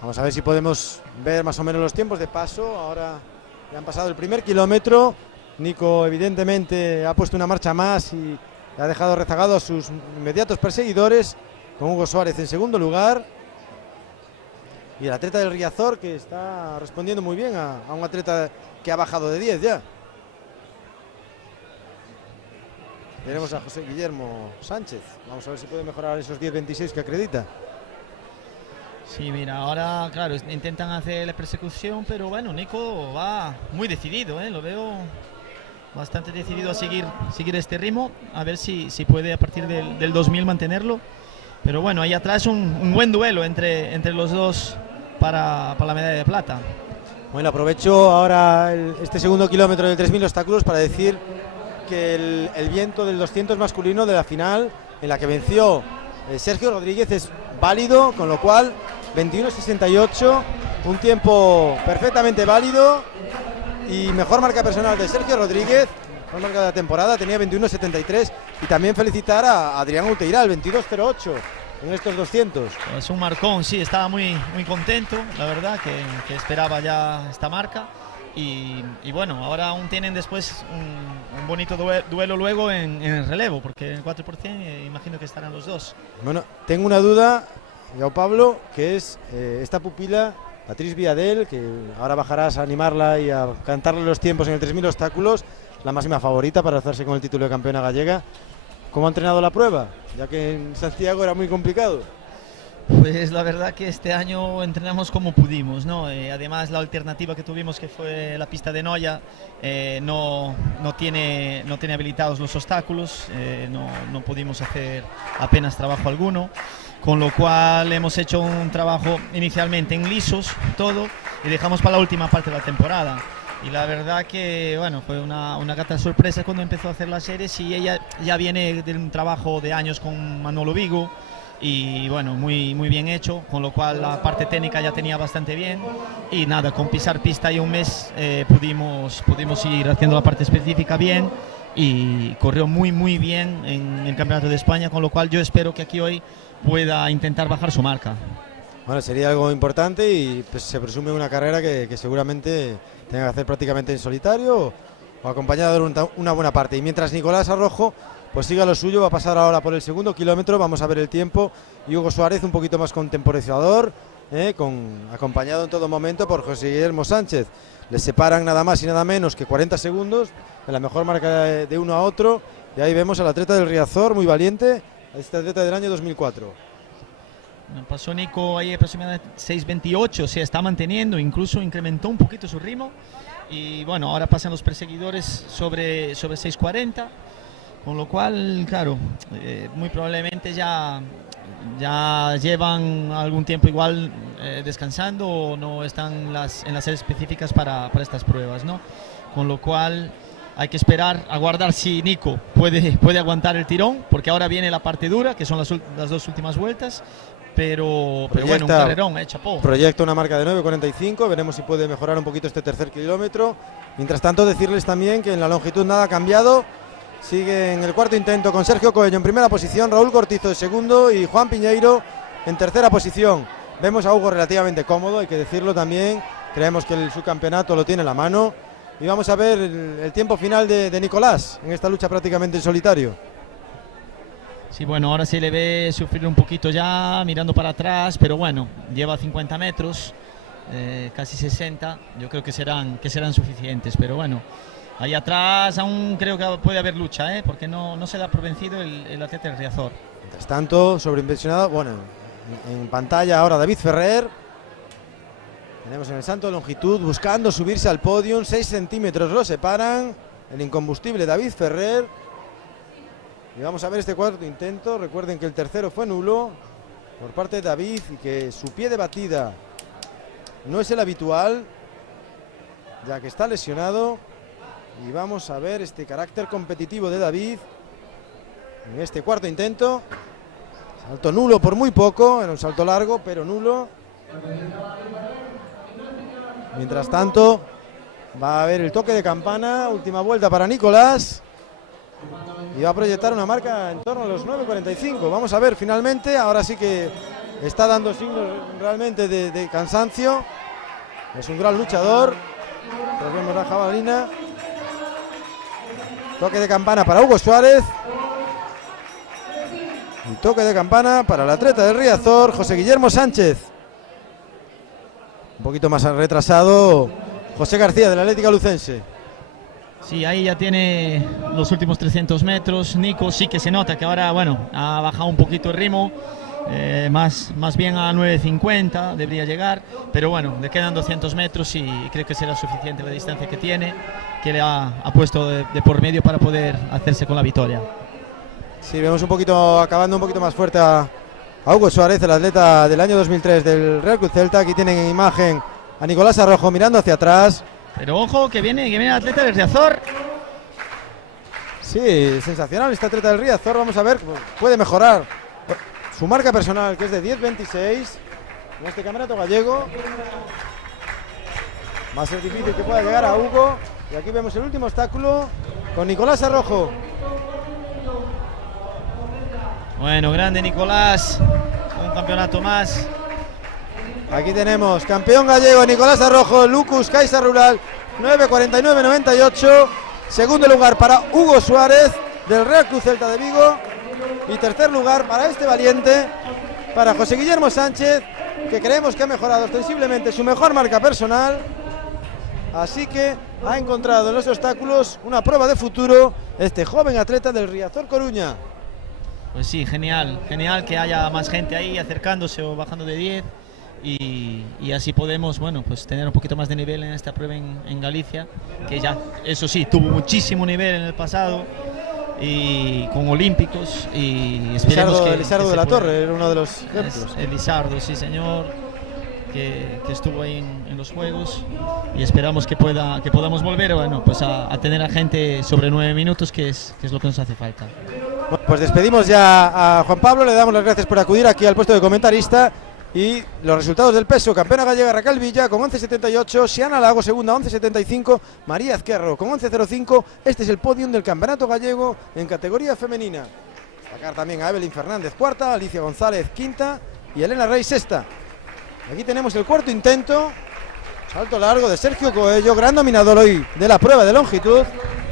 Vamos a ver si podemos ver más o menos los tiempos de paso. Ahora ya han pasado el primer kilómetro, Nico evidentemente ha puesto una marcha más y ha dejado rezagado a sus inmediatos perseguidores, con Hugo Suárez en segundo lugar, y el atleta del Riazor, que está respondiendo muy bien a un atleta que ha bajado de 10 ya. Tenemos a José Guillermo Sánchez, vamos a ver si puede mejorar esos 10.26 que acredita. Sí, mira, ahora claro, intentan hacer la persecución, pero bueno, Nico va muy decidido, lo veo bastante decidido a seguir este ritmo, a ver si puede a partir del 2000 mantenerlo. Pero bueno, ahí atrás un buen duelo entre los dos para la medalla de plata. Bueno, aprovecho ahora este segundo kilómetro del 3000 obstáculos para decir que el viento del 200 masculino de la final, en la que venció Sergio Rodríguez, es válido, con lo cual 21.68, un tiempo perfectamente válido y mejor marca personal de Sergio Rodríguez, mejor marca de la temporada, tenía 21.73, y también felicitar a Adrián Uteiral, 22.08 en estos 200. Es un marcón, sí, estaba muy contento, la verdad, que esperaba ya esta marca. Y bueno, ahora aún tienen después un bonito duelo luego en el relevo, porque en el 4% imagino que estarán los dos. Bueno, tengo una duda, Joao Pablo, que es esta pupila, Patrice Viadel, que ahora bajarás a animarla y a cantarle los tiempos en el 3000 obstáculos, la máxima favorita para hacerse con el título de campeona gallega. ¿Cómo ha entrenado la prueba? Ya que en Santiago era muy complicado. Pues la verdad que este año entrenamos como pudimos, ¿no? Además la alternativa que tuvimos, que fue la pista de Noya, no tiene habilitados los obstáculos, no pudimos hacer apenas trabajo alguno, con lo cual hemos hecho un trabajo inicialmente en lisos, todo, y dejamos para la última parte de la temporada. Y la verdad que, bueno, fue una grata sorpresa cuando empezó a hacer las series, y ella ya viene de un trabajo de años con Manolo Vigo, y bueno, muy bien hecho, con lo cual la parte técnica ya tenía bastante bien, y nada, con pisar pista y un mes pudimos ir haciendo la parte específica bien, y corrió muy bien en el Campeonato de España, con lo cual yo espero que aquí hoy pueda intentar bajar su marca. Bueno, sería algo importante, y pues, se presume una carrera que seguramente tenga que hacer prácticamente en solitario o acompañado de una buena parte. Y mientras Nicolás Arrojo pues siga lo suyo, va a pasar ahora por el segundo kilómetro, vamos a ver el tiempo, y Hugo Suárez un poquito más contemporizador, acompañado en todo momento por José Guillermo Sánchez. Les separan nada más y nada menos que 40 segundos en la mejor marca de uno a otro, y ahí vemos al atleta del Riazor, muy valiente, a este atleta del año 2004. Pasó Nico ahí aproximadamente 6.28, se está manteniendo, incluso incrementó un poquito su ritmo, y bueno, ahora pasan los perseguidores sobre 6.40, con lo cual, claro, muy probablemente ya llevan algún tiempo igual descansando, o no están en las series específicas para estas pruebas, ¿no? Con lo cual hay que esperar, aguardar si Nico puede aguantar el tirón, porque ahora viene la parte dura, que son las dos últimas vueltas. Pero bueno, un carrerón, chapó. Proyecta una marca de 9.45, veremos si puede mejorar un poquito este tercer kilómetro. Mientras tanto, decirles también que en la longitud nada ha cambiado. Sigue en el cuarto intento con Sergio Coello en primera posición, Raúl Cortizo de segundo y Juan Piñeiro en tercera posición. Vemos a Hugo relativamente cómodo, hay que decirlo también. Creemos que el subcampeonato lo tiene en la mano. Y vamos a ver el tiempo final de Nicolás en esta lucha prácticamente en solitario. Sí, bueno, ahora se le ve sufrir un poquito ya, mirando para atrás, pero bueno, lleva 50 metros, casi 60, yo creo que serán suficientes, pero bueno, ahí atrás aún creo que puede haber lucha, porque no se da por vencido el atleta del Riazor. Mientras tanto, sobreimpresionado, bueno, en pantalla ahora David Ferrer, tenemos en el salto de longitud, buscando subirse al podio, 6 centímetros lo separan, el incombustible David Ferrer. Y vamos a ver este cuarto intento. Recuerden que el tercero fue nulo por parte de David, y que su pie de batida no es el habitual, ya que está lesionado. Y vamos a ver este carácter competitivo de David en este cuarto intento. Salto nulo por muy poco, era un salto largo, pero nulo. Mientras tanto, va a haber el toque de campana, última vuelta para Nicolás. Y va a proyectar una marca en torno a los 9.45. Vamos a ver finalmente, ahora sí que está dando signos realmente de cansancio. Es un gran luchador. Entonces vemos la jabalina. Toque de campana para Hugo Suárez. Y toque de campana para el atleta del Riazor, José Guillermo Sánchez. Un poquito más retrasado José García del Atlético Lucense. Sí, ahí ya tiene los últimos 300 metros. Nico sí que se nota que ahora, bueno, ha bajado un poquito el ritmo, más bien a 9.50 debería llegar, pero bueno, le quedan 200 metros y creo que será suficiente la distancia que tiene, que le ha puesto de por medio para poder hacerse con la victoria. Sí, vemos un poquito, acabando un poquito más fuerte a Hugo Suárez, el atleta del año 2003 del Real Cruz Celta. Aquí tienen en imagen a Nicolás Arrojo mirando hacia atrás. Pero ojo, que viene el atleta del Riazor. Sí, sensacional este atleta del Riazor. Vamos a ver, puede mejorar su marca personal, que es de 10.26 en este campeonato gallego. Va a ser difícil que pueda llegar a Hugo. Y aquí vemos el último obstáculo con Nicolás Arrojo. Bueno, grande Nicolás, un campeonato más. Aquí tenemos campeón gallego Nicolás Arrojo, Lucus Caixa Rural, 9.49.98. Segundo lugar para Hugo Suárez del Real Cruz Celta de Vigo. Y tercer lugar para este valiente, para José Guillermo Sánchez, que creemos que ha mejorado ostensiblemente su mejor marca personal. Así que ha encontrado en los obstáculos una prueba de futuro este joven atleta del Riazor Coruña. Pues sí, genial que haya más gente ahí acercándose o bajando de 10 y así podemos, bueno, pues tener un poquito más de nivel en esta prueba en Galicia, que ya, eso sí, tuvo muchísimo nivel en el pasado y con olímpicos y esperemos que Elisardo de la Torre era uno de los ejemplos. Elisardo, sí señor, que estuvo ahí en los Juegos y esperamos que podamos volver, bueno, pues a tener a gente sobre 9 minutos, que es lo que nos hace falta. Bueno, pues despedimos ya a Juan Pablo, le damos las gracias por acudir aquí al puesto de comentarista. Y los resultados del peso: campeona gallega Raquel Villa con 11.78, Xiana Lago segunda 11.75, María Azquerro con 11.05. Este es el podium del campeonato gallego en categoría femenina. Destacar también a Evelyn Fernández cuarta, Alicia González quinta y Elena Rey sexta. Aquí tenemos el cuarto intento, salto largo de Sergio Coello, gran dominador hoy de la prueba de longitud,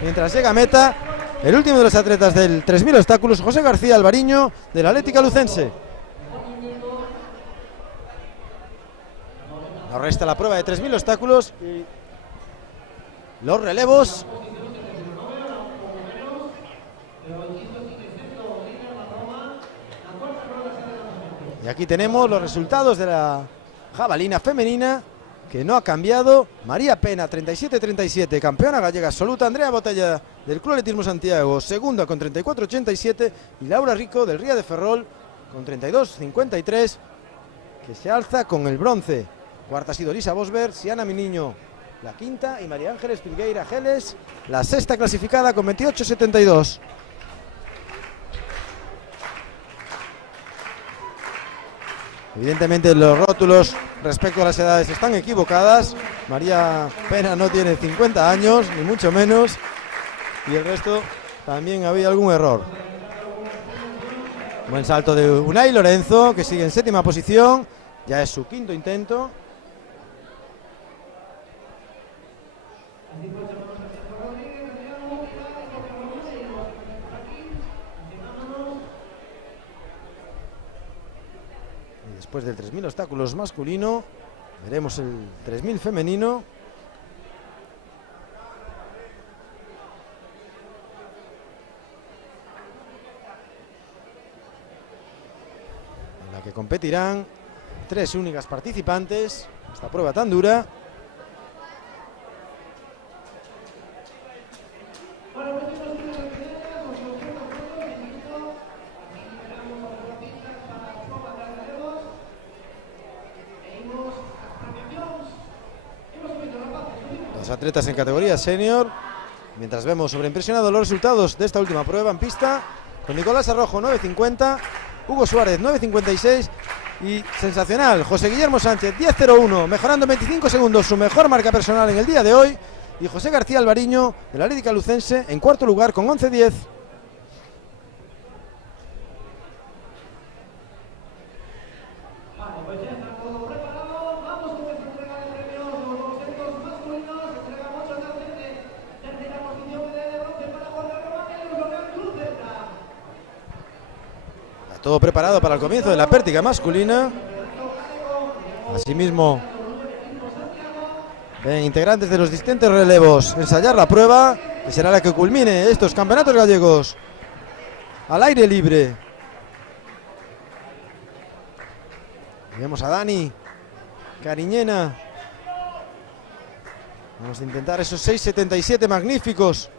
mientras llega a meta el último de los atletas del 3000 obstáculos, José García Alvariño, del Atlética Lucense. Nos resta la prueba de 3000 obstáculos y los relevos. Y aquí tenemos los resultados de la jabalina femenina, que no ha cambiado. María Pena 37-37, campeona gallega absoluta. Andrea Botella del Club Atletismo Santiago segunda con 34-87 y Laura Rico del Ría de Ferrol con 32-53, que se alza con el bronce. Cuarta ha sido Lisa Bosberg, Siana Miniño la quinta y María Ángeles Pilgueira Geles la sexta clasificada con 28-72. Evidentemente los rótulos respecto a las edades están equivocadas. María Pena no tiene 50 años, ni mucho menos, y el resto también había algún error. Buen salto de Unai Lorenzo, que sigue en séptima posición, ya es su quinto intento. Y después del 3000 obstáculos masculino, veremos el 3000 femenino. En la que competirán 3 únicas participantes, esta prueba tan dura. Los atletas en categoría senior, mientras vemos sobreimpresionados los resultados de esta última prueba en pista, con Nicolás Arrojo 9.50, Hugo Suárez 9.56 y sensacional José Guillermo Sánchez 10.01, mejorando 25 segundos su mejor marca personal en el día de hoy, y José García Alvariño de la Atlética Lucense en cuarto lugar con 11.10. Todo preparado para el comienzo de la pértiga masculina. Asimismo, ven integrantes de los distintos relevos ensayar la prueba, que será la que culmine estos campeonatos gallegos al aire libre. Vemos a Dani Cariñena. Vamos a intentar esos 6.77 magníficos,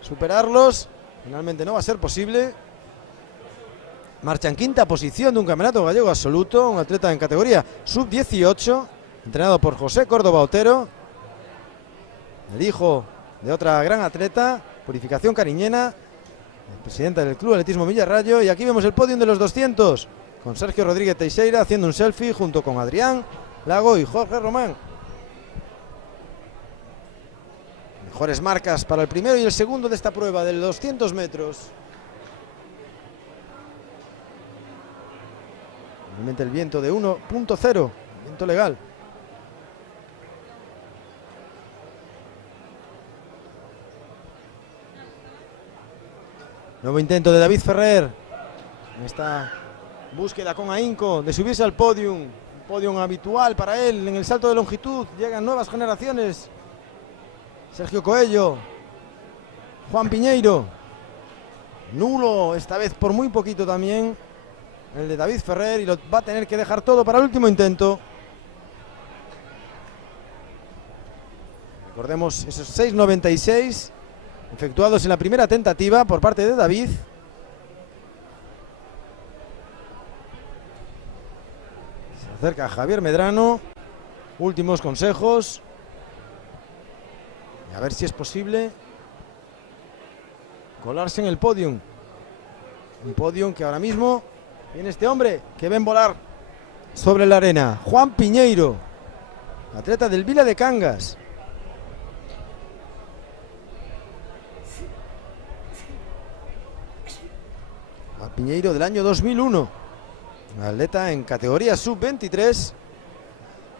superarlos. Finalmente no va a ser posible. Marcha en quinta posición de un campeonato gallego absoluto, un atleta en categoría sub-18, entrenado por José Córdoba Otero, el hijo de otra gran atleta, Purificación Cariñena, presidenta del Club Atletismo Villarrayo. Y aquí vemos el podium de los 200, con Sergio Rodríguez Teixeira haciendo un selfie junto con Adrián Lago y Jorge Román. Mejores marcas para el primero y el segundo de esta prueba de 200 metros. Realmente el viento de 1.0, viento legal. Nuevo intento de David Ferrer. En esta búsqueda con ahínco de subirse al podium. Un podium habitual para él en el salto de longitud. Llegan nuevas generaciones. Sergio Coello, Juan Piñeiro. Nulo, esta vez por muy poquito también, el de David Ferrer, y lo va a tener que dejar todo para el último intento. Recordemos esos 6.96 efectuados en la primera tentativa por parte de David. Se acerca Javier Medrano. Últimos consejos. Y a ver si es posible colarse en el podium. Un podium que ahora mismo tiene este hombre que ven volar sobre la arena. Juan Piñeiro, atleta del Vila de Cangas. Juan Piñeiro del año 2001. Atleta en categoría sub-23.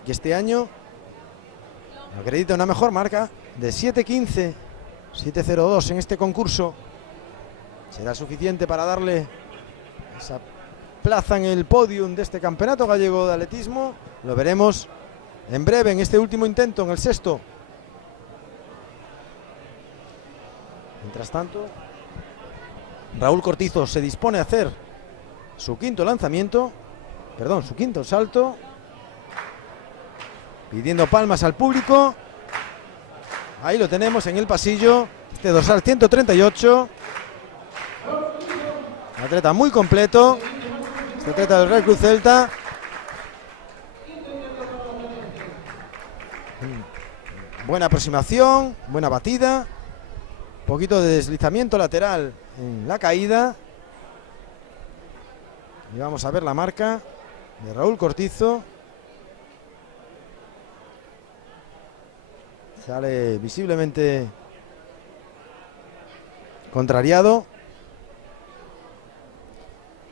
Y este año acredita una mejor marca de 7.15, 7.02 en este concurso. Será suficiente para darle esa plaza en el podium de este campeonato gallego de atletismo. Lo veremos en breve en este último intento, en el sexto. Mientras tanto, Raúl Cortizo se dispone a hacer su quinto salto. Pidiendo palmas al público. Ahí lo tenemos en el pasillo. Este dorsal 138. Un atleta muy completo. Este atleta del Real Cruz Celta. Buena aproximación, buena batida. Un poquito de deslizamiento lateral en la caída. Y vamos a ver la marca de Raúl Cortizo. Sale visiblemente contrariado.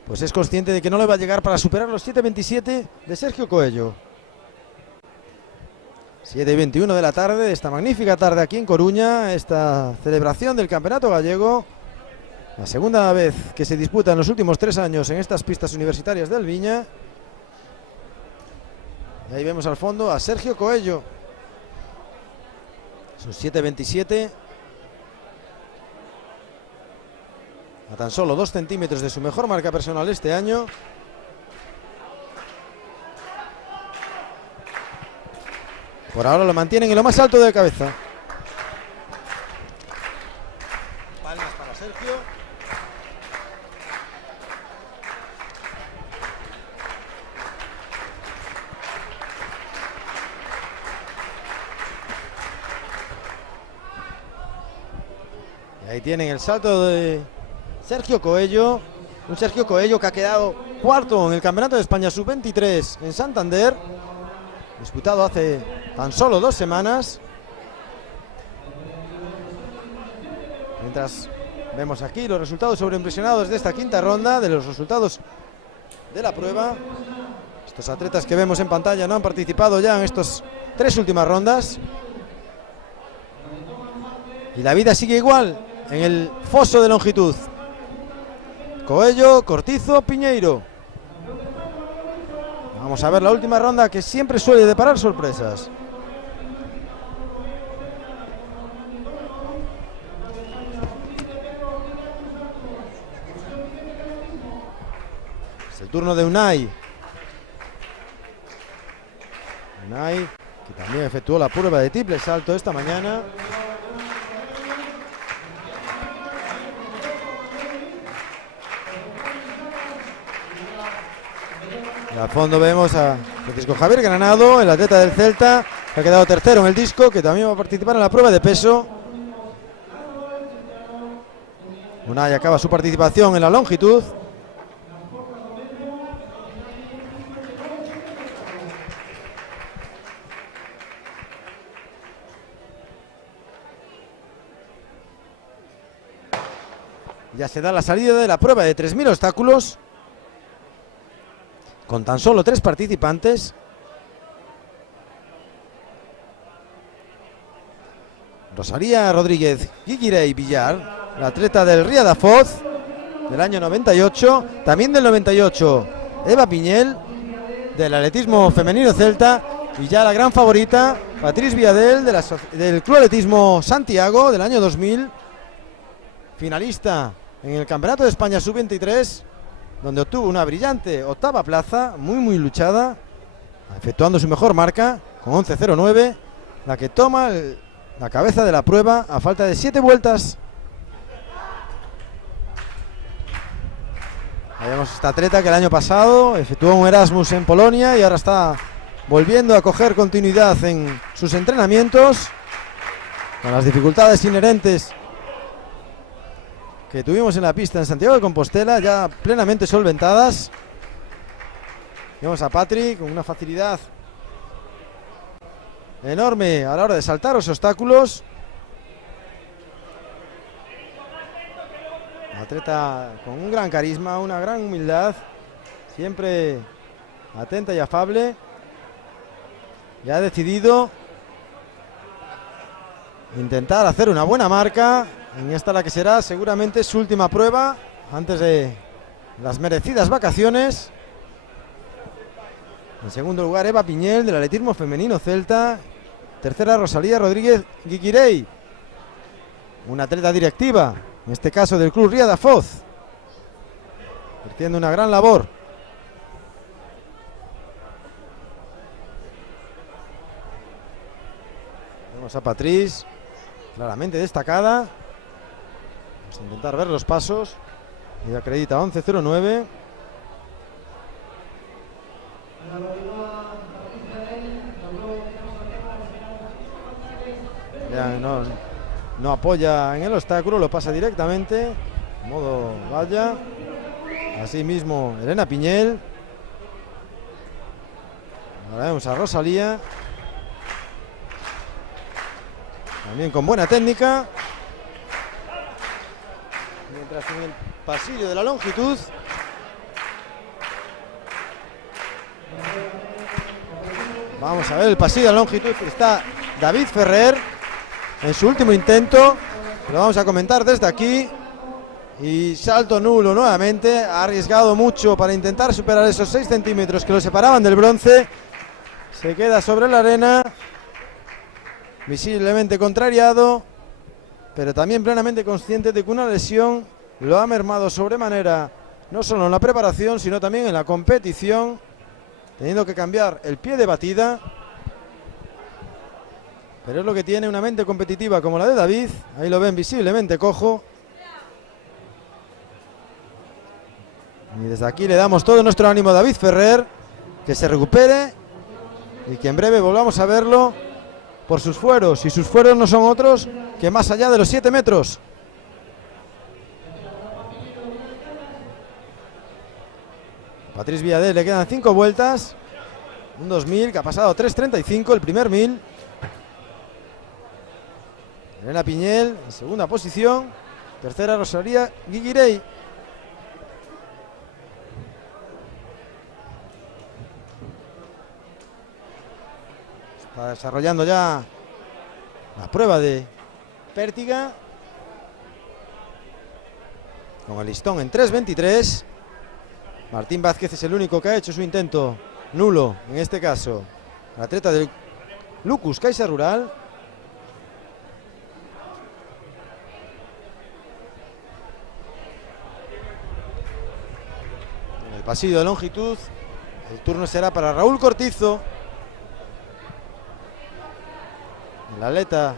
Pues es consciente de que no le va a llegar para superar los 7.27 de Sergio Coello. 7:21 de la tarde, esta magnífica tarde aquí en Coruña, esta celebración del Campeonato Gallego. La segunda vez que se disputa en los últimos 3 años en estas pistas universitarias del Viña. Y ahí vemos al fondo a Sergio Coello. Sus 7.27. A tan solo 2 centímetros de su mejor marca personal este año. Por ahora lo mantienen en lo más alto de cabeza. Palmas para Sergio. Y ahí tienen el salto de Sergio Coello. Un Sergio Coello que ha quedado cuarto en el Campeonato de España Sub-23 en Santander, disputado hace tan solo 2 semanas. Mientras vemos aquí los resultados sobreimpresionados de esta quinta ronda, de los resultados de la prueba. Estos atletas que vemos en pantalla no han participado ya en estas 3 últimas rondas. Y la vida sigue igual en el foso de longitud. Coello, Cortizo, Piñeiro. Vamos a ver la última ronda, que siempre suele deparar sorpresas. Es el turno de Unai. Unai, que también efectuó la prueba de triple salto esta mañana. Y al fondo vemos a Francisco Javier Granado, el atleta del Celta, que ha quedado tercero en el disco, que también va a participar en la prueba de peso. Unai acaba su participación en la longitud. Ya se da la salida de la prueba de 3.000 obstáculos. Con tan solo 3 participantes. Rosalía Rodríguez Guiguirey Villar, la atleta del Ría da Foz del año 98. También del 98 Eva Piñel, del atletismo femenino celta. Y ya la gran favorita Patrice Viadel del Club Atletismo Santiago del año 2000. Finalista en el Campeonato de España Sub-23, donde obtuvo una brillante octava plaza, muy luchada, efectuando su mejor marca con 11.09, la que toma la cabeza de la prueba a falta de 7 vueltas. Ahí vemos esta atleta que el año pasado efectuó un Erasmus en Polonia y ahora está volviendo a coger continuidad en sus entrenamientos, con las dificultades inherentes que tuvimos en la pista en Santiago de Compostela ya plenamente solventadas. Vemos a Patri con una facilidad enorme a la hora de saltar los obstáculos. Una atleta con un gran carisma, una gran humildad, siempre atenta y afable. Y ha decidido intentar hacer una buena marca en esta, la que será seguramente su última prueba antes de las merecidas vacaciones. En segundo lugar, Eva Piñel, del atletismo femenino celta. Tercera, Rosalía Rodríguez Guiquirey, una atleta directiva, en este caso del Club Ría da Foz, haciendo una gran labor. Vemos a Patrice, claramente destacada. Vamos a intentar ver los pasos. Y acredita 11.09. Ya no apoya en el obstáculo, lo pasa directamente, modo valla. Así mismo Elena Piñel. Ahora vemos a Rosalía, también con buena técnica. Mientras en el pasillo de la longitud vamos a ver el pasillo de la longitud. Está David Ferrer en su último intento, lo vamos a comentar desde aquí. Y salto nulo nuevamente, ha arriesgado mucho para intentar superar esos 6 centímetros que lo separaban del bronce. Se queda sobre la arena, visiblemente contrariado, pero también plenamente consciente de que una lesión lo ha mermado sobremanera, no solo en la preparación, sino también en la competición, teniendo que cambiar el pie de batida. Pero es lo que tiene una mente competitiva como la de David. Ahí lo ven visiblemente cojo. Y desde aquí le damos todo nuestro ánimo a David Ferrer, que se recupere y que en breve volvamos a verlo por sus fueros. Y sus fueros no son otros que más allá de los 7 metros. Patrice Viadé le quedan 5 vueltas. Un 2000 que ha pasado 3.35 el primer 1000. Elena Piñel en segunda posición. Tercera, Rosalía Guiquirey. Está desarrollando ya la prueba de pértiga, con el listón en 3.23. Martín Vázquez es el único que ha hecho su intento nulo, en este caso el atleta del Lucus Caixa Rural. En el pasillo de longitud el turno será para Raúl Cortizo, el atleta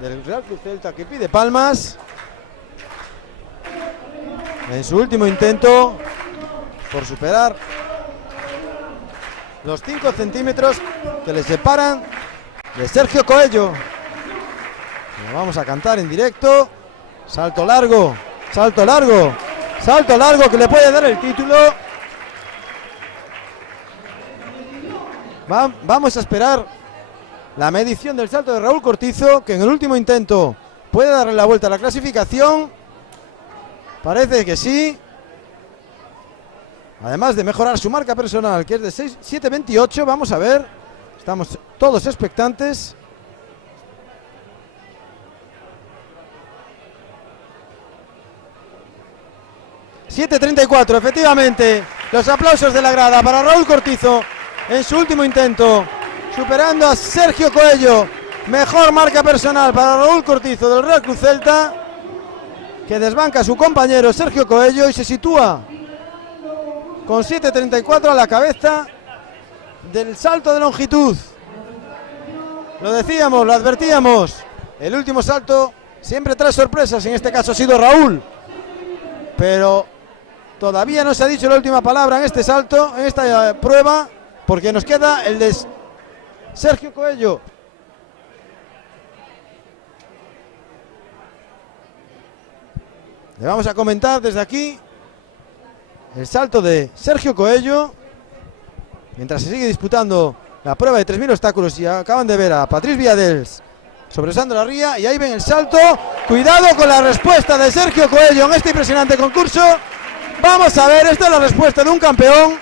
del Real Club Celta, que pide palmas en su último intento por superar los 5 centímetros que le separan de Sergio Coello. Lo vamos a cantar en directo. Salto largo, salto largo, salto largo que le puede dar el título. Vamos a esperar la medición del salto de Raúl Cortizo, que en el último intento puede darle la vuelta a la clasificación. Parece que sí. Además de mejorar su marca personal, que es de 7.28. Vamos a ver. Estamos todos expectantes. ...7.34, efectivamente. Los aplausos de la grada para Raúl Cortizo en su último intento, superando a Sergio Coello. Mejor marca personal para Raúl Cortizo del Real Club Celta. que desbanca a su compañero Sergio Coello y se sitúa con 7.34 a la cabeza del salto de longitud. Lo decíamos, lo advertíamos, el último salto siempre trae sorpresas, en este caso ha sido Raúl, pero todavía no se ha dicho la última palabra en este salto, en esta prueba, porque nos queda el de Sergio Coello. Le vamos a comentar desde aquí el salto de Sergio Coello, mientras se sigue disputando la prueba de 3.000 obstáculos, y acaban de ver a Patrice Viadels sobresando la ría, y ahí ven el salto. Cuidado con la respuesta de Sergio Coello en este impresionante concurso. Vamos a ver, esta es la respuesta de un campeón,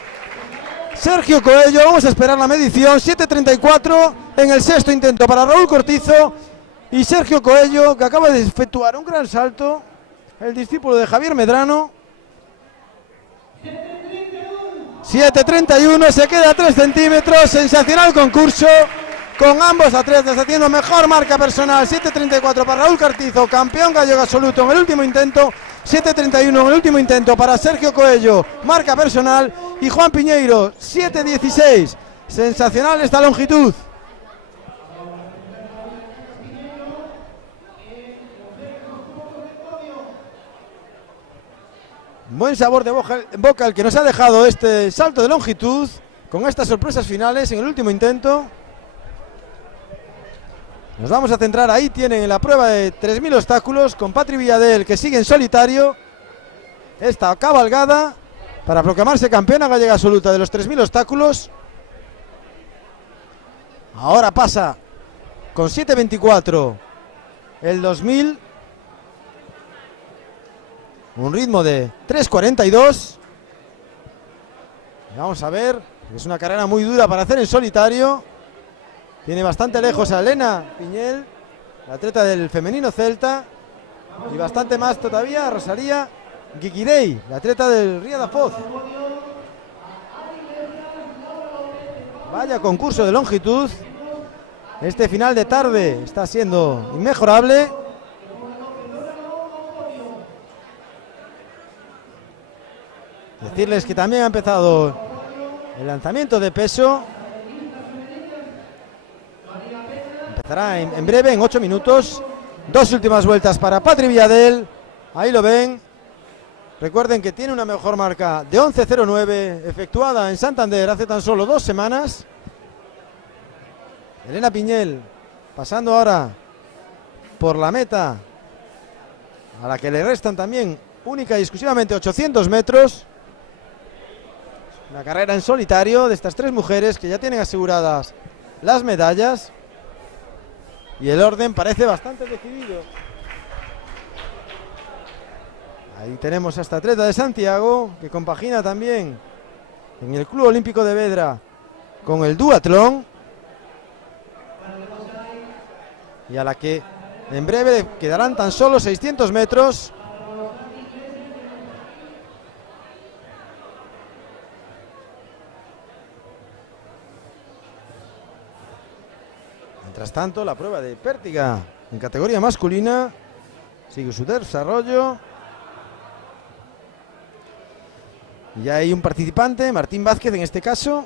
Sergio Coello. Vamos a esperar la medición. 7.34 en el sexto intento para Raúl Cortizo y Sergio Coello, que acaba de efectuar un gran salto, el discípulo de Javier Medrano. 7.31, se queda 3 centímetros. Sensacional concurso, con ambos atletas haciendo mejor marca personal. 7.34 para Raúl Cortizo, campeón gallego absoluto en el último intento. 7.31 en el último intento para Sergio Coello, marca personal. Y Juan Piñeiro, 7.16. Sensacional esta longitud. Buen sabor de boca el que nos ha dejado este salto de longitud, con estas sorpresas finales en el último intento. Nos vamos a centrar, ahí tienen en la prueba de 3.000 obstáculos, con Patri Villadel, que sigue en solitario esta cabalgada para proclamarse campeona gallega absoluta de los 3.000 obstáculos. Ahora pasa con 7.24 el 2000. Un ritmo de 3.42. Vamos a ver, es una carrera muy dura para hacer en solitario. Tiene bastante lejos a Elena Piñel, la atleta del femenino celta, y bastante más todavía a Rosalía Guiguirey, la atleta del Ría da Foz. Vaya concurso de longitud. Este final de tarde está siendo inmejorable. Decirles que también ha empezado el lanzamiento de peso. Empezará en breve, en 8 minutos. 2 últimas vueltas para Patri Villadel. Ahí lo ven. Recuerden que tiene una mejor marca de 11.09 efectuada en Santander hace tan solo 2 semanas. Elena Piñel pasando ahora por la meta, a la que le restan también única y exclusivamente 800 metros. Una carrera en solitario de estas 3 mujeres que ya tienen aseguradas las medallas. Y el orden parece bastante decidido. Ahí tenemos a esta atleta de Santiago, que compagina también en el Club Olímpico de Vedra con el duatlón. Y a la que en breve quedarán tan solo 600 metros. Mientras tanto, la prueba de pértiga en categoría masculina sigue su desarrollo. Y ya hay un participante, Martín Vázquez en este caso,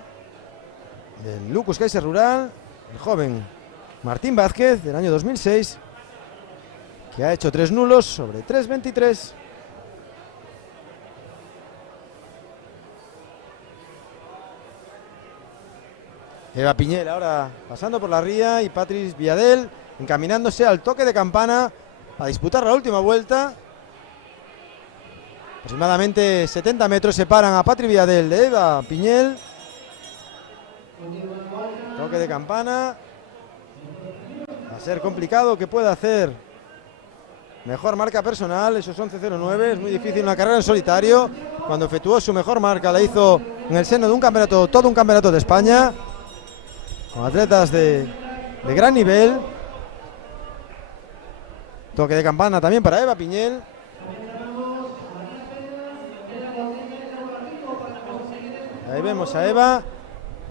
del Lucas Kaiser Rural, el joven Martín Vázquez del año 2006, que ha hecho 3 nulos sobre 3.23. Eva Piñel ahora pasando por la ría, y Patrice Villadel encaminándose al toque de campana a disputar la última vuelta. Aproximadamente 70 metros separan a Patrice Villadel de Eva Piñel. Toque de campana. Va a ser complicado que pueda hacer mejor marca personal, esos 11.09. Es muy difícil una carrera en solitario. Cuando efectuó su mejor marca la hizo en el seno de un campeonato, todo un campeonato de España, con atletas de gran nivel. Toque de campana también para Eva Piñel. Ahí vemos a Eva,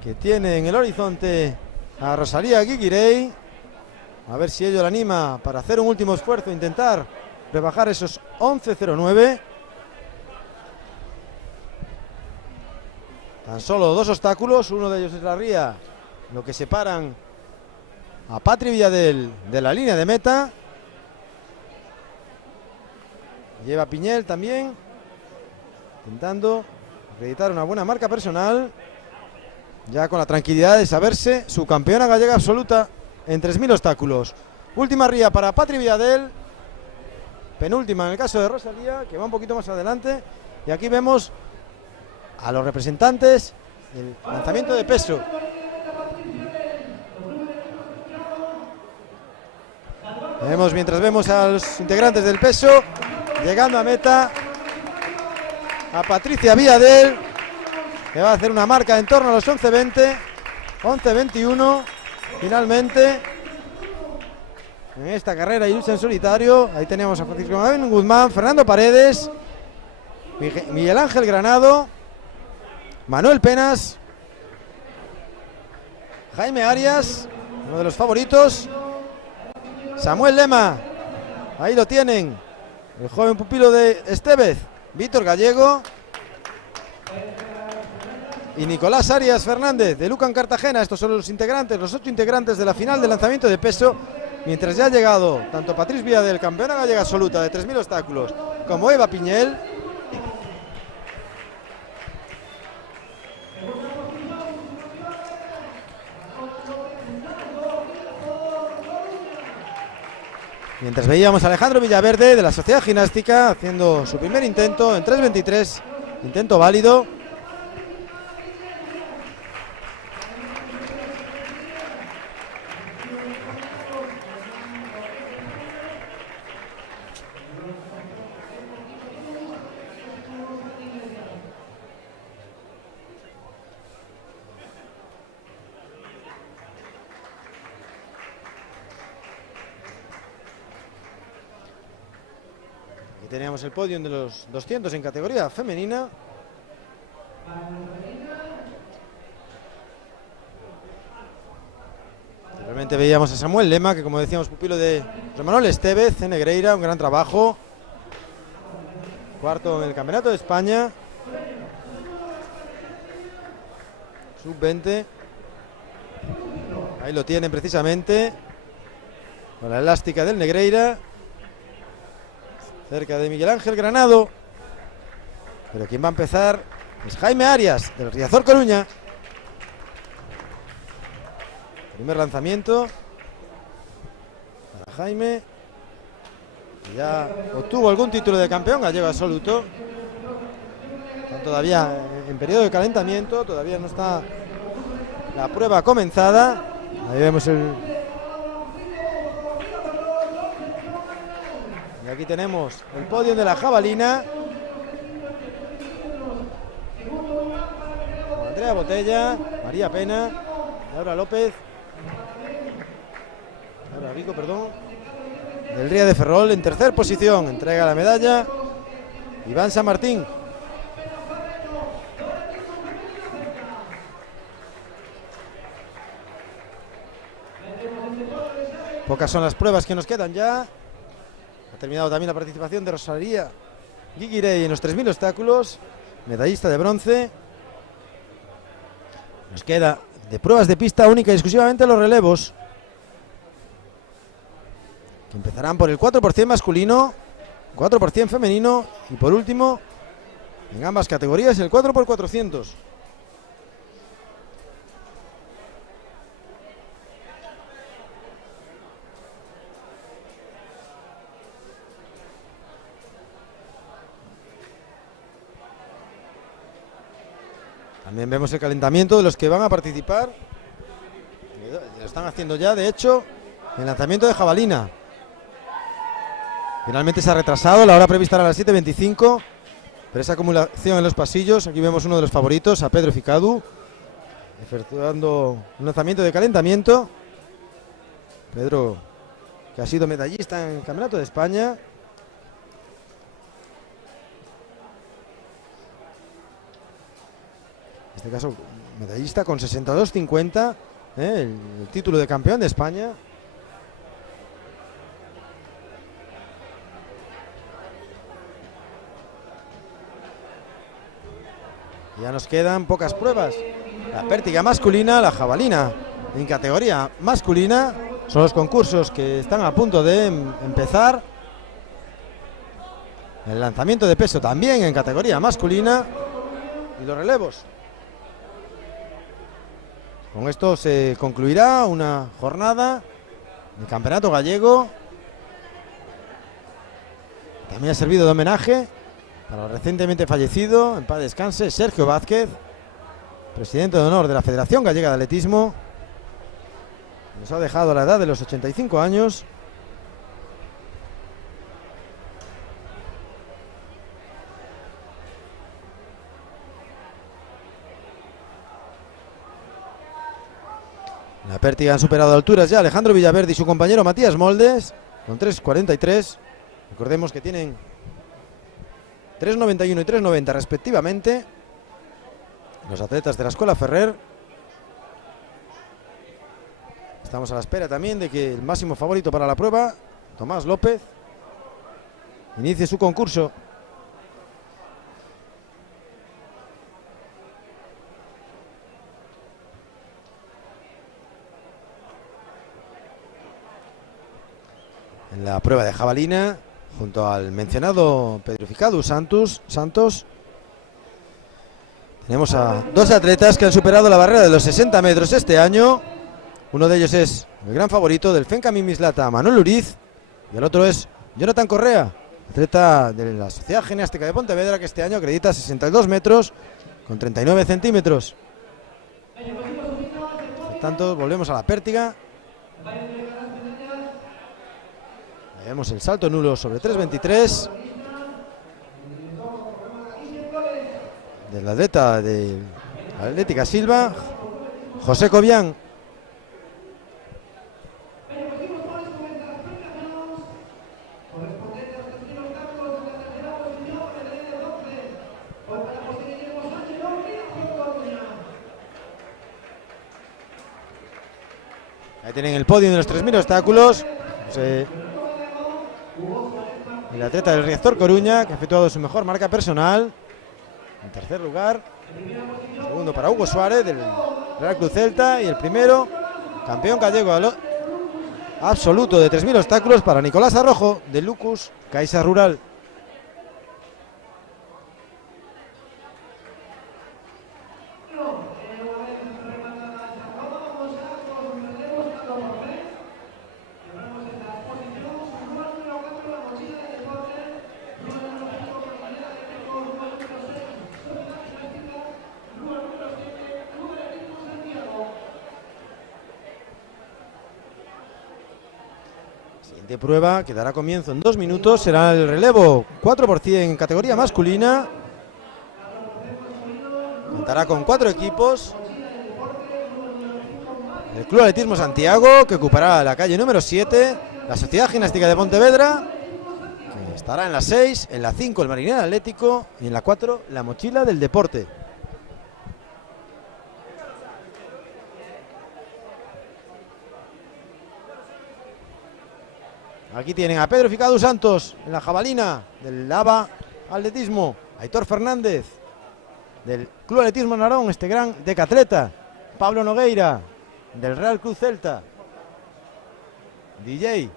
que tiene en el horizonte a Rosalía Guiguirey. A ver si ello la anima para hacer un último esfuerzo, intentar rebajar esos 11.09. Tan solo 2 obstáculos, uno de ellos es la ría, lo que separan a Patri Villadel de la línea de meta. Lleva Piñel también, intentando acreditar una buena marca personal, ya con la tranquilidad de saberse su campeona gallega absoluta en 3.000 obstáculos. Última ría para Patri Villadel, penúltima en el caso de Rosalía, que va un poquito más adelante. Y aquí vemos a los representantes del lanzamiento de peso. Mientras vemos a los integrantes del peso llegando a meta, a Patricia Villadel, que va a hacer una marca en torno a los 11.20, 11.21, finalmente, en esta carrera y lucha en solitario. Ahí tenemos a Francisco Guzmán, Fernando Paredes, Miguel Ángel Granado, Manuel Penas, Jaime Arias, uno de los favoritos, Samuel Lema, ahí lo tienen, el joven pupilo de Estevez, Víctor Gallego, y Nicolás Arias Fernández de Lucan Cartagena. Estos son los integrantes, los 8 integrantes de la final del lanzamiento de peso, mientras ya ha llegado tanto Patricia Villadel, campeona gallega absoluta de 3.000 obstáculos, como Eva Piñel. Mientras veíamos a Alejandro Villaverde de la Sociedad Gimnástica haciendo su primer intento en 3.23, intento válido. Teníamos el podio de los 200 en categoría femenina. Realmente veíamos a Samuel Lema, que como decíamos, pupilo de Manuel Estevez en Negreira, un gran trabajo. Cuarto en el Campeonato de España. Sub-20. Ahí lo tienen precisamente, con la elástica del Negreira, cerca de Miguel Ángel Granado, pero quien va a empezar es Jaime Arias del Riazor Coruña. Primer lanzamiento para Jaime, que ya obtuvo algún título de campeón gallego absoluto. Están todavía en periodo de calentamiento, todavía no está la prueba comenzada. Ahí vemos y aquí tenemos el podio de la jabalina. Andrea Botella, María Pena, Laura López, Laura Rico, perdón, del Ría de Ferrol en tercer posición. Entrega la medalla Iván San Martín. Pocas son las pruebas que nos quedan ya. Ha terminado también la participación de Rosalía Guiguirey en los 3.000 obstáculos, medallista de bronce. Nos queda de pruebas de pista única y exclusivamente los relevos, que empezarán por el 4% masculino, 4% femenino y por último, en ambas categorías, el 4x400. También vemos el calentamiento de los que van a participar. Lo están haciendo ya, de hecho, el lanzamiento de jabalina. Finalmente se ha retrasado, la hora prevista era a las 7:25, pero esa acumulación en los pasillos. Aquí vemos uno de los favoritos, a Pedro Ficadu, efectuando un lanzamiento de calentamiento. Pedro, que ha sido medallista en el Campeonato de España. En este caso, medallista con 62.50, el título de campeón de España. Ya nos quedan pocas pruebas. La pértiga masculina, la jabalina en categoría masculina. Son los concursos que están a punto de empezar. El lanzamiento de peso también en categoría masculina. Y los relevos. Con esto se concluirá una jornada del campeonato gallego. También ha servido de homenaje para el recientemente fallecido, en paz descanse, Sergio Vázquez, presidente de honor de la Federación Gallega de Atletismo. Nos ha dejado a la edad de los 85 años. La pértiga han superado alturas ya Alejandro Villaverde y su compañero Matías Moldes con 3.43. Recordemos que tienen 3.91 y 3.90 respectivamente los atletas de la Escuela Ferrer. Estamos a la espera también de que el máximo favorito para la prueba, Tomás López, inicie su concurso. En la prueba de jabalina, junto al mencionado Pedro Santos, tenemos a dos atletas que han superado la barrera de los 60 metros este año. Uno de ellos es el gran favorito del FENCAMI Mislata, Manuel Uriz, y el otro es Jonathan Correa, atleta de la Sociedad Gimnástica de Pontevedra, que este año acredita 62 metros con 39 centímetros. Por tanto, volvemos a la pértiga. Vemos el salto nulo sobre 3.23 del atleta de Atlética Silva, José Cobian. Ahí tienen el podio de los 3.000 obstáculos. El atleta del Riazor Coruña, que ha efectuado su mejor marca personal. En tercer lugar, el segundo para Hugo Suárez del Real Cruz Celta, y el primero, campeón gallego absoluto de 3.000 obstáculos, para Nicolás Arrojo de Lucus Caixa Rural. De prueba que dará comienzo en 2 minutos, será el relevo 4x100 en categoría masculina. Contará con 4 equipos. El Club Atletismo Santiago, que ocupará la calle número 7, la Sociedad Gimnástica de Pontevedra, que estará en la 6, en la 5 el Marinero Atlético y en la 4 la Mochila del Deporte. Aquí tienen a Pedro Ficado Santos en la jabalina del Lava Atletismo, Aitor Fernández del Club Atletismo Narón, este gran decatleta, Pablo Nogueira del Real Cruz Celta, DJ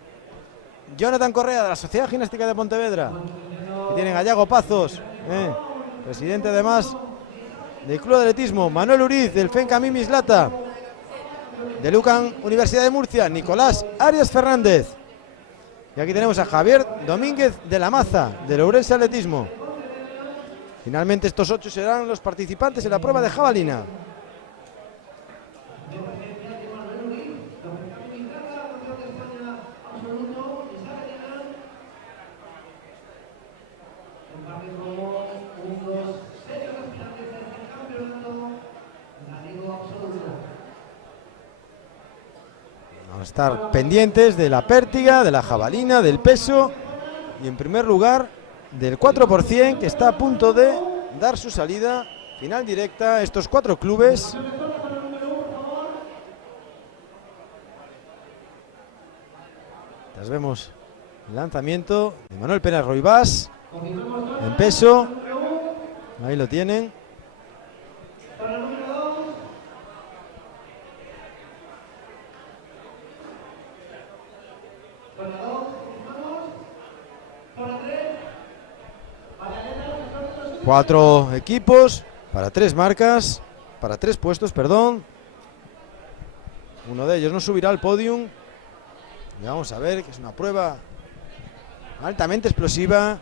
Jonathan Correa de la Sociedad Gimnástica de Pontevedra. Aquí tienen a Yago Pazos, presidente además del Club de Atletismo, Manuel Uriz del FENCAMI Mislata, de Lucan Universidad de Murcia, Nicolás Arias Fernández. Y aquí tenemos a Javier Domínguez de la Maza, del Ourense Atletismo. Finalmente estos 8 serán los participantes en la prueba de jabalina. Vamos a estar pendientes de la pértiga, de la jabalina, del peso y en primer lugar del 4%, que está a punto de dar su salida final directa a estos 4 clubes. Vemos el lanzamiento de Manuel Pérez Roibás en peso. Ahí lo tienen. 4 equipos para 3 marcas, para 3 puestos, perdón. Uno de ellos no subirá al podium. Y vamos a ver que es una prueba altamente explosiva.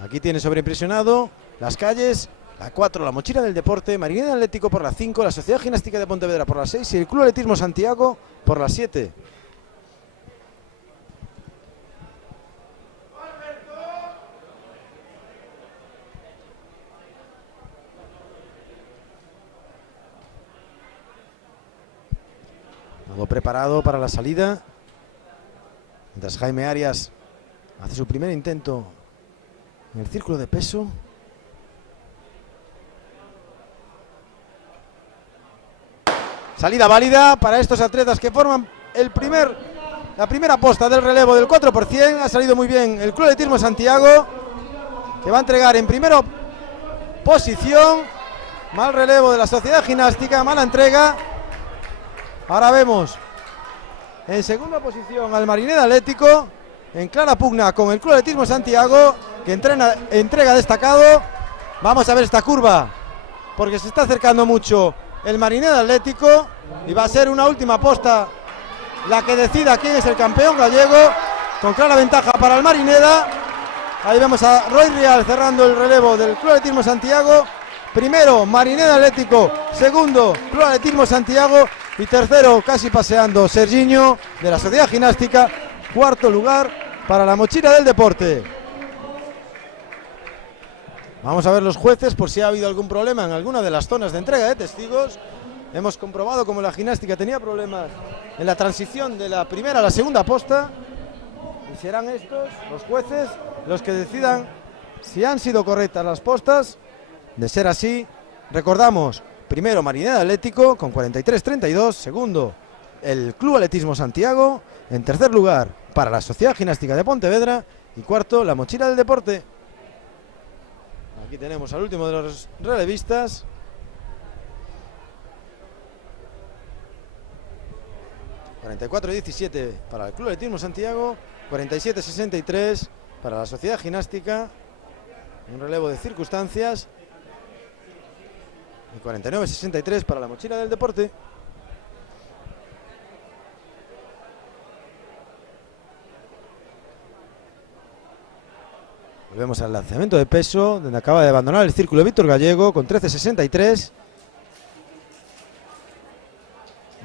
Aquí tiene sobreimpresionado Las Calles, la 4, la Mochila del Deporte, Marineda Atlético por la 5, la Sociedad Gimnástica de Pontevedra por la 6 y el Club Atletismo Santiago por la 7. Todo preparado para la salida. Mientras Jaime Arias hace su primer intento en el círculo de peso. Salida válida para estos atletas que forman la primera posta del relevo del 4%. Ha salido muy bien el Club Atletismo Santiago, que va a entregar en primera posición. Mal relevo de la Sociedad Gimnástica, mala entrega. Ahora vemos en segunda posición al Marineda Atlético, en clara pugna con el Club Atletismo Santiago, que entrega destacado. Vamos a ver esta curva, porque se está acercando mucho el Marineda Atlético y va a ser una última posta la que decida quién es el campeón gallego, con clara ventaja para el Marineda. Ahí vemos a Roy Rial cerrando el relevo del Club Atletismo Santiago. Primero Marineda Atlético, segundo Club Atletismo Santiago y tercero, casi paseando, Sergiño de la Sociedad Gimnástica. Cuarto lugar para la Mochila del Deporte. Vamos a ver los jueces por si ha habido algún problema en alguna de las zonas de entrega de testigos. Hemos comprobado como la gimnástica tenía problemas en la transición de la primera a la segunda posta, y serán estos los jueces los que decidan si han sido correctas las postas. De ser así, recordamos, primero Marineda Atlético con 43-32, segundo el Club Atletismo Santiago, en tercer lugar para la Sociedad Gimnástica de Pontevedra y cuarto la Mochila del Deporte. Aquí tenemos al último de los relevistas. ...44-17 para el Club Atletismo Santiago... ...47-63 para la Sociedad Gimnástica... ...un relevo de circunstancias... ...y 49-63 para la Mochila del Deporte... Volvemos al lanzamiento de peso, donde acaba de abandonar el círculo Víctor Gallego con 13.63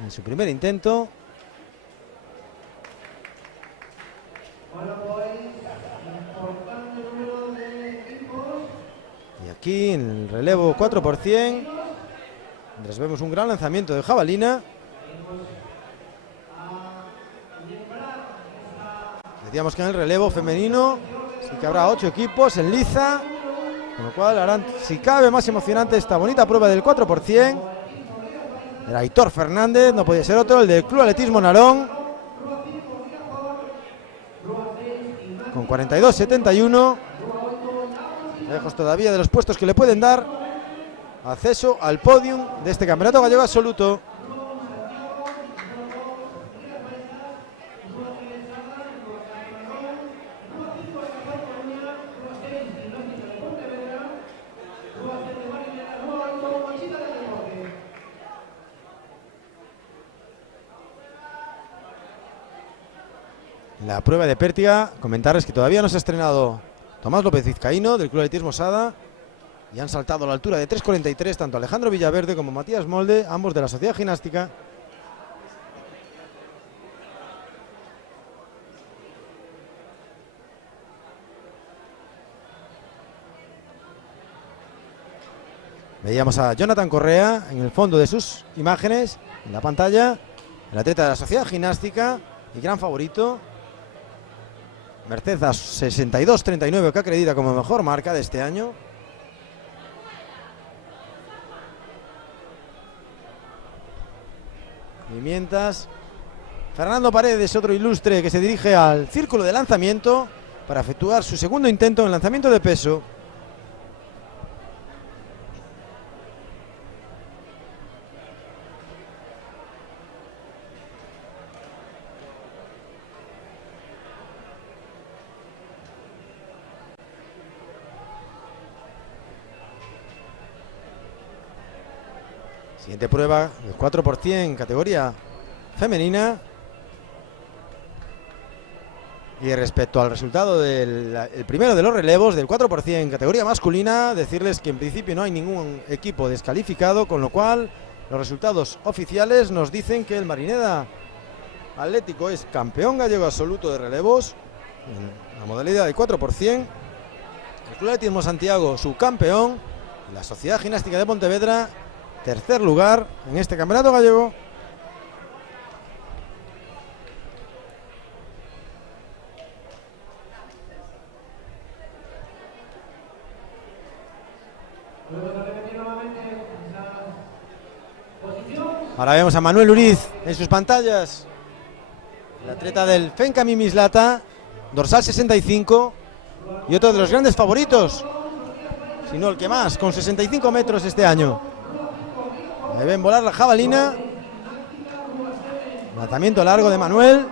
en su primer intento. Y aquí en el relevo 4%, mientras vemos un gran lanzamiento de jabalina. Decíamos que en el relevo femenino sí que habrá 8 equipos en liza, con lo cual harán, si cabe, más emocionante esta bonita prueba del 4%. Era Aitor Fernández, no podía ser otro, el del Club Atletismo Narón, con 42-71, lejos todavía de los puestos que le pueden dar acceso al podium de este campeonato gallego absoluto. La prueba de pértiga, comentarles que todavía no se ha estrenado Tomás López Vizcaíno del Club Atletismo Sada y han saltado a la altura de 3.43 tanto Alejandro Villaverde como Matías Molde, ambos de la Sociedad Gimnástica. Veíamos a Jonathan Correa en el fondo de sus imágenes, en la pantalla, el atleta de la Sociedad Gimnástica y gran favorito. Merced a 62-39 que acredita como mejor marca de este año. Y mientras, Fernando Paredes, otro ilustre que se dirige al círculo de lanzamiento para efectuar su segundo intento en lanzamiento de peso. Siguiente prueba, el 4 por 100, categoría femenina. Y respecto al resultado del primero de los relevos, del 4 por 100, categoría masculina, decirles que en principio no hay ningún equipo descalificado, con lo cual los resultados oficiales nos dicen que el Marineda Atlético es campeón gallego absoluto de relevos en la modalidad de 4 por 100. El Club Atletismo Santiago, subcampeón. La Sociedad Gimnástica de Pontevedra, tercer lugar en este campeonato gallego. Ahora vemos a Manuel Uriz en sus pantallas, el atleta del Fenca Mimislata, dorsal 65, y otro de los grandes favoritos, si no el que más, con 65 metros este año. Ahí ven volar la jabalina. Lanzamiento largo de Manuel,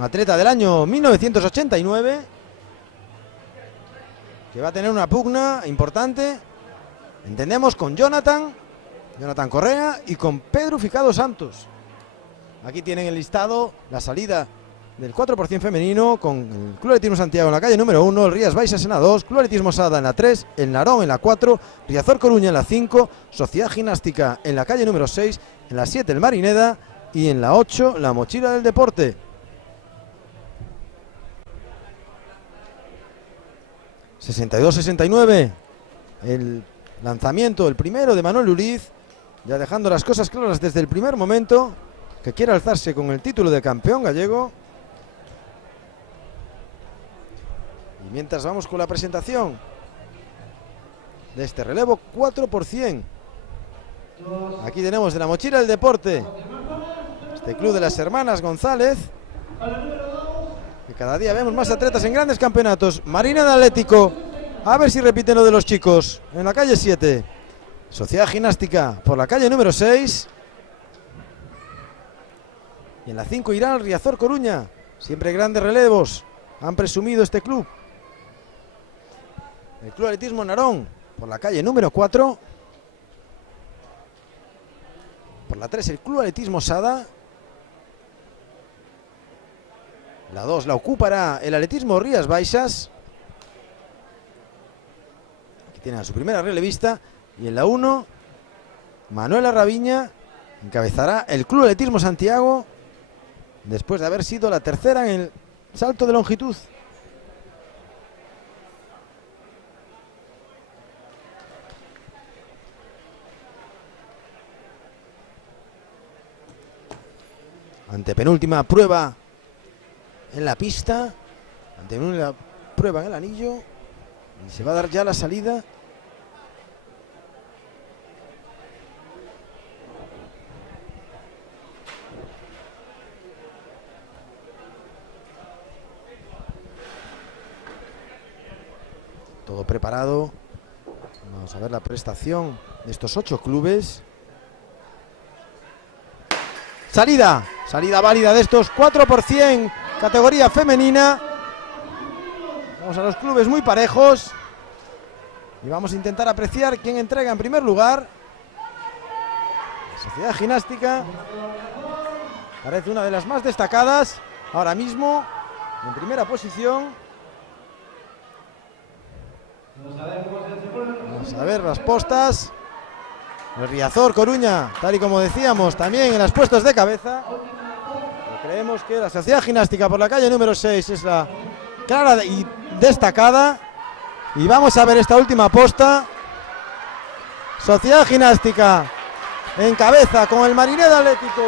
atleta del año 1989, que va a tener una pugna importante, entendemos, con Jonathan Correa y con Pedro Ficado Santos. Aquí tienen el listado, la salida del 4 por 100 femenino, con el Club Atletismo Santiago en la calle número 1, el Rías Baixas en la 2, Club Atletismo Sada en la 3, el Narón en la 4, Riazor Coruña en la 5, Sociedad Gimnástica en la calle número 6, en la 7 el Marineda y en la 8 la Mochila del Deporte. ...62-69... el lanzamiento, el primero de Manuel Uriz, ya dejando las cosas claras desde el primer momento, que quiere alzarse con el título de campeón gallego. Y mientras vamos con la presentación de este relevo 4 por 100. Aquí tenemos de la Mochila del Deporte, este club de las hermanas González, que cada día vemos más atletas en grandes campeonatos. Marineda Atlético, a ver si repiten lo de los chicos, en la calle 7. Sociedad Gimnástica por la calle número 6. Y en la 5 irá el Riazor Coruña. Siempre grandes relevos han presumido este club. El Club Atletismo Narón por la calle número 4. Por la 3 el Club Atletismo Sada. La 2 la ocupará el Atletismo Rías Baixas. Aquí tiene a su primera relevista. Y en la 1 Manuela Raviña encabezará el Club Atletismo Santiago, después de haber sido la tercera en el salto de longitud. Antepenúltima prueba en la pista, antepenúltima prueba en el anillo, y se va a dar ya la salida. Todo preparado. Vamos a ver la prestación de estos 8 clubes. Salida válida de estos 4 por 100, categoría femenina. Vamos a los clubes muy parejos. Y vamos a intentar apreciar quién entrega en primer lugar. La Sociedad Gimnástica parece una de las más destacadas ahora mismo, en primera posición. Vamos a ver las postas. El Riazor Coruña, tal y como decíamos, también en las puestas de cabeza. Pero creemos que la Sociedad Gimnástica por la calle número 6 es la clara y destacada. Y vamos a ver esta última posta. Sociedad Gimnástica en cabeza con el Marineda Atlético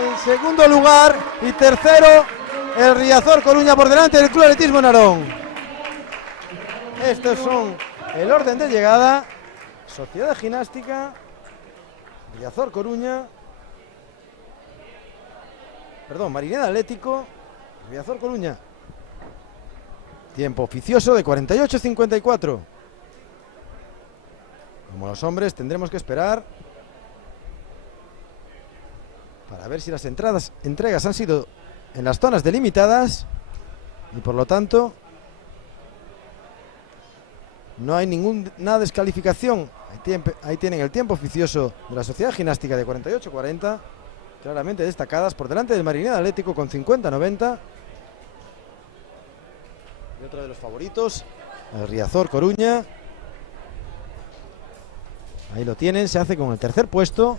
en segundo lugar, y tercero el Riazor Coruña por delante del Club Atletismo Narón. Estos son el orden de llegada. Sociedad Gimnástica, Riazor Coruña, Marineda Atlético, Riazor Coruña. Tiempo oficioso de 48-54. Como los hombres tendremos que esperar para ver si las entregas han sido en las zonas delimitadas y por lo tanto no hay ninguna descalificación Ahí tienen el tiempo oficioso de la Sociedad Ginástica de 48-40, claramente destacadas por delante del Marineda Atlético con 50-90. Y otro de los favoritos, el Riazor Coruña. Ahí lo tienen, se hace con el tercer puesto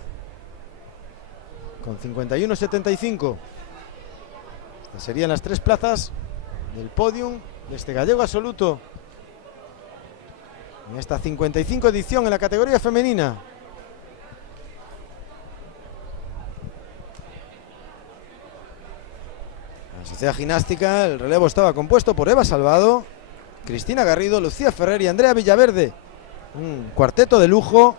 con 51-75. Estas serían las 3 plazas del podium de este gallego absoluto en esta 55 edición en la categoría femenina. La Sociedad Ginástica, el relevo estaba compuesto por Eva Salvado, Cristina Garrido, Lucía Ferrer y Andrea Villaverde. Un cuarteto de lujo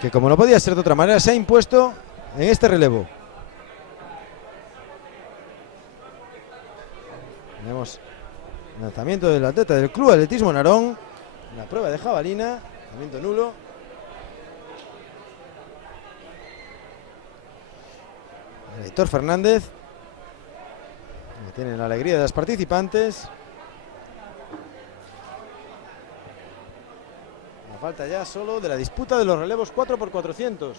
que, como no podía ser de otra manera, se ha impuesto en este relevo. Tenemos el lanzamiento del atleta del Club Atletismo Narón, la prueba de jabalina, lanzamiento nulo. El Héctor Fernández, que tiene la alegría de las participantes. La falta ya solo de la disputa de los relevos 4x400.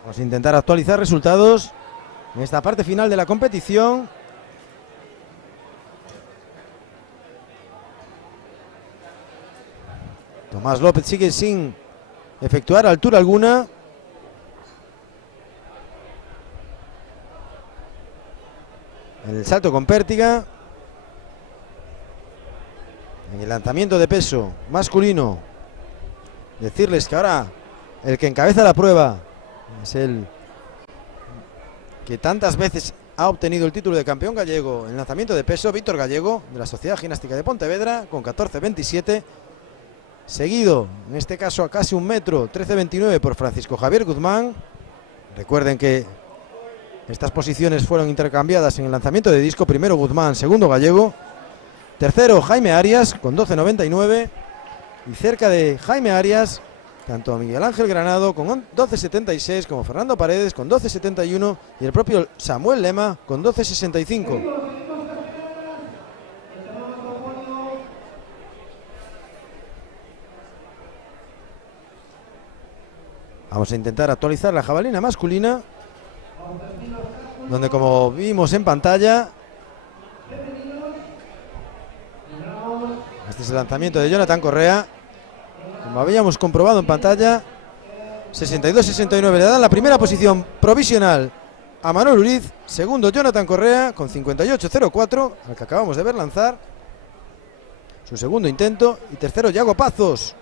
Vamos a intentar actualizar resultados en esta parte final de la competición. Tomás López sigue sin efectuar altura alguna. En el salto con pértiga. En el lanzamiento de peso masculino. Decirles que ahora el que encabeza la prueba es el que tantas veces ha obtenido el título de campeón gallego en lanzamiento de peso, Víctor Gallego, de la Sociedad Ginástica de Pontevedra, con 14.27. Seguido, en este caso a casi 1 metro, 13.29 por Francisco Javier Guzmán. Recuerden que estas posiciones fueron intercambiadas en el lanzamiento de disco. Primero Guzmán, segundo Gallego. Tercero Jaime Arias con 12.99. Y cerca de Jaime Arias, tanto Miguel Ángel Granado con 12.76 como Fernando Paredes con 12.71 y el propio Samuel Lema con 12.65. Vamos a intentar actualizar la jabalina masculina, donde, como vimos en pantalla, este es el lanzamiento de Jonathan Correa. Como habíamos comprobado en pantalla, 62-69 le dan la primera posición provisional a Manuel Uriz. Segundo Jonathan Correa con 58-04, al que acabamos de ver lanzar su segundo intento. Y tercero Yago Pazos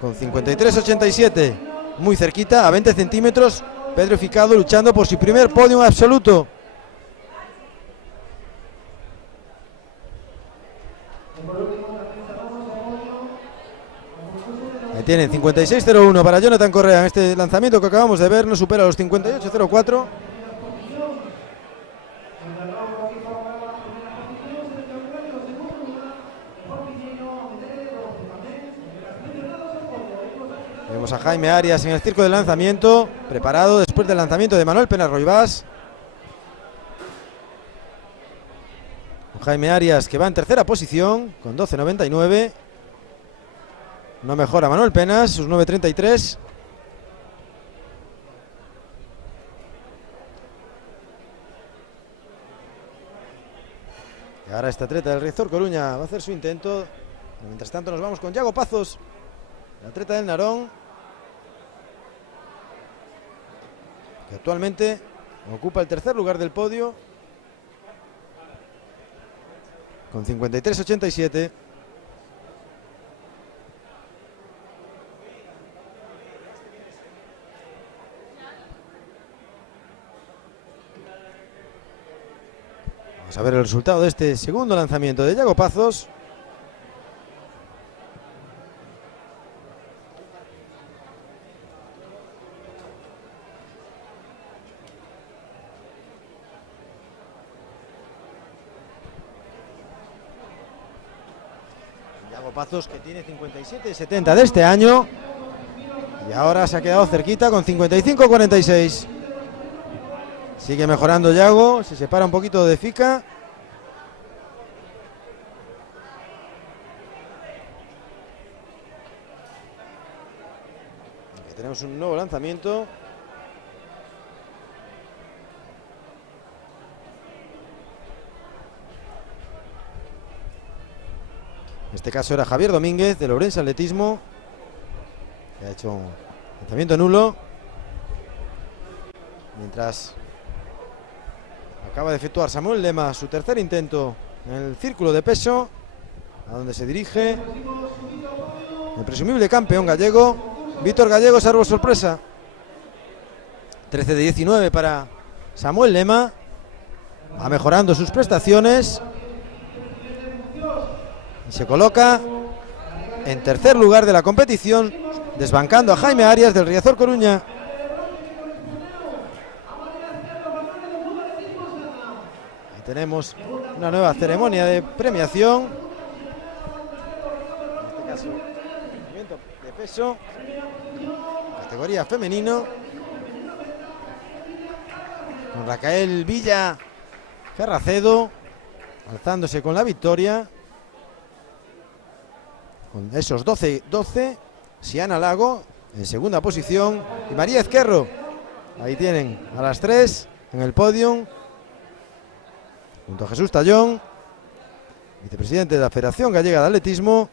con 53-87, muy cerquita, a 20 centímetros. Pedro Ficado luchando por su primer podium absoluto. Ahí tienen 56-01 para Jonathan Correa en este lanzamiento que acabamos de ver, no supera los 58-04. Vemos a Jaime Arias en el circo de lanzamiento, preparado después del lanzamiento de Manuel Penas Roibás. Jaime Arias, que va en tercera posición con 12.99. No mejora Manuel Penas, sus 9.33. Y ahora este atleta del Riazor Coruña va a hacer su intento. Mientras tanto nos vamos con Yago Pazos, el atleta del Narón, que actualmente ocupa el tercer lugar del podio con 53-87. Vamos a ver el resultado de este segundo lanzamiento de Yago Pazos. Yago Pazos, que tiene 57-70 de este año, y ahora se ha quedado cerquita con 55-46. Sigue mejorando Yago, se separa un poquito de Fica. Aquí tenemos un nuevo lanzamiento. En este caso era Javier Domínguez de Ourense Atletismo, que ha hecho un lanzamiento nulo. Mientras acaba de efectuar Samuel Lema su tercer intento en el círculo de peso, a donde se dirige el presumible campeón gallego, Víctor Gallego, salvo sorpresa. 13 de 19 para Samuel Lema, va mejorando sus prestaciones y se coloca en tercer lugar de la competición, desbancando a Jaime Arias del Riazor Coruña. Ahí tenemos una nueva ceremonia de premiación, en este caso movimiento de peso, categoría femenino, con Raquel Villa Ferracedo alzándose con la victoria con esos 12-12. Siana Lago en segunda posición y María Ezquerro. Ahí tienen a las tres en el podio, junto a Jesús Tallón, vicepresidente de la Federación Gallega de Atletismo.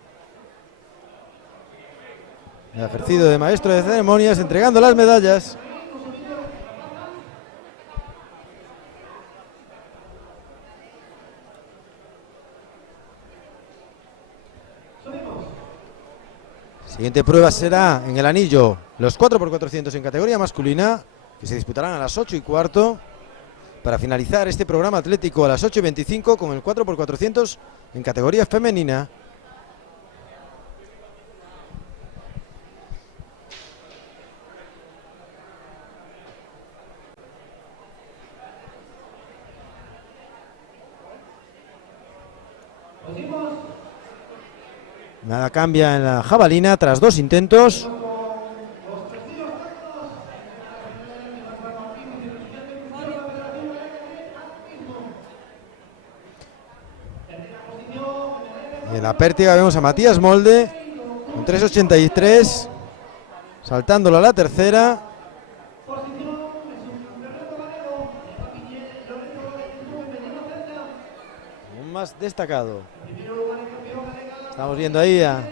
El ejercido de maestro de ceremonias, entregando las medallas. Siguiente prueba será en el anillo, los 4x400 en categoría masculina, que se disputarán a las 8:15, para finalizar este programa atlético a las 8:25 con el 4x400 en categoría femenina. Nada cambia en la jabalina tras dos intentos. Y en la pértiga vemos a Matías Molde con 3.83, saltándolo a la tercera. Un más destacado. Estamos viendo ahí a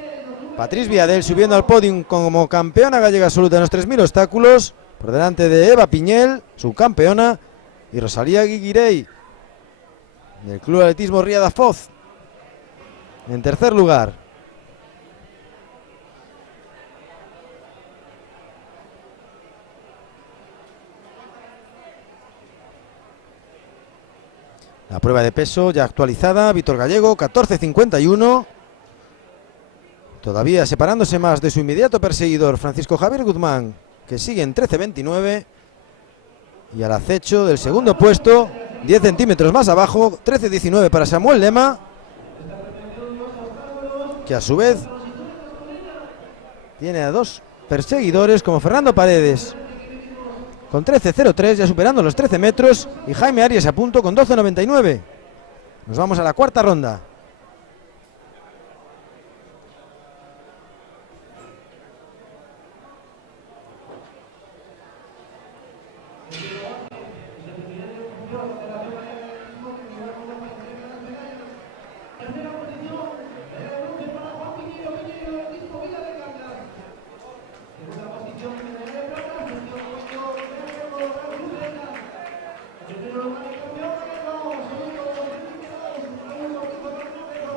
Patrice Viadel subiendo al podium como campeona gallega absoluta en los 3.000 obstáculos, por delante de Eva Piñel, subcampeona, y Rosalía Guiguirey, del Club de Atletismo Ría da Foz, en tercer lugar. La prueba de peso ya actualizada, Víctor Gallego, 14.51. Todavía separándose más de su inmediato perseguidor, Francisco Javier Guzmán, que sigue en 13.29. Y al acecho del segundo puesto, 10 centímetros más abajo, 13.19 para Samuel Lema, que a su vez tiene a dos perseguidores como Fernando Paredes, con 13.03, ya superando los 13 metros, y Jaime Arias a punto con 12.99. Nos vamos a la cuarta ronda.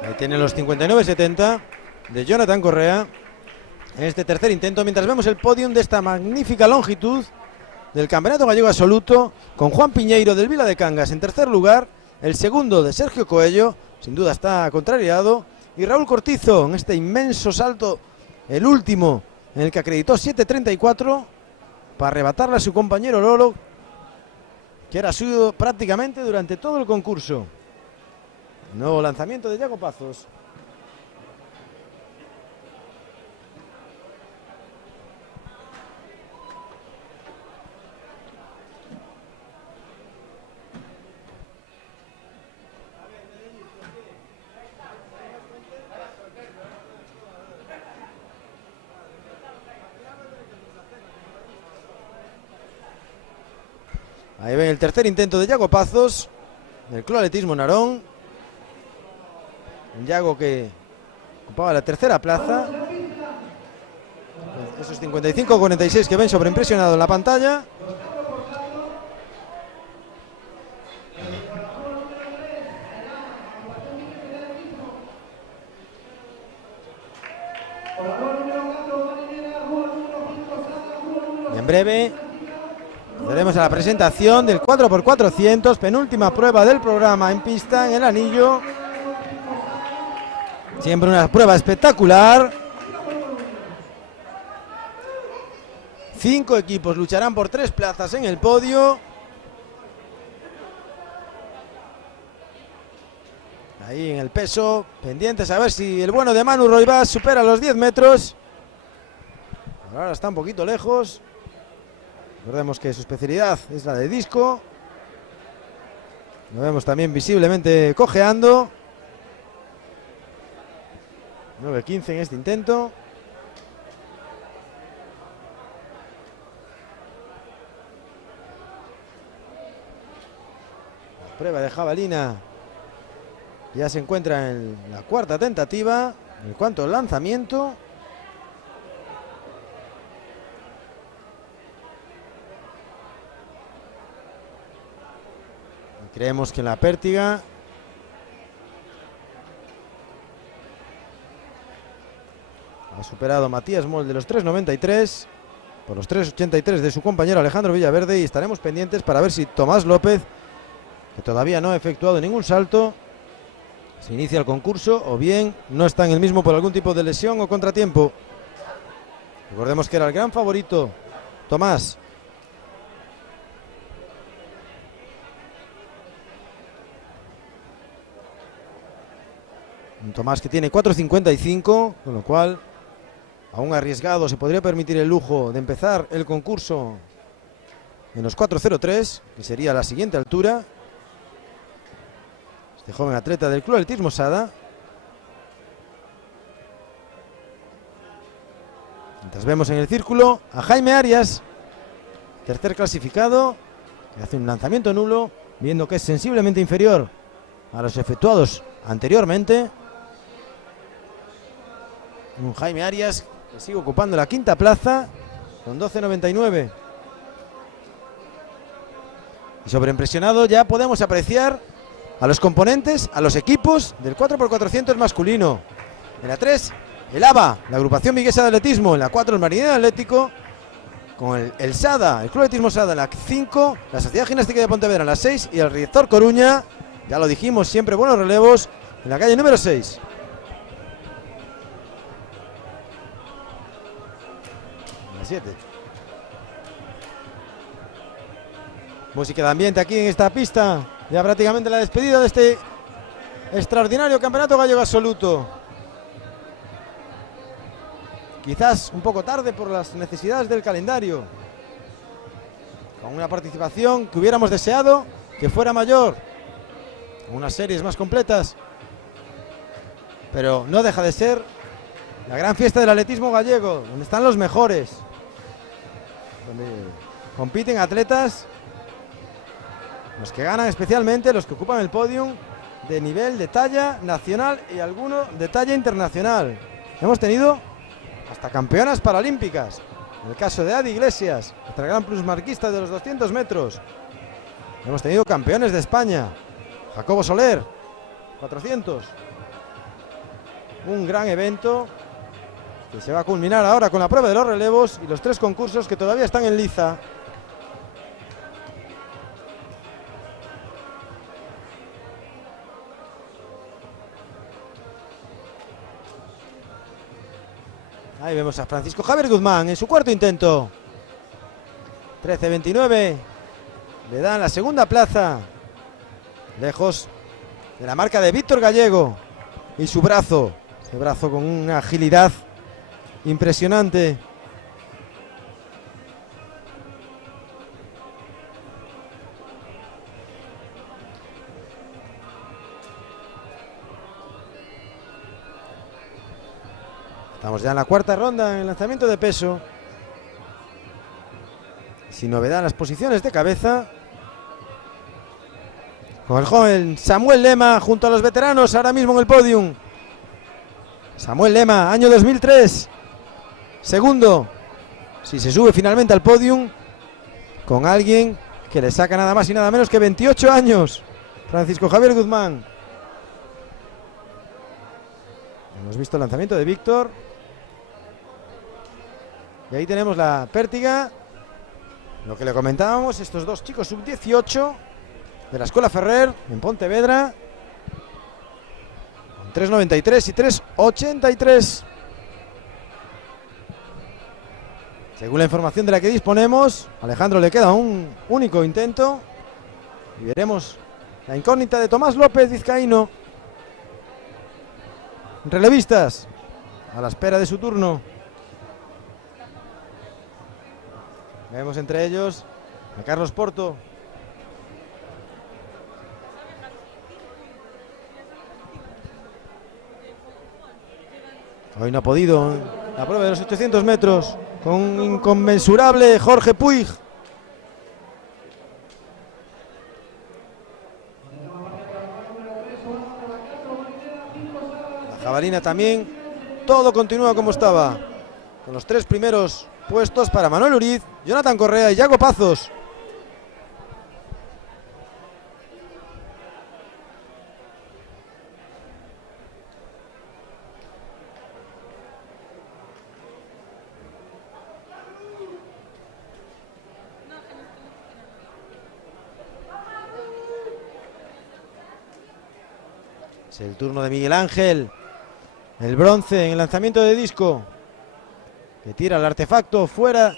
Ahí tienen los 59.70 de Jonathan Correa en este tercer intento, mientras vemos el podium de esta magnífica longitud del Campeonato Gallego Absoluto, con Juan Piñeiro del Vila de Cangas en tercer lugar, el segundo de Sergio Coello, sin duda está contrariado, y Raúl Cortizo en este inmenso salto, el último, en el que acreditó 7.34 para arrebatarle a su compañero Lolo, que era suyo prácticamente durante todo el concurso. Nuevo lanzamiento de Yago Pazos. Ahí ven el tercer intento de Yago Pazos, del Club Atletismo Narón. Un Yago que ocupaba la tercera plaza. Esos 55-46 que ven sobreimpresionado en la pantalla. Y en breve veremos a la presentación del 4x400, penúltima prueba del programa en pista en el anillo. Siempre una prueba espectacular. 5 equipos lucharán por 3 plazas en el podio. Ahí en el peso, pendientes a ver si el bueno de Manu Roibás supera los 10 metros. Ahora está un poquito lejos. Recordemos que su especialidad es la de disco. Lo vemos también visiblemente cojeando. 9.15 en este intento. La prueba de jabalina ya se encuentra en la cuarta tentativa. En cuanto al lanzamiento, creemos que en la pértiga ha superado Matías Moll de los 3.93 por los 3.83 de su compañero Alejandro Villaverde, y estaremos pendientes para ver si Tomás López, que todavía no ha efectuado ningún salto, se inicia el concurso o bien no está en el mismo por algún tipo de lesión o contratiempo. Recordemos que era el gran favorito Tomás. Un Tomás que tiene 4.55, con lo cual, aún arriesgado, se podría permitir el lujo de empezar el concurso en los 4.03, que sería la siguiente altura. Este joven atleta del Club Atletismo Sada. Mientras vemos en el círculo a Jaime Arias, tercer clasificado, que hace un lanzamiento nulo, viendo que es sensiblemente inferior a los efectuados anteriormente. Un Jaime Arias que sigue ocupando la quinta plaza con 12.99. Y sobreimpresionado ya podemos apreciar a los componentes, a los equipos del 4x400 masculino. En la 3, el ABA, la agrupación viguesa de atletismo. En la 4, el Marinero Atlético, con el SADA, el Club Atletismo SADA. En la 5, la Sociedad Gimnástica de Pontevedra. En la 6, y el Riazor Coruña. Ya lo dijimos, siempre buenos relevos. En la calle número 6. En la 7. Música de ambiente aquí en esta pista. Ya prácticamente la despedida de este extraordinario campeonato gallego absoluto. Quizás un poco tarde por las necesidades del calendario, con una participación que hubiéramos deseado que fuera mayor, con unas series más completas, pero no deja de ser la gran fiesta del atletismo gallego, donde están los mejores, donde compiten atletas, los que ganan especialmente, los que ocupan el podium de nivel de talla nacional y alguno de talla internacional. Hemos tenido hasta campeonas paralímpicas, en el caso de Adi Iglesias, nuestra gran plusmarquista de los 200 metros. Hemos tenido campeones de España, Jacobo Soler, 400. Un gran evento que se va a culminar ahora con la prueba de los relevos y los 3 concursos que todavía están en liza. Ahí vemos a Francisco Javier Guzmán en su cuarto intento. 13.29. Le dan la segunda plaza. Lejos de la marca de Víctor Gallego. Y su brazo. Ese brazo con una agilidad impresionante. Estamos ya en la cuarta ronda en el lanzamiento de peso. Sin novedad en las posiciones de cabeza. con el joven Samuel Lema junto a los veteranos ahora mismo en el podium. Samuel Lema, año 2003, segundo, si se sube finalmente al podium, con alguien que le saca nada más y nada menos que 28 años, Francisco Javier Guzmán. Hemos visto el lanzamiento de Víctor. Y ahí tenemos la pértiga. Lo que le comentábamos, estos dos chicos sub-18 de la Escuela Ferrer en Pontevedra. 3.93 y 3.83. Según la información de la que disponemos, a Alejandro le queda un único intento. Y veremos la incógnita de Tomás López, vizcaíno. Relevistas, a la espera de su turno. Vemos entre ellos a Carlos Porto. Hoy no ha podido la prueba de los 800 metros con un inconmensurable Jorge Puig. La jabalina también, todo continúa como estaba, con los tres primeros puestos para Manuel Uriz, Jonathan Correa y Yago Pazos. Es el turno de Miguel Ángel, el bronce en el lanzamiento de disco, que tira el artefacto fuera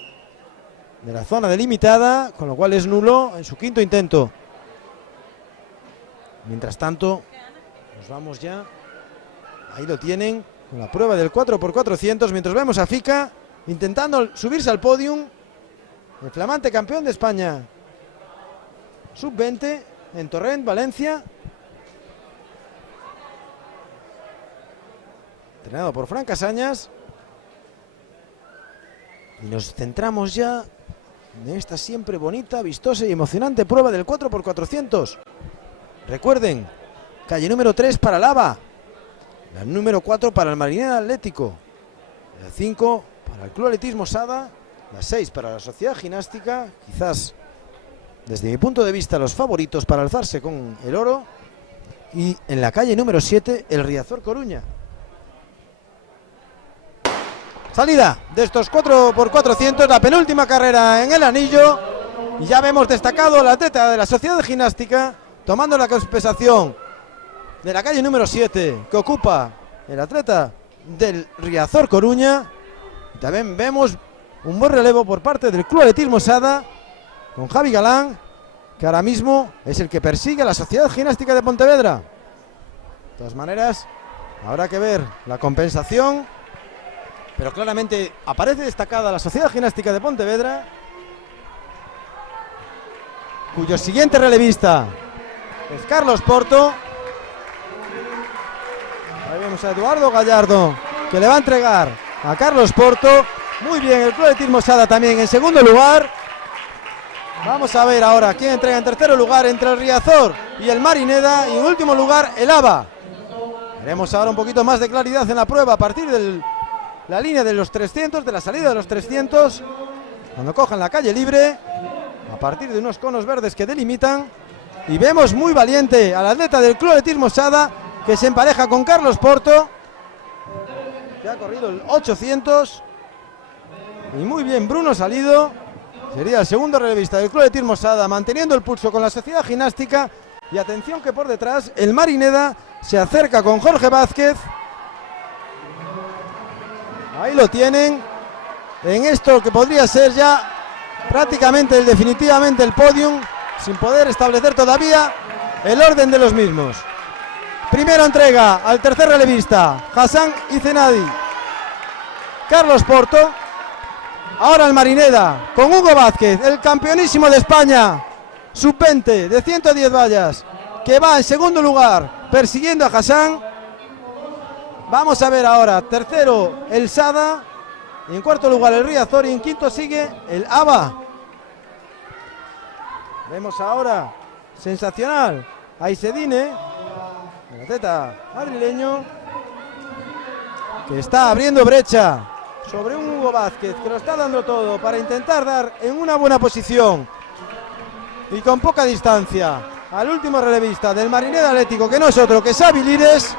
de la zona delimitada, con lo cual es nulo en su quinto intento. Mientras tanto, nos vamos ya, ahí lo tienen, con la prueba del 4x400, mientras vemos a Fica intentando subirse al podium, el flamante campeón de España, sub-20, en Torrent, Valencia, entrenado por Fran Casañas. Y nos centramos ya en esta siempre bonita, vistosa y emocionante prueba del 4x400. Recuerden, calle número 3 para Lava, la número 4 para el Marinera Atlético, la 5 para el Club Atletismo Sada, la 6 para la Sociedad Ginástica, quizás desde mi punto de vista los favoritos para alzarse con el oro, y en la calle número 7 el Riazor Coruña. Salida de estos 4x400, la penúltima carrera en el anillo, y ya vemos destacado al atleta de la Sociedad Ginástica tomando la compensación de la calle número 7 que ocupa el atleta del Riazor Coruña. Y también vemos un buen relevo por parte del Club Atletismo Sada con Javi Galán, que ahora mismo es el que persigue a la Sociedad Ginástica de Pontevedra. De todas maneras, habrá que ver la compensación, pero claramente aparece destacada la Sociedad Ginástica de Pontevedra, cuyo siguiente relevista es Carlos Porto. Ahí vemos a Eduardo Gallardo, que le va a entregar a Carlos Porto. Muy bien, el Club Atletismo Sada también en segundo lugar. Vamos a ver ahora quién entrega en tercer lugar entre el Riazor y el Marineda, y en último lugar el ABA. Veremos ahora un poquito más de claridad en la prueba a partir de la línea de los 300, de la salida de los 300, cuando cojan la calle libre, a partir de unos conos verdes que delimitan. Y vemos muy valiente al atleta del Club Atletismo Sada, que se empareja con Carlos Porto, que ha corrido el 800. Y muy bien Bruno Salido, sería el segundo relevista del Club Atletismo Sada, manteniendo el pulso con la Sociedad Ginástica. Y atención que por detrás el Marineda se acerca con Jorge Vázquez. Ahí lo tienen, en esto que podría ser ya prácticamente definitivamente el podium, sin poder establecer todavía el orden de los mismos. Primera entrega al tercer relevista, Hassan Izenadi, Carlos Porto. Ahora el Marineda con Hugo Vázquez, el campeonísimo de España, sub-20 de 110 vallas, que va en segundo lugar persiguiendo a Hassan. Vamos a ver ahora, tercero el Sada, y en cuarto lugar el Riazor, y en quinto sigue el ABA. Vemos ahora, sensacional, Aizedine, el atleta madrileño, que está abriendo brecha sobre un Hugo Vázquez que lo está dando todo para intentar dar en una buena posición y con poca distancia al último relevista del Marineda Atlético, que no es otro que Xavi Lires,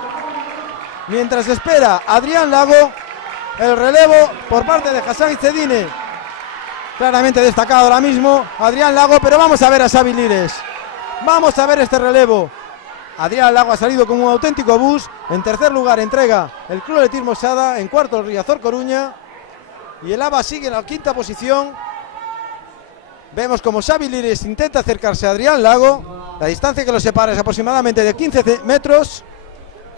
mientras espera Adrián Lago el relevo por parte de Hassan Aizedine. Claramente destacado ahora mismo Adrián Lago, pero vamos a ver a Xavi Lires. Vamos a ver este relevo. Adrián Lago ha salido como un auténtico bus. En tercer lugar entrega el Club Atletismo Sada. En cuarto el Riazor Coruña. Y el ABA sigue en la quinta posición. Vemos como Xavi Lires intenta acercarse a Adrián Lago. La distancia que los separa es aproximadamente de 15 metros.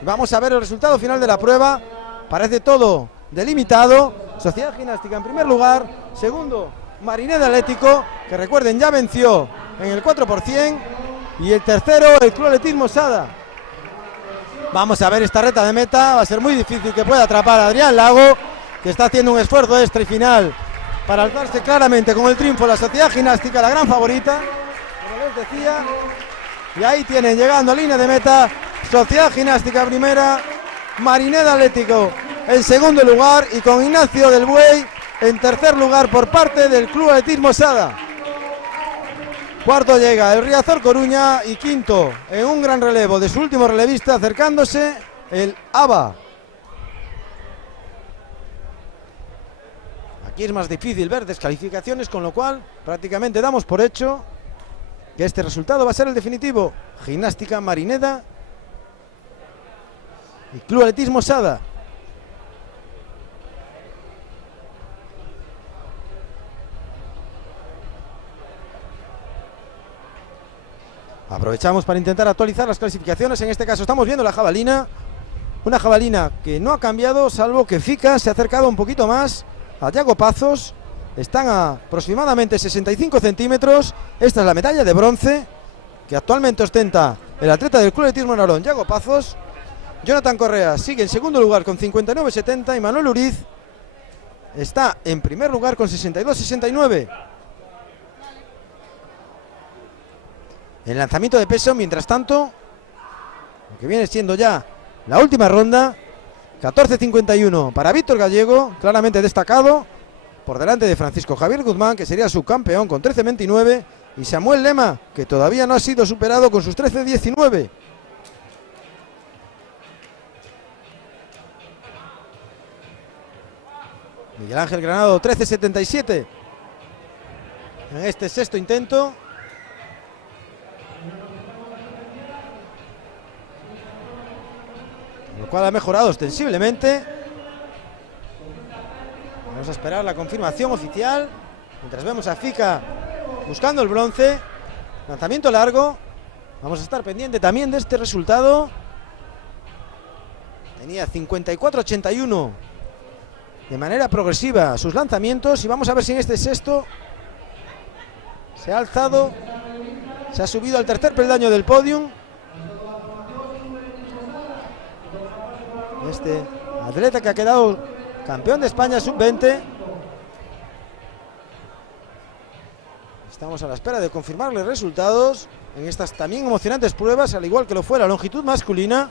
Vamos a ver el resultado final de la prueba. Parece todo delimitado. Sociedad Ginástica en primer lugar. Segundo, Marineda Atlético, que recuerden ya venció en el 4%. Y el tercero, el Club Atletismo Sada. Vamos a ver esta reta de meta. Va a ser muy difícil que pueda atrapar a Adrián Lago, que está haciendo un esfuerzo extra y final para alzarse claramente con el triunfo la Sociedad Ginástica, la gran favorita, como les decía. Y ahí tienen, llegando a línea de meta, Sociedad Ginástica primera, Marineda Atlético en segundo lugar, y con Ignacio del Buey en tercer lugar por parte del Club Atletismo Sada. Cuarto llega el Riazor Coruña, y quinto, en un gran relevo de su último relevista, acercándose el ABA. Aquí es más difícil ver descalificaciones, con lo cual prácticamente damos por hecho que este resultado va a ser el definitivo. Gimnástica Marineda y Club Atletismo Sada. Aprovechamos para intentar actualizar las clasificaciones. En este caso estamos viendo la jabalina. Una jabalina que no ha cambiado, salvo que Fica se ha acercado un poquito más a Yago Pazos. Están a aproximadamente 65 centímetros. Esta es la medalla de bronce que actualmente ostenta el atleta del Club Atletismo Narón, Yago Pazos. Jonathan Correa sigue en segundo lugar con 59,70 y Manuel Uriz está en primer lugar con 62,69. El lanzamiento de peso, mientras tanto, lo que viene siendo ya la última ronda, 14,51 para Víctor Gallego, claramente destacado, por delante de Francisco Javier Guzmán, que sería subcampeón con 13,29, y Samuel Lema, que todavía no ha sido superado con sus 13,19. Miguel Ángel Granado, 13,77 en este sexto intento. Lo cual ha mejorado ostensiblemente. Vamos a esperar la confirmación oficial, mientras vemos a Fica buscando el bronce. Lanzamiento largo. Vamos a estar pendiente también de este resultado. Tenía 54,81 de manera progresiva sus lanzamientos, y vamos a ver si en este sexto se ha alzado, se ha subido al tercer peldaño del podium. Este atleta que ha quedado campeón de España sub-20. Estamos a la espera de confirmarle resultados en estas también emocionantes pruebas, al igual que lo fue la longitud masculina.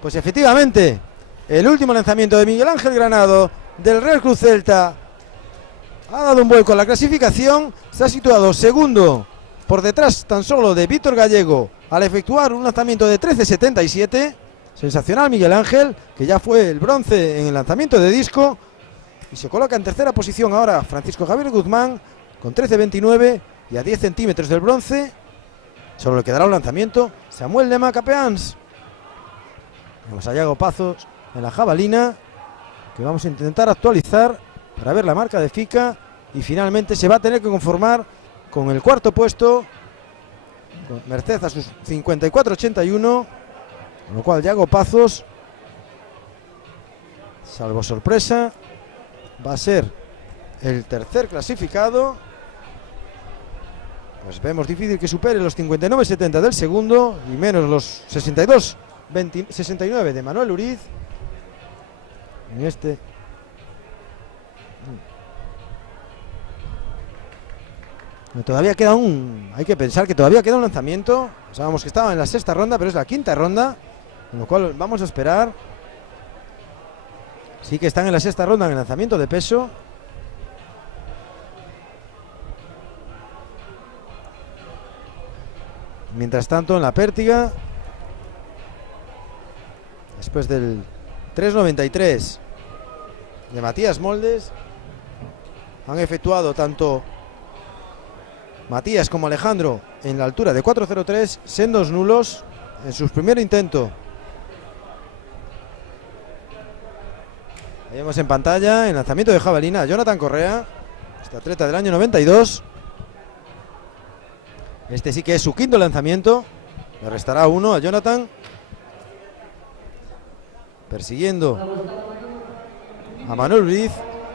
Pues efectivamente, el último lanzamiento de Miguel Ángel Granado del Real Cruz Celta ha dado un vuelco a la clasificación. Se ha situado segundo, por detrás tan solo de Víctor Gallego, al efectuar un lanzamiento de 13,77. Sensacional Miguel Ángel, que ya fue el bronce en el lanzamiento de disco. Y se coloca en tercera posición ahora Francisco Javier Guzmán con 13,29 y a 10 centímetros del bronce. Solo le quedará un lanzamiento. Samuel Lema Capeans. Vamos a Yago Pazos en la jabalina, que vamos a intentar actualizar para ver la marca de Fica, y finalmente se va a tener que conformar con el cuarto puesto, con merced a sus 54,81, con lo cual Yago Pazos, salvo sorpresa, va a ser el tercer clasificado. Pues vemos difícil que supere los 59,70 del segundo y menos los 62,69 de Manuel Uriz en este Todavía queda hay que pensar que todavía queda un lanzamiento. Sabíamos que estaba en la sexta ronda, pero es la quinta ronda, con lo cual vamos a esperar. Sí que están en la sexta ronda en el lanzamiento de peso. Mientras tanto, en la pértiga, después del 3.93 de Matías Moldes, han efectuado tanto Matías como Alejandro en la altura de 4.03, sendos nulos en su primer intento. Ahí vemos en pantalla el lanzamiento de jabalina a Jonathan Correa, este atleta del año 92. Este sí que es su quinto lanzamiento. Le restará uno a Jonathan. Persiguiendo a Manuel Uriz,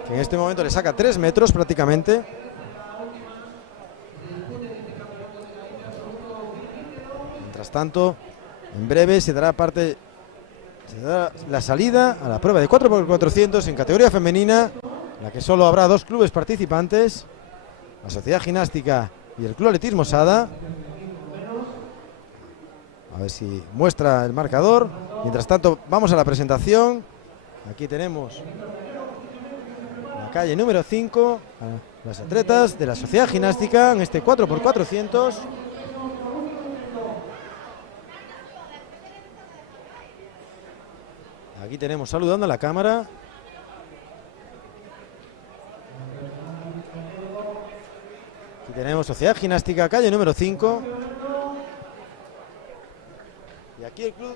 que en este momento le saca 3 metros prácticamente. Mientras tanto, en breve se dará la salida a la prueba de 4x400 en categoría femenina, en la que solo habrá 2 clubes participantes, la Sociedad Ginástica y el Club Atletismo Sada. A ver si muestra el marcador. Mientras tanto, vamos a la presentación. Aquí tenemos la calle número 5, a las atletas de la Sociedad Ginástica en este 4x400. Aquí tenemos saludando a la cámara. Aquí tenemos Sociedad Ginástica, calle número 5. Y aquí el Club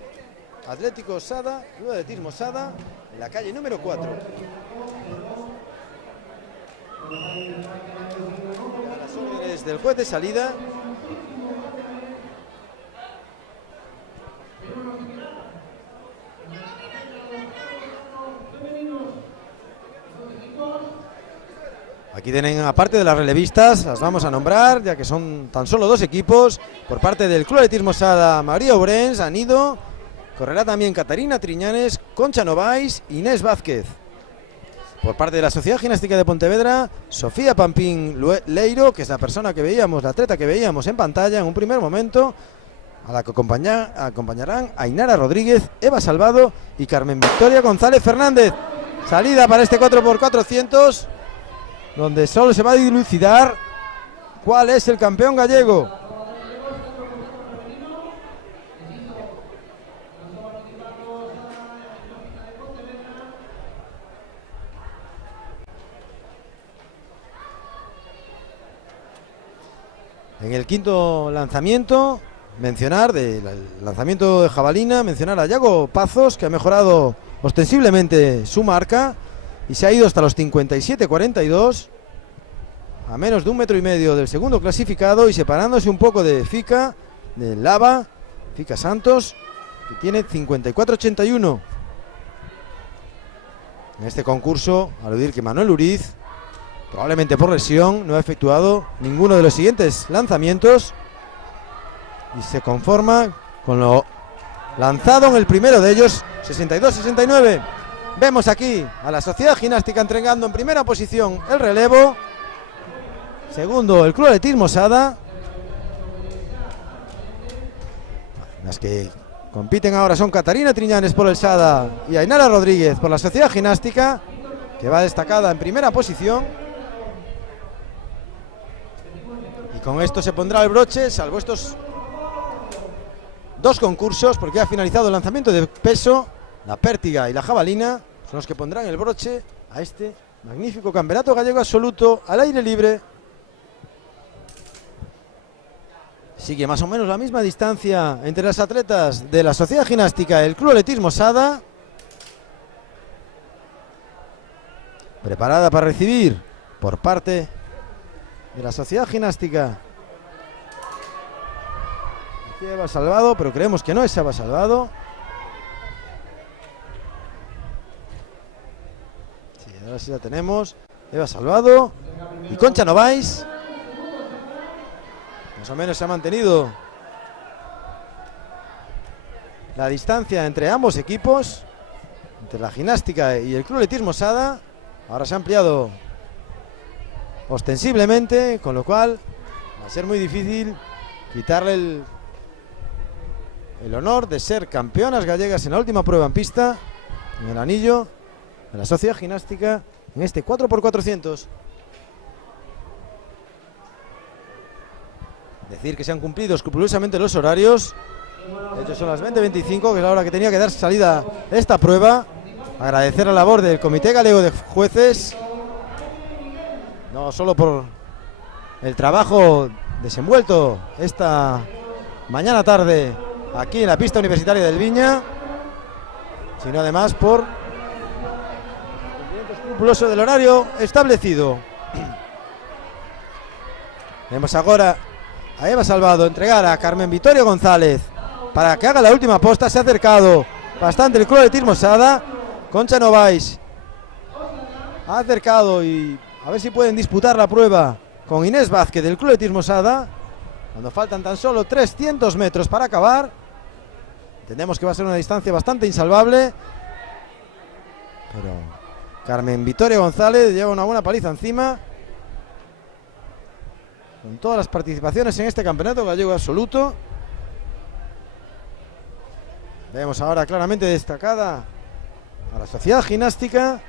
Atlético Sada, Club Atletismo Sada, en la calle número 4. A las órdenes del juez de salida. Aquí tienen, aparte de las relevistas, las vamos a nombrar, ya que son tan solo 2 equipos. Por parte del Club Atletismo Sada, María Obrens, Anido. Correrá también Catarina Triñanes, Concha Novais, Inés Vázquez. Por parte de la Sociedad Ginástica de Pontevedra, Sofía Pampín Leiro, que es la persona que veíamos, la atleta que veíamos en pantalla en un primer momento, a la que acompañarán Ainara Rodríguez, Eva Salvado y Carmen Victoria González Fernández. Salida para este 4x400, donde solo se va a dilucidar cuál es el campeón gallego. En el quinto lanzamiento, del lanzamiento de jabalina, mencionar a Yago Pazos, que ha mejorado ostensiblemente su marca y se ha ido hasta los 57.42, a menos de 1,5 metros del segundo clasificado, y separándose un poco de Fica Santos, que tiene 54.81. En este concurso, aludir que Manuel Uriz, probablemente por lesión, no ha efectuado ninguno de los siguientes lanzamientos y se conforma con lo lanzado en el primero de ellos, 62-69. Vemos aquí a la Sociedad Ginástica entregando en primera posición el relevo. Segundo, el Club Atletismo Sada. Las que compiten ahora son Catarina Triñanes por el Sada y Ainara Rodríguez por la Sociedad Ginástica, que va destacada en primera posición. Y con esto se pondrá el broche, salvo estos 2 concursos, porque ha finalizado el lanzamiento de peso. La pértiga y la jabalina son los que pondrán el broche a este magnífico campeonato gallego absoluto al aire libre. Sigue más o menos la misma distancia entre las atletas de la Sociedad Ginástica y el Club Atletismo Sada. Preparada para recibir por parte de la Sociedad Ginástica. Aquí Eva Salvado, pero creemos que no es Eva Salvado. Sí, ahora sí la tenemos. Eva Salvado y Concha Novais. Más o menos se ha mantenido la distancia entre ambos equipos, entre la Ginástica y el Club Atletismo Sada. Ahora se ha ampliado ostensiblemente, con lo cual Va a ser muy difícil quitarle el honor de ser campeonas gallegas en la última prueba en pista, en el anillo de la Sociedad Ginástica, en este 4x400. Decir que se han cumplido escrupulosamente los horarios. De hecho son las 20:25, que es la hora que tenía que dar salida a esta prueba. Agradecer la labor del Comité Galego de Jueces, no solo por el trabajo desenvuelto esta mañana tarde aquí en la pista universitaria del Viña, sino además por el cumplimiento escrupuloso del horario establecido. Vemos ahora a Eva Salvado entregar a Carmen Vittorio González para que haga la última posta. Se ha acercado bastante el Club Atletismo Sada. Concha Novais ha acercado y a ver si pueden disputar la prueba con Inés Vázquez del Club Atletismo Sada, cuando faltan tan solo 300 metros para acabar. Entendemos que va a ser una distancia bastante insalvable, pero Carmen Vittorio González lleva una buena paliza encima, con todas las participaciones en este campeonato gallego absoluto. Vemos ahora claramente destacada a la Sociedad Ginástica,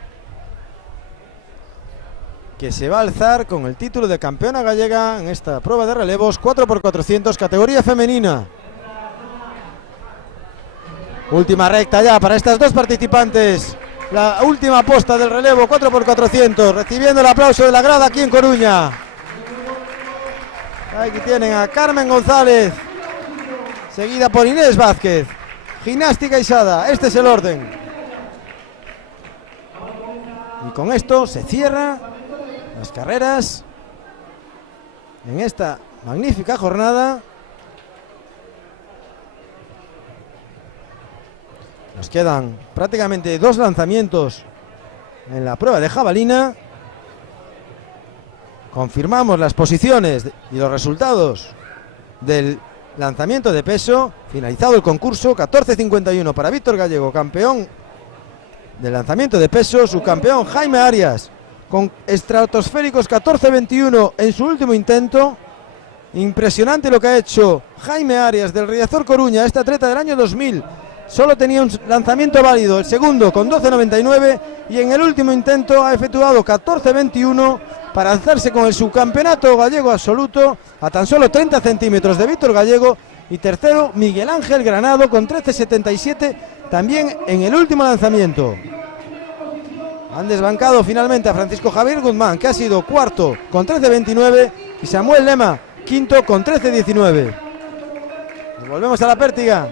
que se va a alzar con el título de campeona gallega en esta prueba de relevos 4x400 categoría femenina. Última recta ya para estas dos participantes, la última posta del relevo 4x400, recibiendo el aplauso de la grada aquí en Coruña. Aquí tienen a Carmen González, seguida por Inés Vázquez, Ginástica y Sada. Este es el orden. Y con esto se cierra las carreras en esta magnífica jornada. Nos quedan prácticamente 2 lanzamientos en la prueba de jabalina. Confirmamos las posiciones y los resultados del lanzamiento de peso. Finalizado el concurso, 14:51 para Víctor Gallego, campeón del lanzamiento de peso. Su campeón Jaime Arias, con estratosféricos 14:21 en su último intento. Impresionante lo que ha hecho Jaime Arias del Riazor Coruña, este atleta del año 2000. Solo tenía un lanzamiento válido, el segundo con 12:99, y en el último intento ha efectuado 14:21 para alzarse con el subcampeonato gallego absoluto a tan solo 30 centímetros de Víctor Gallego. Y tercero Miguel Ángel Granado con 13:77 también en el último lanzamiento. Han desbancado finalmente a Francisco Javier Guzmán, que ha sido cuarto con 13:29, y Samuel Lema quinto con 13:19. Nos volvemos a la pértiga,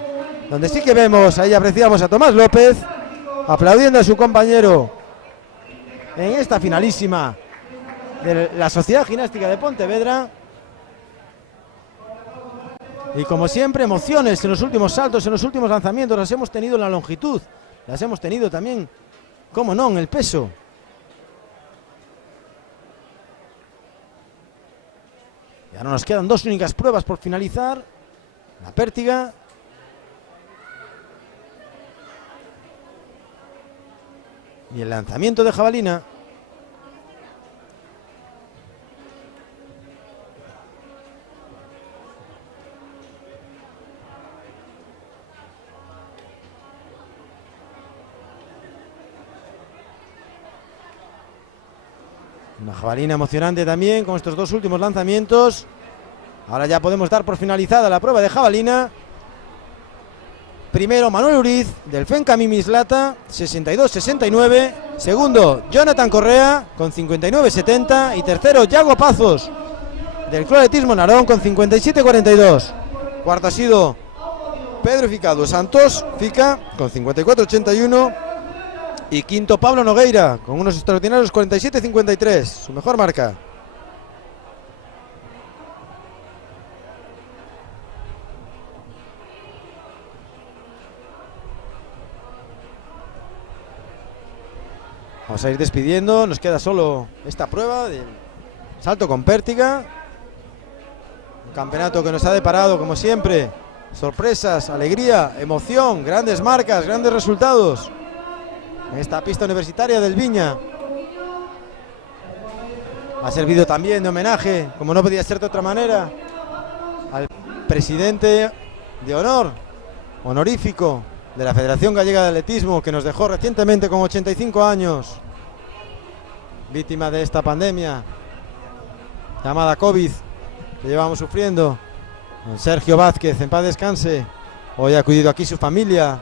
donde sí que vemos, ahí apreciamos a Tomás López aplaudiendo a su compañero en esta finalísima de la Sociedad Ginástica de Pontevedra. Y como siempre, emociones en los últimos saltos, en los últimos lanzamientos. Las hemos tenido en la longitud, las hemos tenido también, cómo no, en el peso. Y ahora nos quedan 2 únicas pruebas por finalizar: la pértiga y el lanzamiento de jabalina. Una jabalina emocionante también con estos 2 últimos lanzamientos. Ahora ya podemos dar por finalizada la prueba de jabalina. Primero Manuel Uriz del Fencami Mislata, 62-69. Segundo Jonathan Correa con 59-70. Y tercero Yago Pazos del Club Atletismo Narón con 57-42. Cuarto ha sido Pedro Ficado Santos Fica con 54-81. Y quinto Pablo Nogueira con unos extraordinarios 47-53, su mejor marca. Vamos a ir despidiendo, nos queda solo esta prueba del salto con pértiga. Un campeonato que nos ha deparado, como siempre, sorpresas, alegría, emoción, grandes marcas, grandes resultados en esta pista universitaria del Viña. Ha servido también de homenaje, como no podía ser de otra manera, al presidente de honor, honorífico, de la Federación Gallega de Atletismo, que nos dejó recientemente con 85 años, víctima de esta pandemia llamada COVID que llevamos sufriendo. Don Sergio Vázquez, en paz descanse. Hoy ha acudido aquí su familia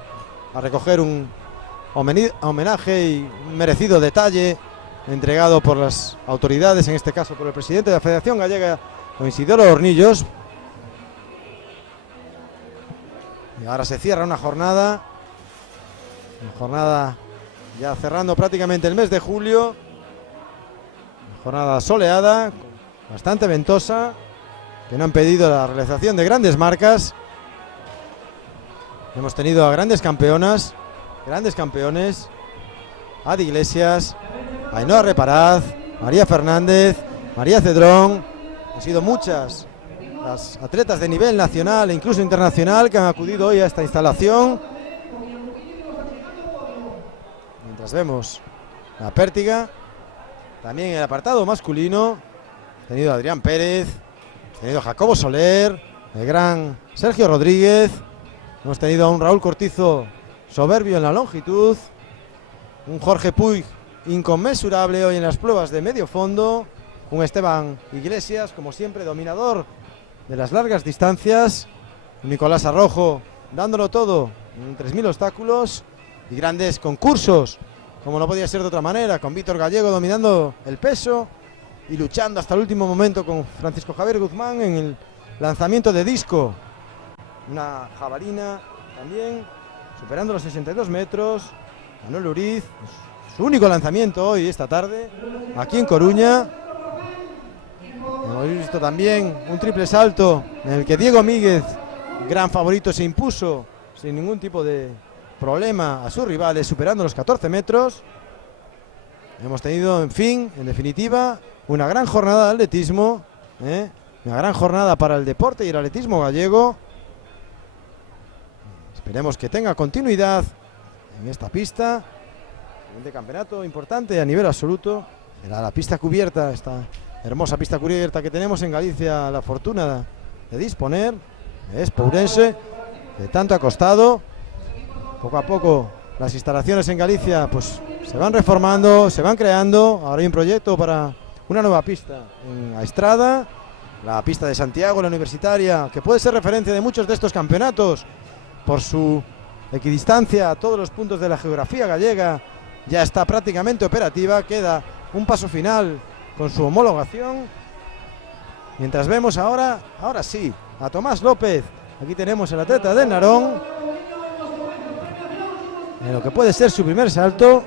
a recoger un homenaje y un merecido detalle entregado por las autoridades, en este caso por el presidente de la Federación Gallega, don Isidoro Hornillos. Y ahora se cierra una jornada ya cerrando prácticamente el mes de julio, una jornada soleada, bastante ventosa, que no han pedido la realización de grandes marcas. Hemos tenido a grandes campeonas, grandes campeones, Adi Iglesias, Ainhoa Reparaz, María Fernández, María Cedrón. Han sido muchas las atletas de nivel nacional e incluso internacional que han acudido hoy a esta instalación. Mientras vemos la pértiga, también en el apartado masculino, hemos tenido a Adrián Pérez, hemos tenido a Jacobo Soler, el gran Sergio Rodríguez, hemos tenido a un Raúl Cortizo soberbio en la longitud, un Jorge Puig inconmensurable hoy en las pruebas de medio fondo, un Esteban Iglesias, como siempre, dominador de las largas distancias, un Nicolás Arrojo dándolo todo en 3.000 obstáculos y grandes concursos, como no podía ser de otra manera, con Víctor Gallego dominando el peso y luchando hasta el último momento con Francisco Javier Guzmán en el lanzamiento de disco. Una jabalina también, superando los 62 metros, Manuel Uriz, su único lanzamiento hoy, esta tarde, aquí en Coruña. Hemos visto también un triple salto en el que Diego Míguez, gran favorito, se impuso sin ningún tipo de problema a sus rivales, superando los 14 metros. Hemos tenido, en fin, en definitiva, una gran jornada de atletismo, una gran jornada para el deporte y el atletismo gallego. Esperemos que tenga continuidad en esta pista. De campeonato importante a nivel absoluto. Era la pista cubierta, esta hermosa pista cubierta que tenemos en Galicia, la fortuna de disponer, es Pourense, que tanto ha costado. Poco a poco las instalaciones en Galicia pues se van reformando, se van creando. Ahora hay un proyecto para una nueva pista en Aestrada, la pista de Santiago, la universitaria, que puede ser referencia de muchos de estos campeonatos por su equidistancia a todos los puntos de la geografía gallega. Ya está prácticamente operativa, queda un paso final con su homologación. Mientras vemos ahora sí, a Tomás López. Aquí tenemos el atleta del Narón, en lo que puede ser su primer salto.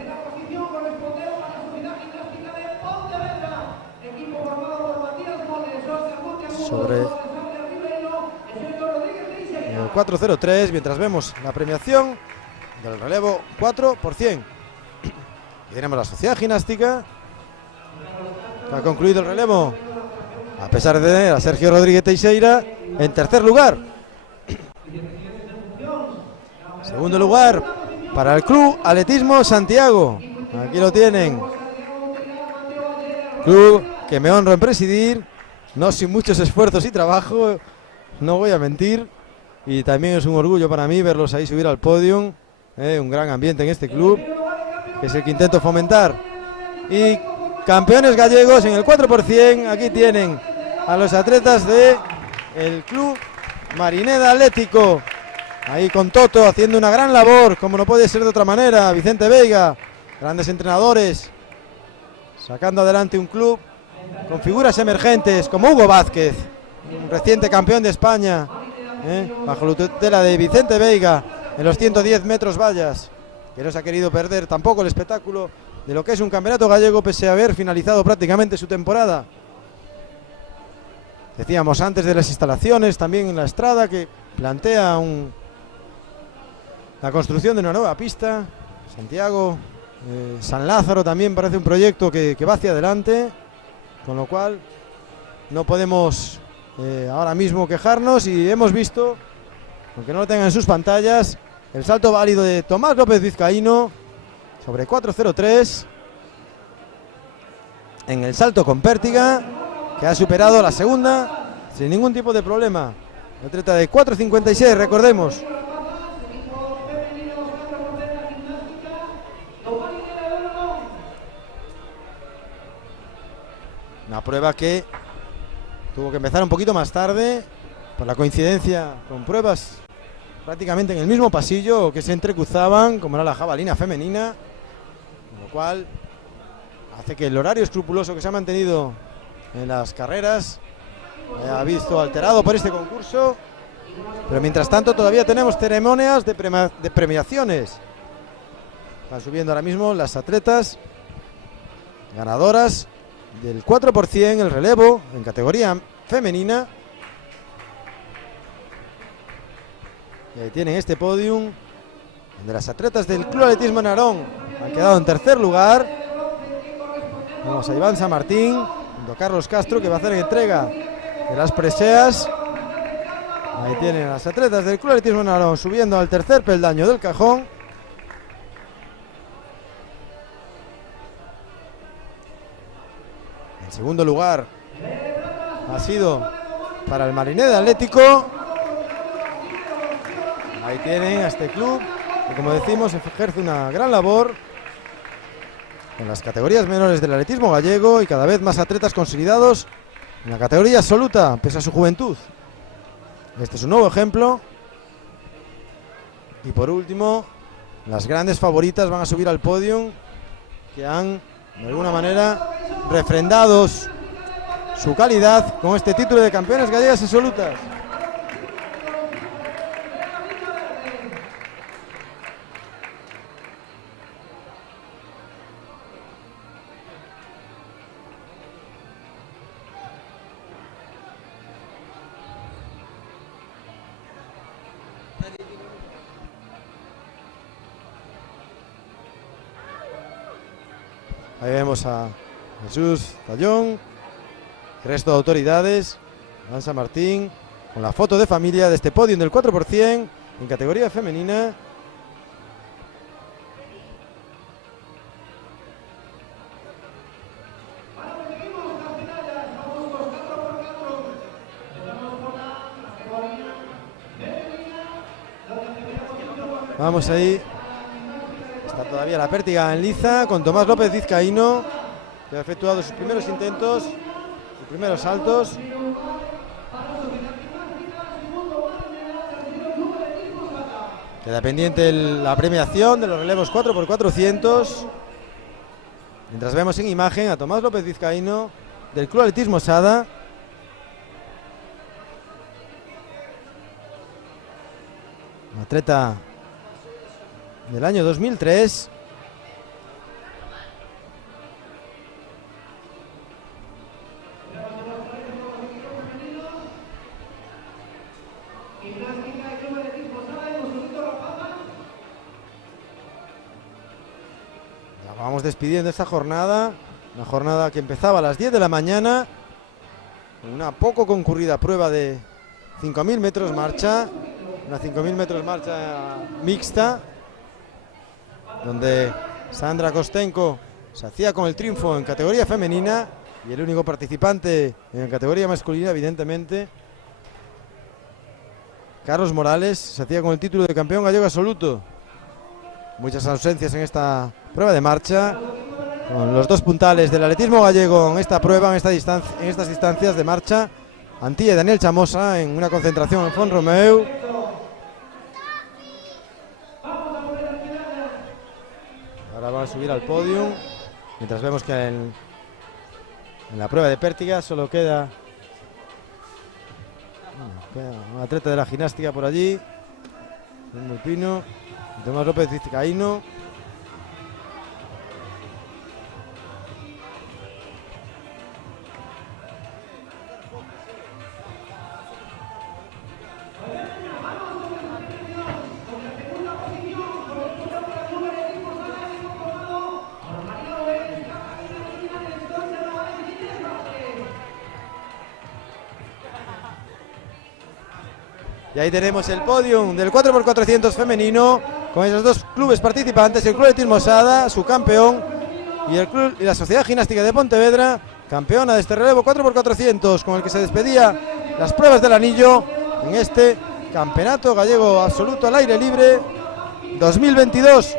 Sobre el 4.03, mientras vemos la premiación del relevo 4 por 100. Y tenemos la Sociedad Gimnástica, que ha concluido el relevo, a pesar de tener a Sergio Rodríguez Teixeira en tercer lugar. Segundo lugar para el Club Atletismo Santiago. Aquí lo tienen. Club que me honro en presidir, no sin muchos esfuerzos y trabajo, no voy a mentir. Y también es un orgullo para mí verlos ahí subir al podio. Un gran ambiente en este club, que es el que intento fomentar. Y campeones gallegos en el 4%, aquí tienen a los atletas de el Club Marineda Atlético, ahí con Toto haciendo una gran labor, como no puede ser de otra manera. Vicente Veiga, grandes entrenadores, sacando adelante un club con figuras emergentes como Hugo Vázquez, un reciente campeón de España, bajo la tutela de Vicente Veiga en los 110 metros vallas, que no se ha querido perder tampoco el espectáculo de lo que es un campeonato gallego, pese a haber finalizado prácticamente su temporada. Decíamos antes de las instalaciones, también en la Estrada, que plantea la construcción de una nueva pista. Santiago, San Lázaro también parece un proyecto que va hacia adelante, con lo cual no podemos ahora mismo quejarnos. Y hemos visto, aunque no lo tengan en sus pantallas, el salto válido de Tomás López Vizcaíno sobre 4.03, en el salto con pértiga, que ha superado la segunda sin ningún tipo de problema. La atleta de 4.56, recordemos. Una prueba que tuvo que empezar un poquito más tarde por la coincidencia con pruebas prácticamente en el mismo pasillo que se entrecruzaban, como era la jabalina femenina, con lo cual hace que el horario escrupuloso que se ha mantenido en las carreras ha visto alterado por este concurso. Pero mientras tanto todavía tenemos ceremonias de premiaciones. Están subiendo ahora mismo las atletas ganadoras del 4% el relevo en categoría femenina. Y ahí tienen este podium donde las atletas del Club Atletismo Narón han quedado en tercer lugar. Vamos a Iván San Martín junto a Carlos Castro, que va a hacer entrega de las preseas. Ahí tienen a las atletas del Club Atletismo Narón subiendo al tercer peldaño del cajón. En segundo lugar ha sido para el Mariné Atlético. Ahí tienen a este club que, como decimos, ejerce una gran labor en las categorías menores del atletismo gallego y cada vez más atletas consolidados en la categoría absoluta, pese a su juventud. Este es un nuevo ejemplo. Y por último, las grandes favoritas van a subir al podio, que han de alguna manera refrendado su calidad con este título de campeones gallegas absolutas. Ahí vemos a Jesús Tallón, el resto de autoridades, Iván San Martín, con la foto de familia de este podio del 4% en categoría femenina. Vamos ahí. Está todavía la pértiga en liza con Tomás López Vizcaíno, que ha efectuado sus primeros intentos, sus primeros saltos. Queda pendiente la premiación de los relevos 4x400. Mientras vemos en imagen a Tomás López Vizcaíno del Club Atletismo Sada. Un atleta del año 2003. Ya vamos despidiendo esta jornada, una jornada que empezaba a las 10 de la mañana, una poco concurrida prueba de 5.000 metros marcha, una 5.000 metros marcha mixta, donde Sandra Kostenko se hacía con el triunfo en categoría femenina y el único participante en categoría masculina, evidentemente, Carlos Morales, se hacía con el título de campeón gallego absoluto. Muchas ausencias en esta prueba de marcha, con los dos puntales del atletismo gallego en esta prueba, en estas distancias de marcha, Antilla y Daniel Chamosa en una concentración en Font Romeu. Ahora va a subir al podio, mientras vemos que en la prueba de pértiga solo queda un atleta de la gimnástica por allí, el Pino, Tomás López Vizcaíno. Y ahí tenemos el podium del 4x400 femenino con esos dos clubes participantes, el Club Atletismo Sada, su campeón, y la Sociedad Gimnástica de Pontevedra, campeona de este relevo 4x400, con el que se despedía las pruebas del anillo en este Campeonato Gallego Absoluto al Aire Libre 2022.